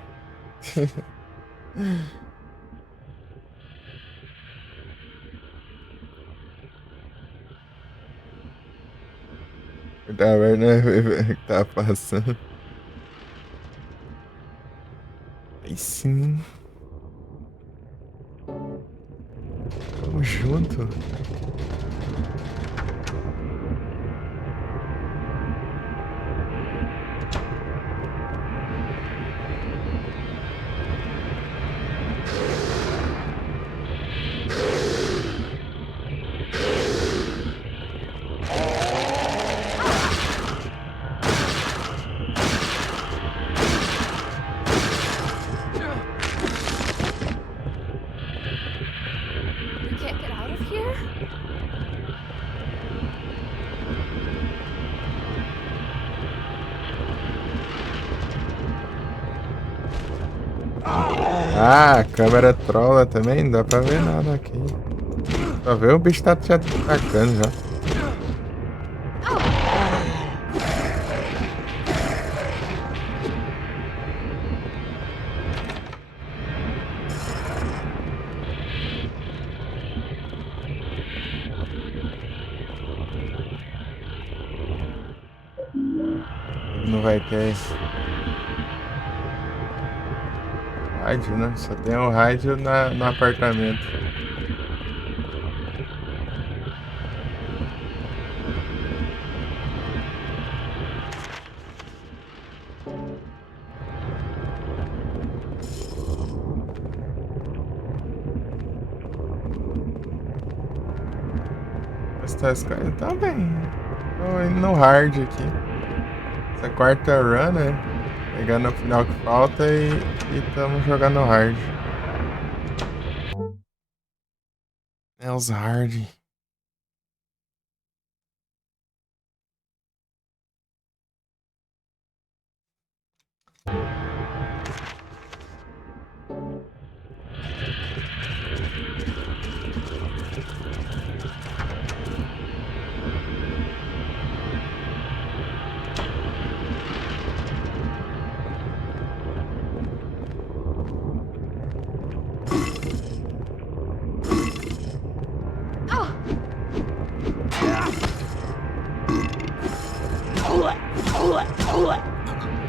Tá vendo, né? O que tá passando? Aí sim. Tamo junto. We can't get out of here? Ah, a câmera trola também, não dá pra ver nada aqui. Só vê o bicho tá te atacando já. Não vai ter rádio, né? Só tem o rádio no apartamento. Você tá escolhendo? Tá bem. Tô indo no hard aqui. Essa quarta run, né? Pegando o final que falta e tamo jogando hard. É os hard.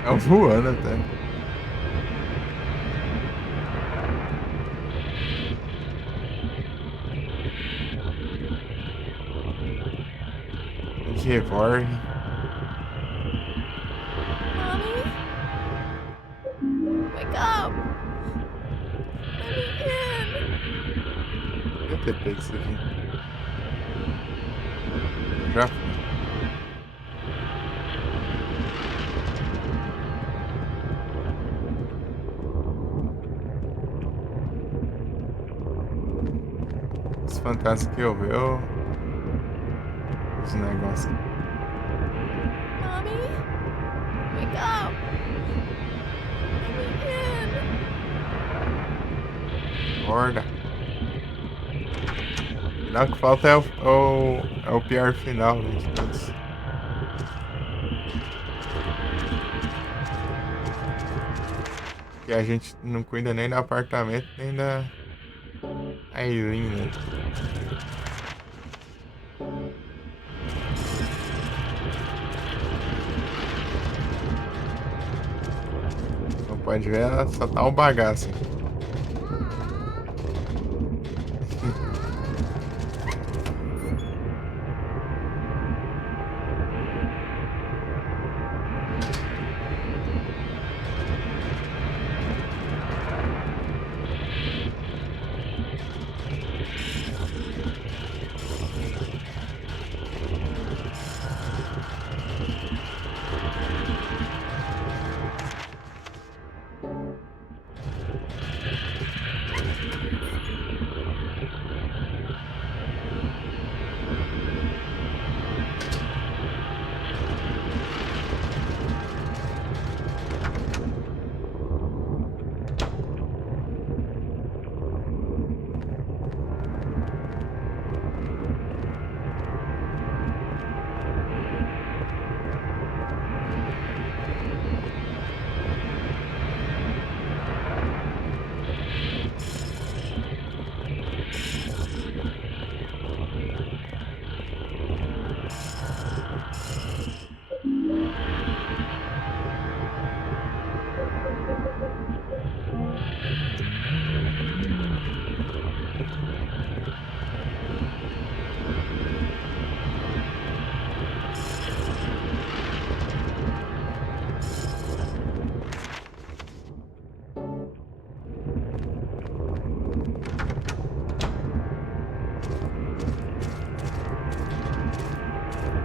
É voando até. De revólver. Mommy? Wake up! Let me in! Devia ter pego isso aqui. Já foi. Os fantasmas que eu vi, os negócios. Mommy? Wake up! Let me in! Acorda. O final que falta é o pior final, né, de todos. Que a gente não cuida nem do apartamento, nem da Aileen, né? Não pode ver, ela só tá um bagaço.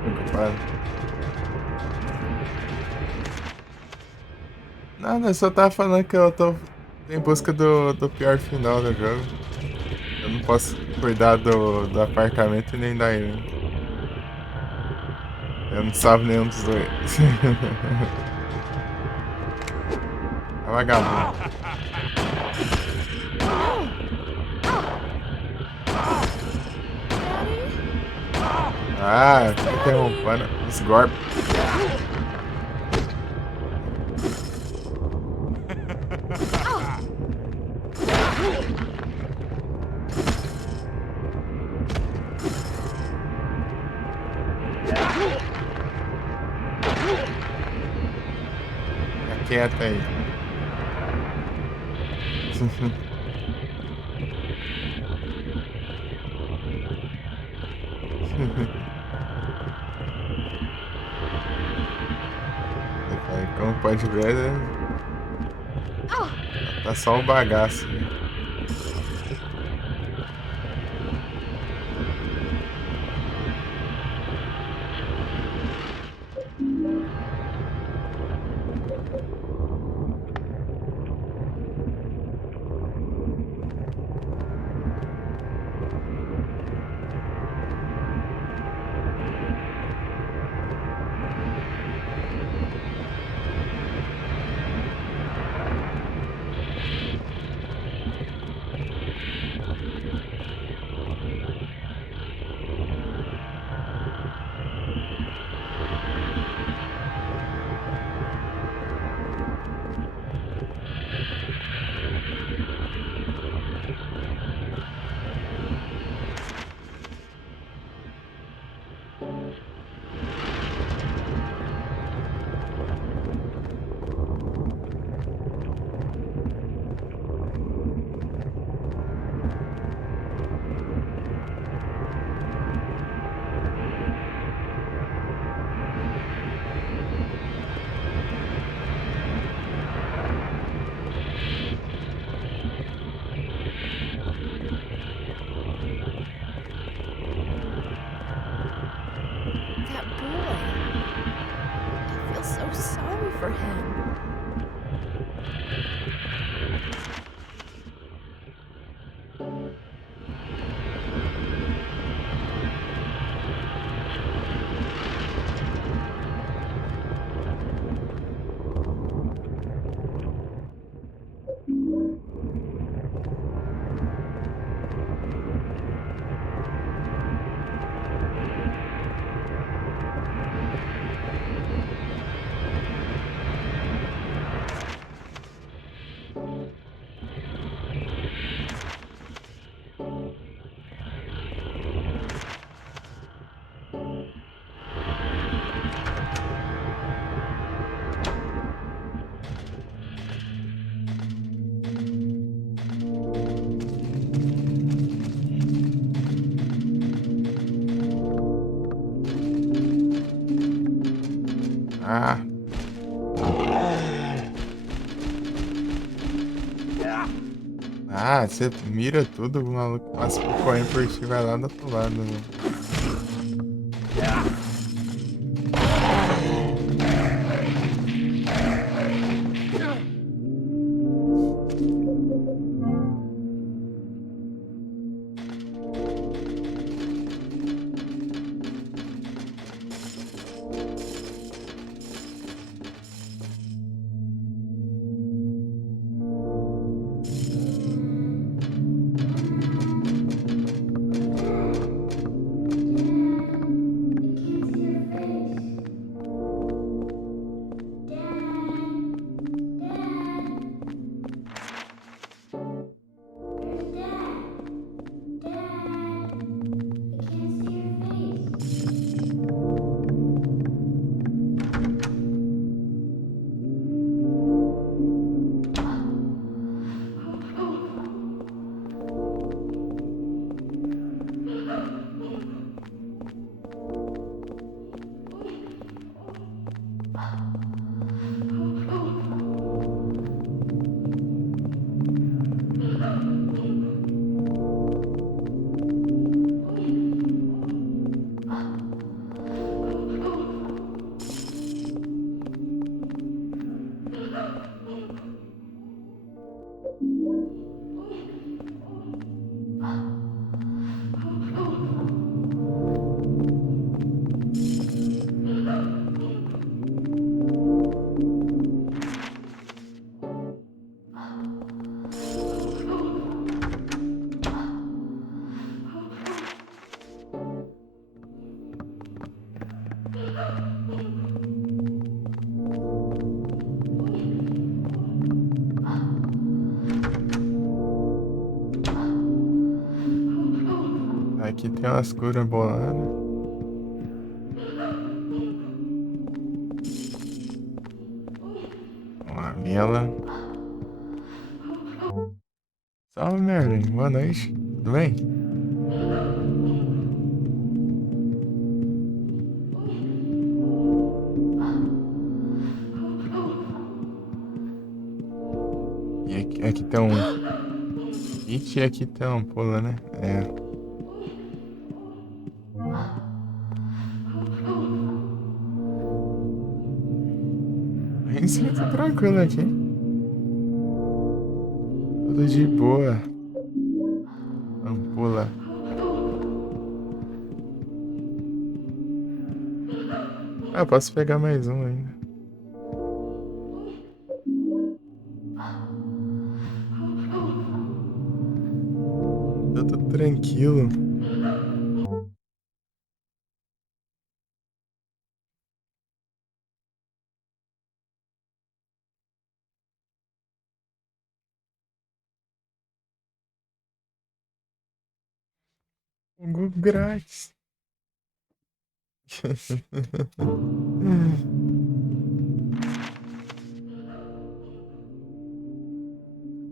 Preocupado. Nada, eu só tava falando que eu tô em busca do pior final do jogo. Eu não posso cuidar do apartamento e nem da Aileen. Eu não salvo nenhum dos dois. É vagabundo. Ah, fica interrompendo os golpes. Fica quieto aí. Aí, como pode ver, tá só um bagaço. Né? That boy. I feel so sorry for him. Ah. Ah, você mira tudo, o maluco passa correndo por ti e vai lá do outro lado. Né? Aqui tem umas curas boladas. Uma vela. Salve, Merlin. Boa noite. Tudo bem? E aqui tem um kit e aqui tem uma ampola, né? É. A gente tá tranquilo aqui. Tudo de boa. Ampola. Ah, eu posso pegar mais um ainda. Tudo tranquilo. Fogo grátis.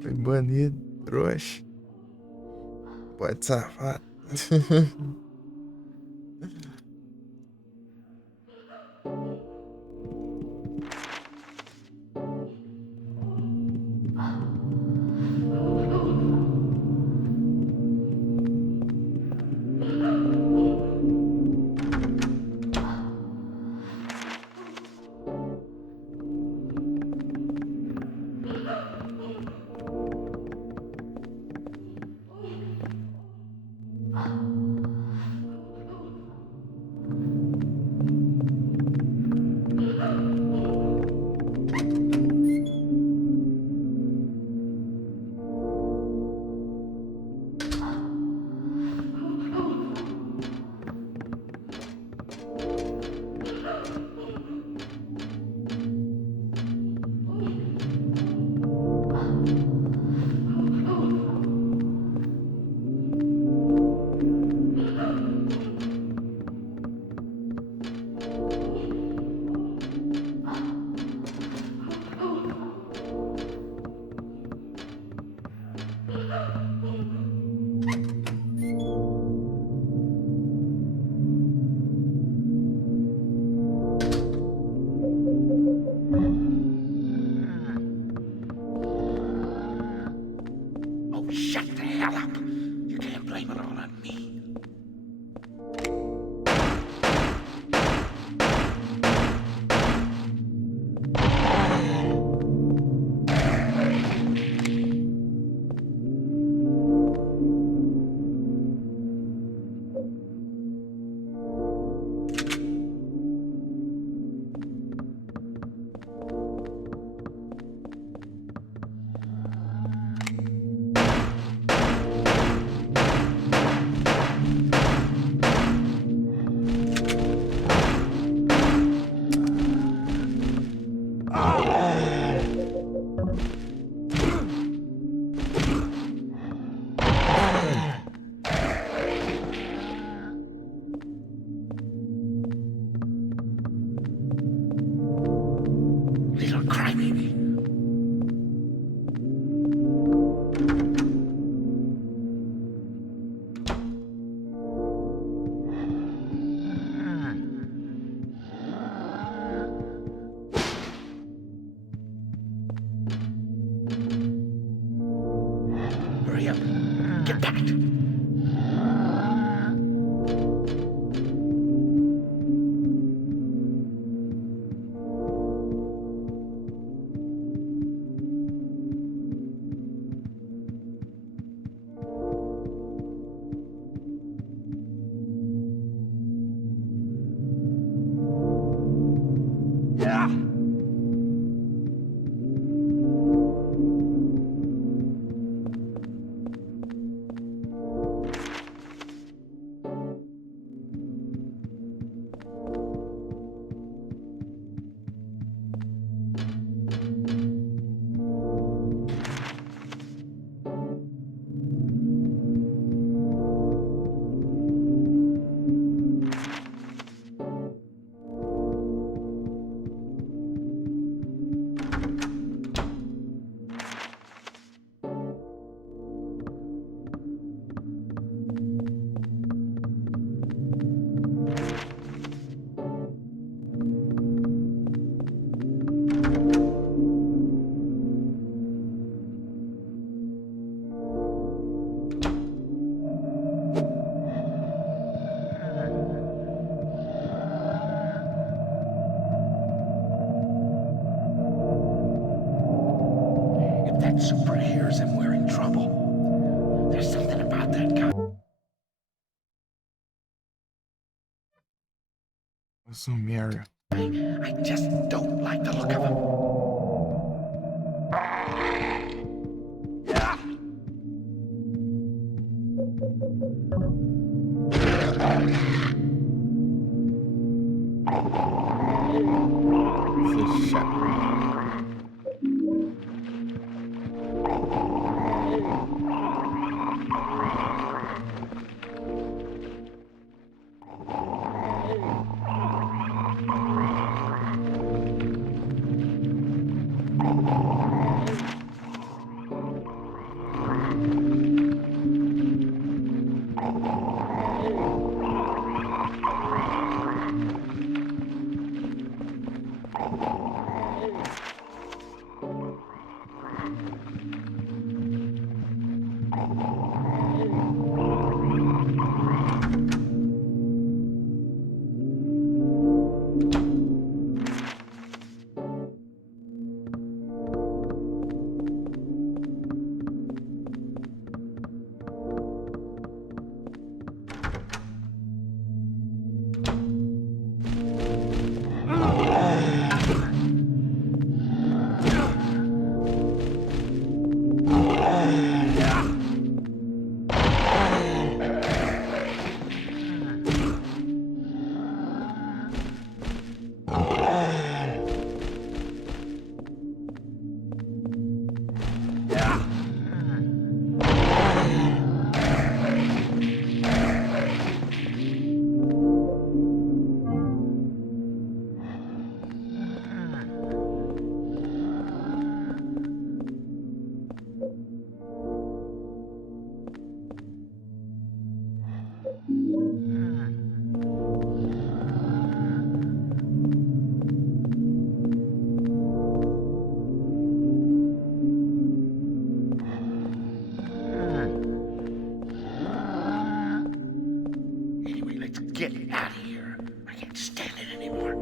Foi banido, trouxa. Pode safado. Oh, shut the hell up. You can't blame it all on me. Little crybaby. Hurry up. Get that. Yeah. that super hears him, we're in trouble. There's something about that guy. What's on Mary? I just don't like the look of him. It's a shot. Anyway, let's get out of here. I can't stand it anymore.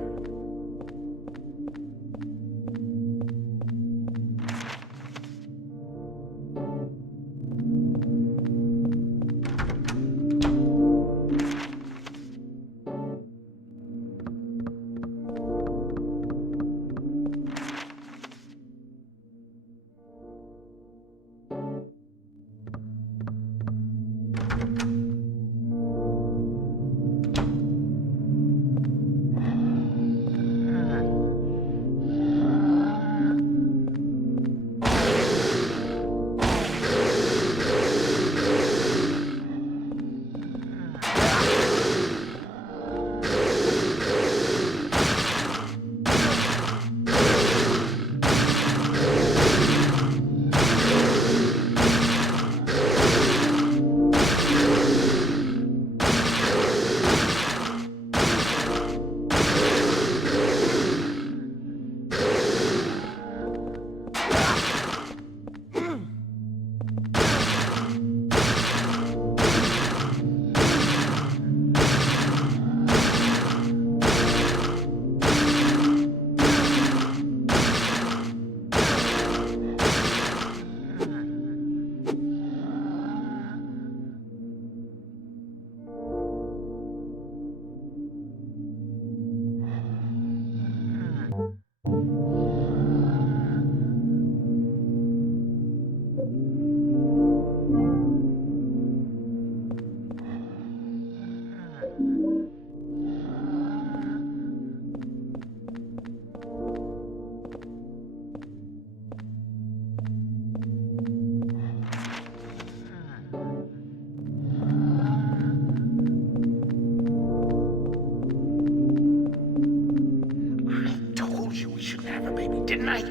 I told you we shouldn't have a baby, didn't I?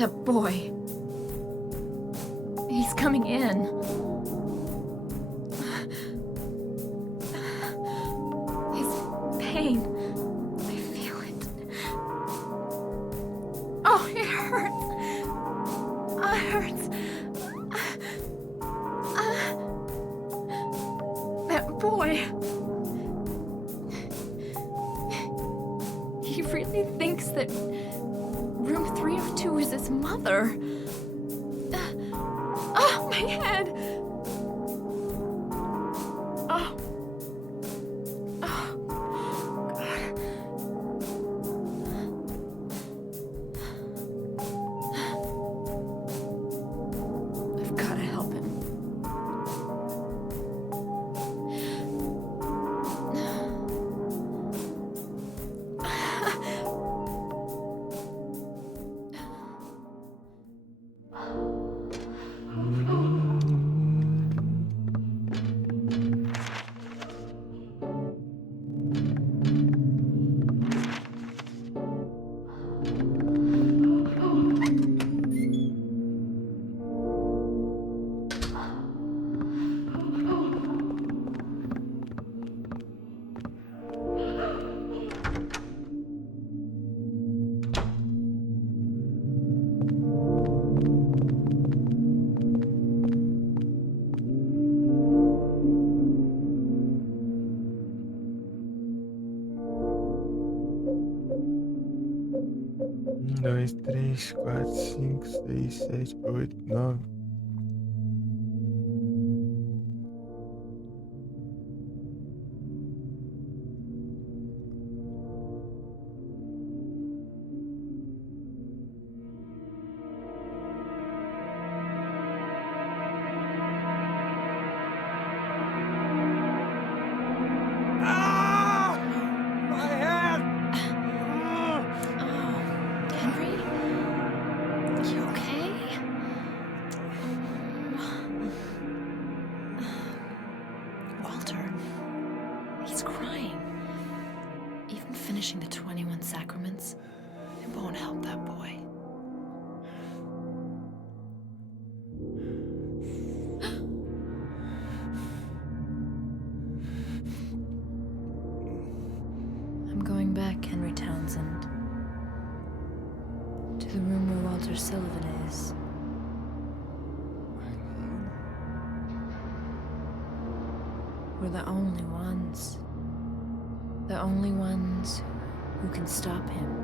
That boy. He's coming in. His pain. I feel it. Oh, it hurts. It hurts. That boy. He really thinks that room 302 is his mother. Oh, my head. Oh. Oh. God. I've got to help him. Dois, três, quatro, cinco, seis, sete, oito, nove. Ah! My head! Oh, Henry? You okay? Walter, he's crying. Even finishing the 21 sacraments, it won't help that boy. I'm going back, Henry Townsend. To the room where Walter Sullivan is. We're the only ones. The only ones who can stop him.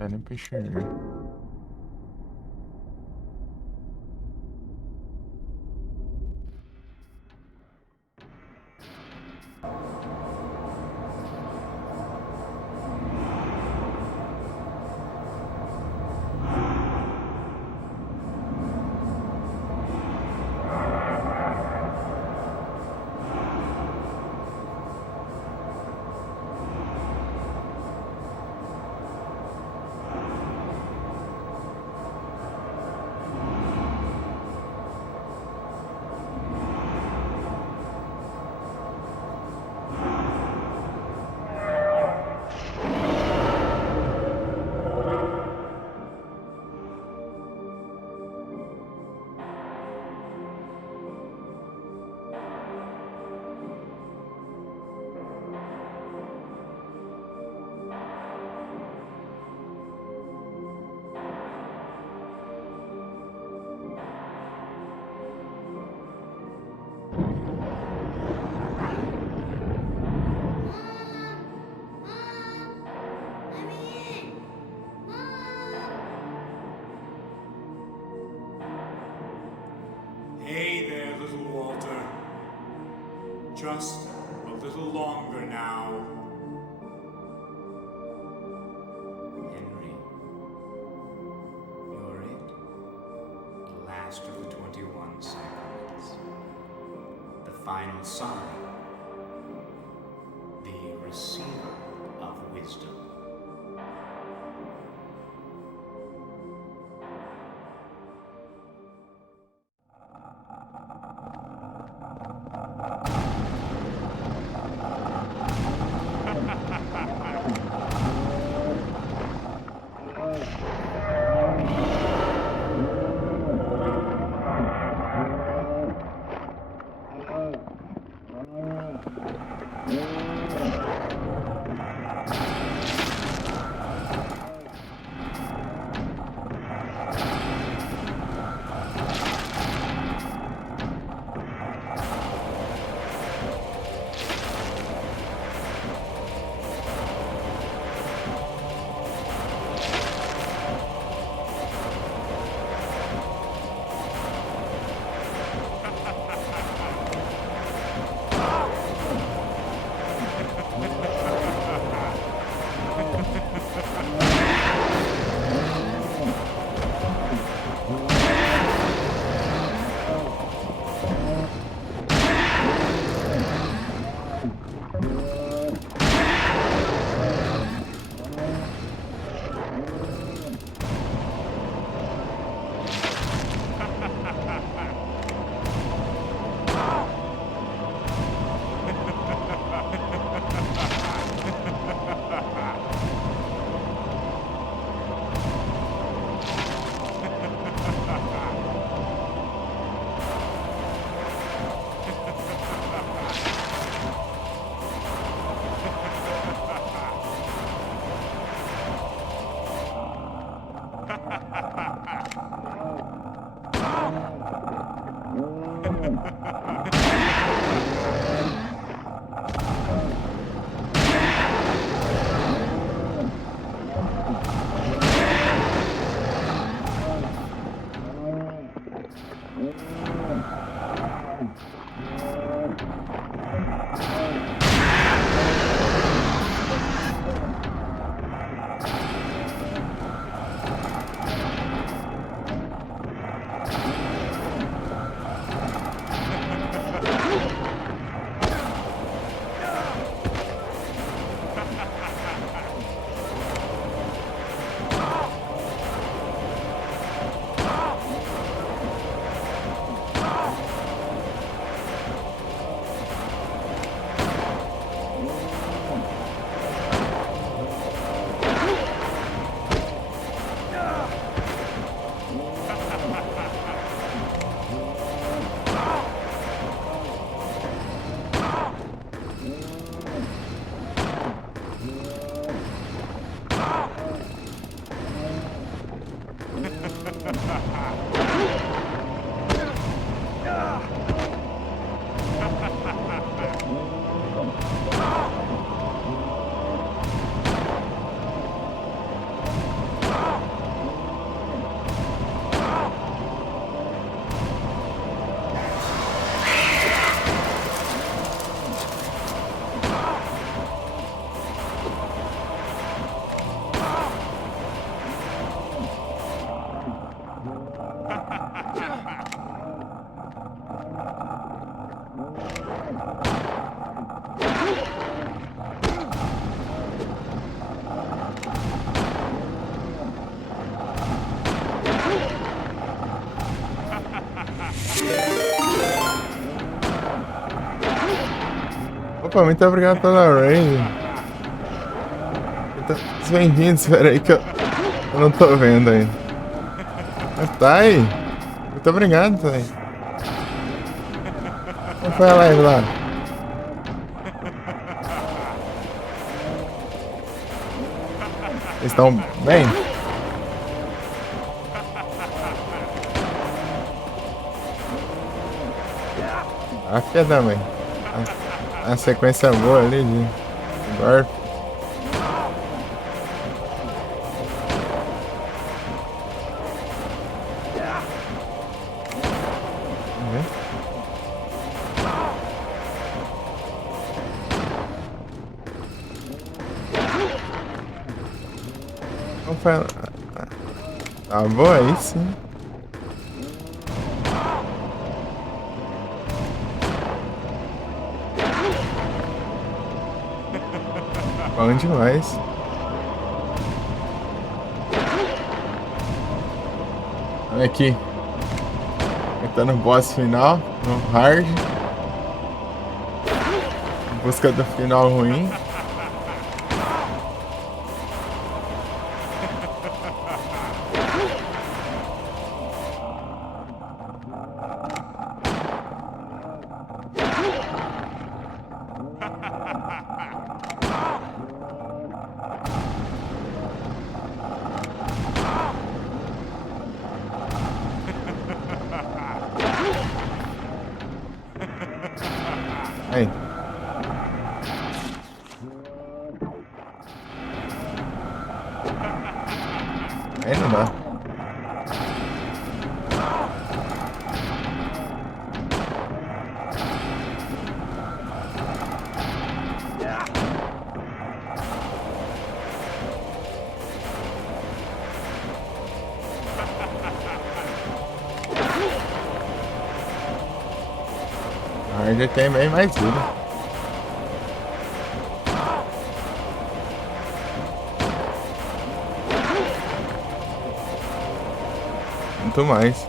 É nem pra enxergar. Let me in! Mom! Hey there, little Walter. Just a little longer now. Henry, you're it. The last of the 21 sacraments. The final sign. The receiver of wisdom. Opa, muito obrigado pela raid. Bem-vindos, espera aí que eu não tô vendo ainda. Mas tá aí. Muito obrigado, tá aí. Como foi a live lá? Vocês estão bem? Ah, filha da mãe. A sequência boa ali de golpe. Como foi? Tá boa aí sim. Bom demais. Olha aqui. Entrando no boss final, no hard. Em busca do final ruim. Aí. Aí não dá. Hard tem bem mais vida. Muito mais.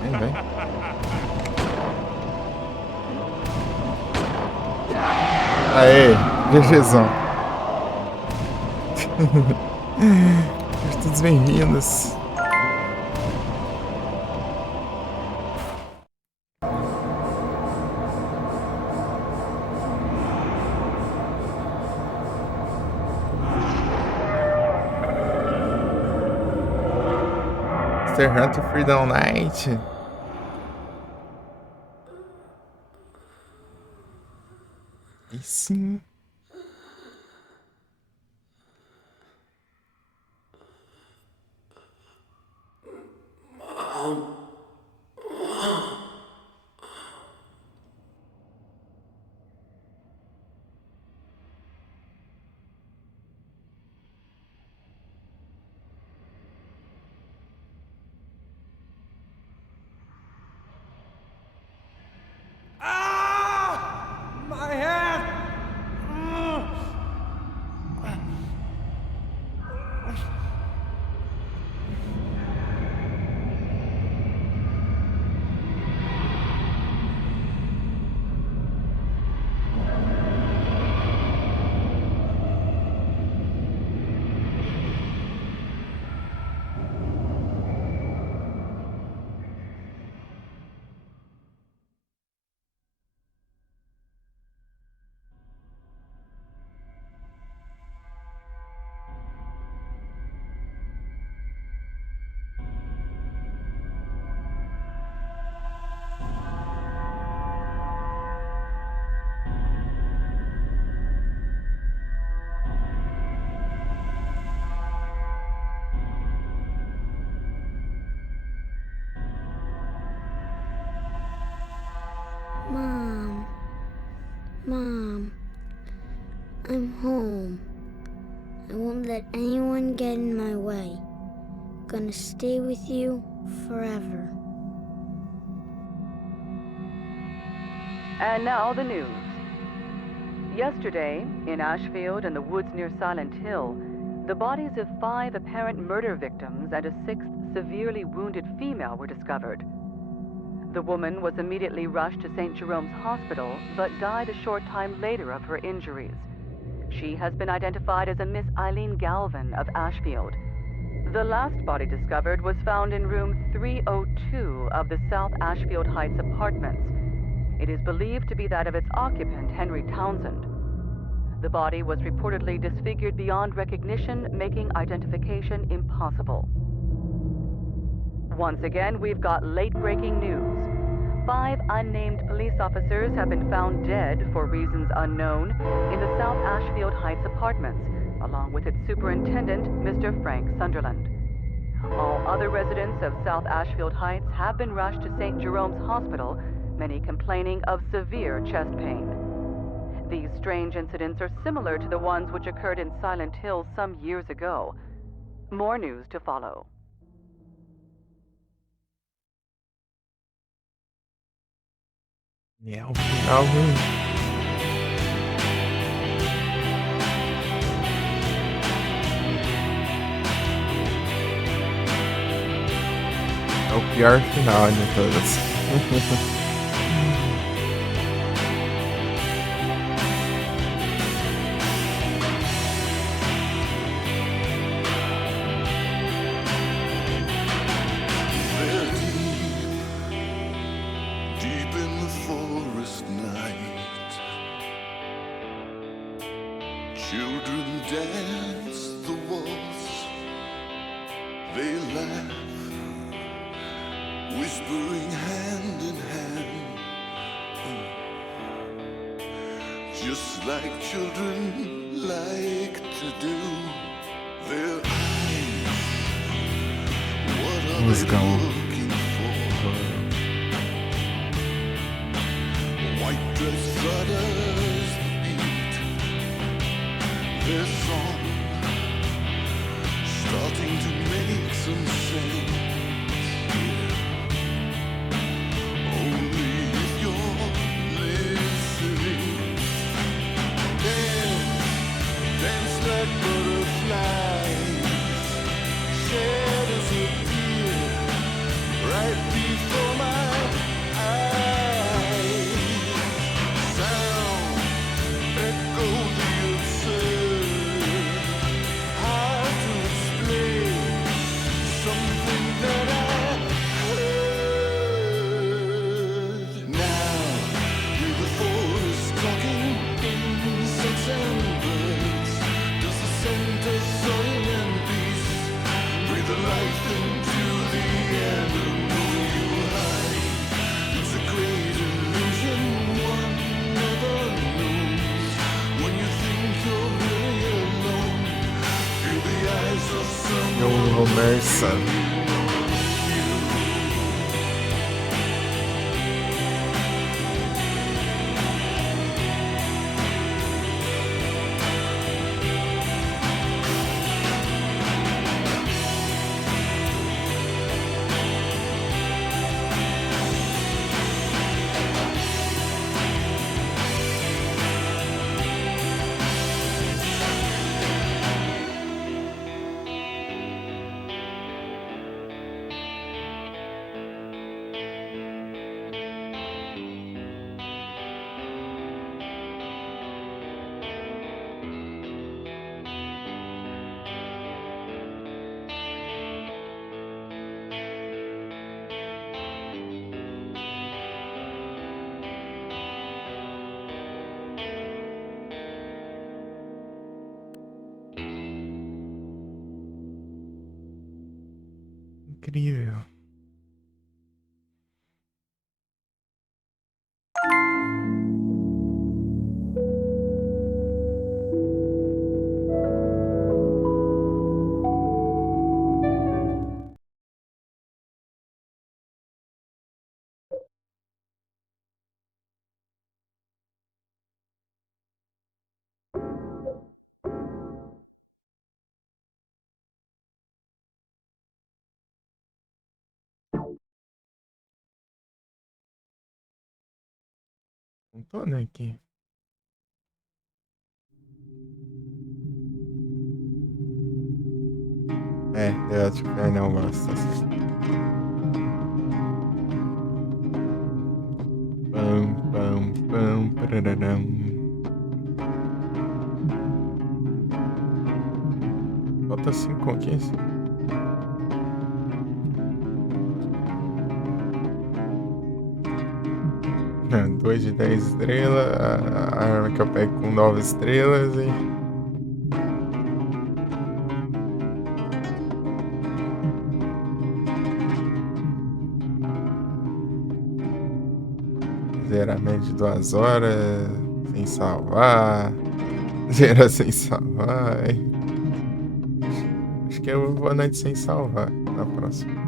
Vem, vem. Aê, GGzão. Todos bem-vindos. Monster Hunter Freedom Night. E sim. Ah! My head! Mom, I'm home. I won't let anyone get in my way. Gonna stay with you forever. And now the news. Yesterday, in Ashfield and the woods near Silent Hill, the bodies of 5 apparent murder victims and a 6th severely wounded female were discovered. The woman was immediately rushed to St. Jerome's Hospital, but died a short time later of her injuries. She has been identified as a Miss Eileen Galvin of Ashfield. The last body discovered was found in room 302 of the South Ashfield Heights apartments. It is believed to be that of its occupant, Henry Townsend. The body was reportedly disfigured beyond recognition, making identification impossible. Once again, we've got late-breaking news. 5 unnamed police officers have been found dead for reasons unknown in the South Ashfield Heights apartments, along with its superintendent, Mr. Frank Sunderland. All other residents of South Ashfield Heights have been rushed to St. Jerome's Hospital, many complaining of severe chest pain. These strange incidents are similar to the ones which occurred in Silent Hill some years ago. More news to follow. E é o final ruim. É o pior final de todas. They're deep in the forest night. Children dance the waltz. They laugh, whispering hand in hand. Just like children like to do. Their eyes, what are Música they 1. looking for? White dress flutters the beat. Their song starting to make some sense. Only if you're listening. Dance, dance like butterflies. Shadows appear right before my eyes. Sound echo the absurd. Hard to explain something that I heard. Now, with the forest talking insects and birds, does the center soil and peace breathe a life into the animal you hide? It's a great illusion one never knows. When you think you're really alone, feel the eyes of Jogo someone Romersa. Incrível. Não tô, né, aqui. É, eu acho que não gosto. Pam, pam, pam, pararam. Falta 5 conquistas. Não, 2 de 10 estrelas. A arma que eu pego com 9 estrelas e. Zerar média de 2 horas. Sem salvar. Zerar sem salvar. Acho que eu vou noite sem salvar na próxima.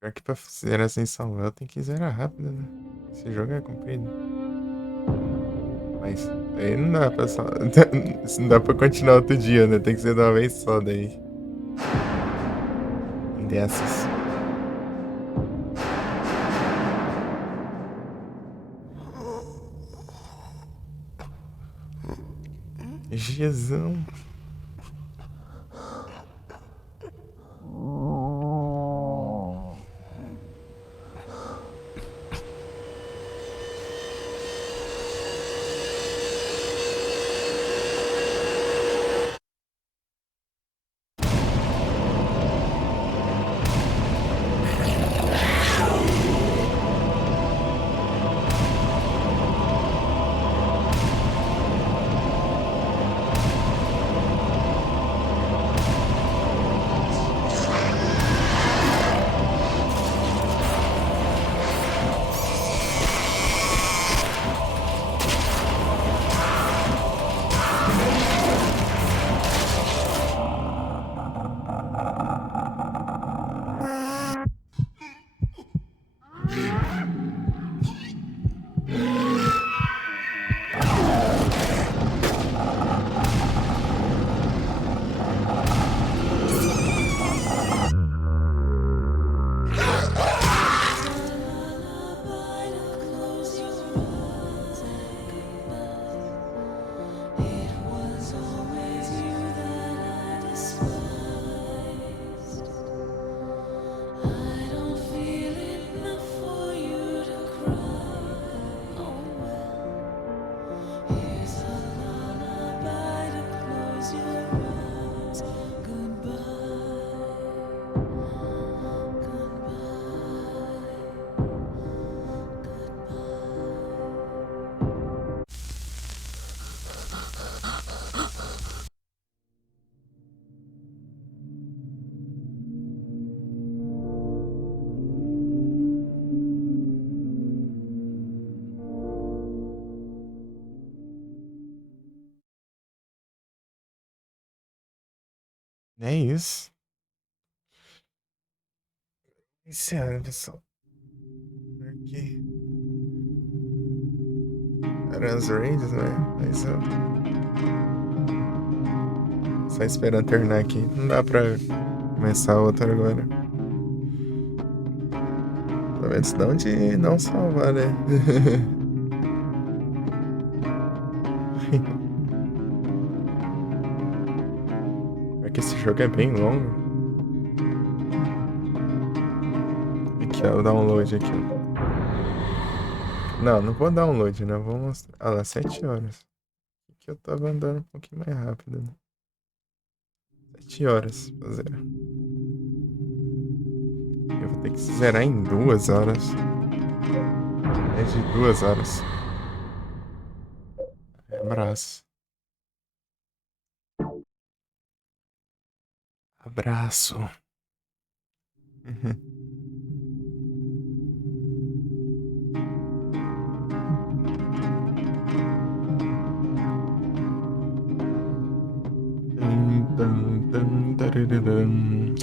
Pior que pra zerar sem salvar eu tenho que zerar rápido, né? Esse jogo é comprido. Mas aí não dá pra só. Não dá pra continuar outro dia, né? Tem que ser de uma vez só daí. Dessas. Jesus. É isso. Iniciando, pessoal. Aqui. Eram as raids, né? Mas eu. Só esperando terminar aqui. Não dá pra começar outra agora. Pelo menos não de não salvar, né? É que esse jogo é bem longo. Aqui, ó, o download aqui, ó. Não, não vou download, né? Vou mostrar. Ah lá, 7 horas. Aqui eu tava andando um pouquinho mais rápido, né? 7 horas pra zerar. Eu vou ter que zerar em 2 horas. É de 2 horas. Abraço. Abraço. Dun, dun, dun, dun, dun.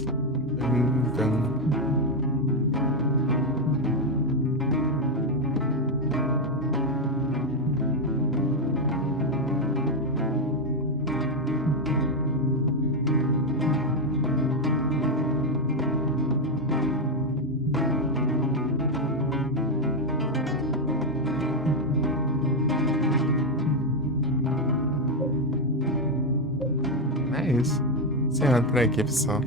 encerrando por aqui, pessoal.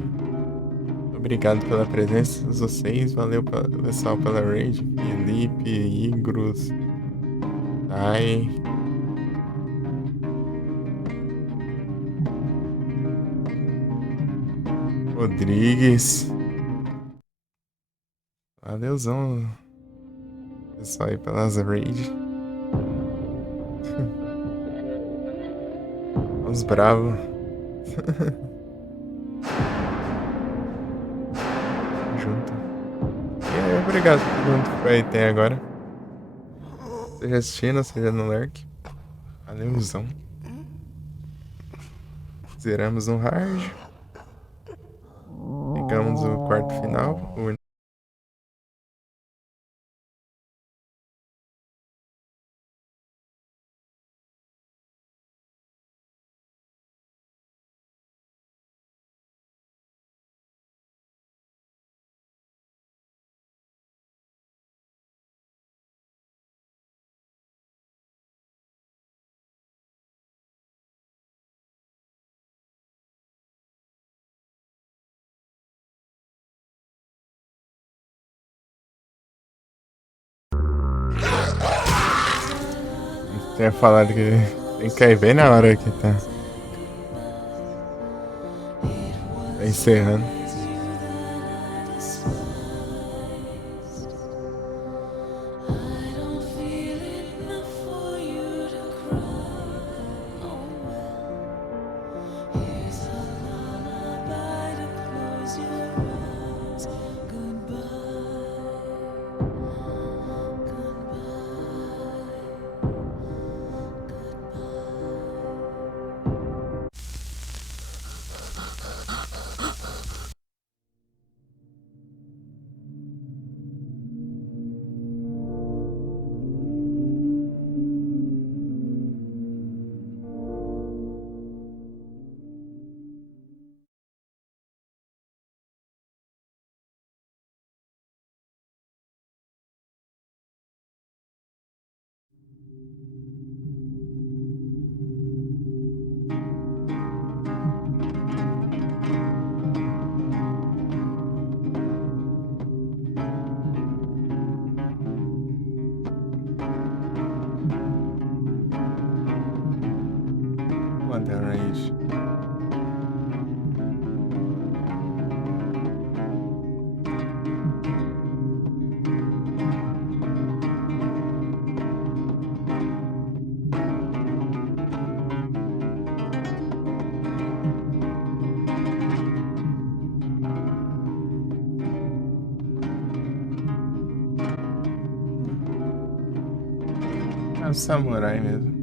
Obrigado pela presença de vocês. Valeu, pessoal, pela raid. Felipe, Igros, Ai. Rodrigues. Valeuzão, pessoal, aí pelas raids. Os bravos. Junto. E aí, obrigado por todo mundo que foi aí até agora. Seja assistindo, seja no lurk. Valeuzão. Zeramos um hard. Pegamos o quarto final. Tinha falado que tem que cair bem na hora que tá encerrando. Manda raid. É o samurai mesmo.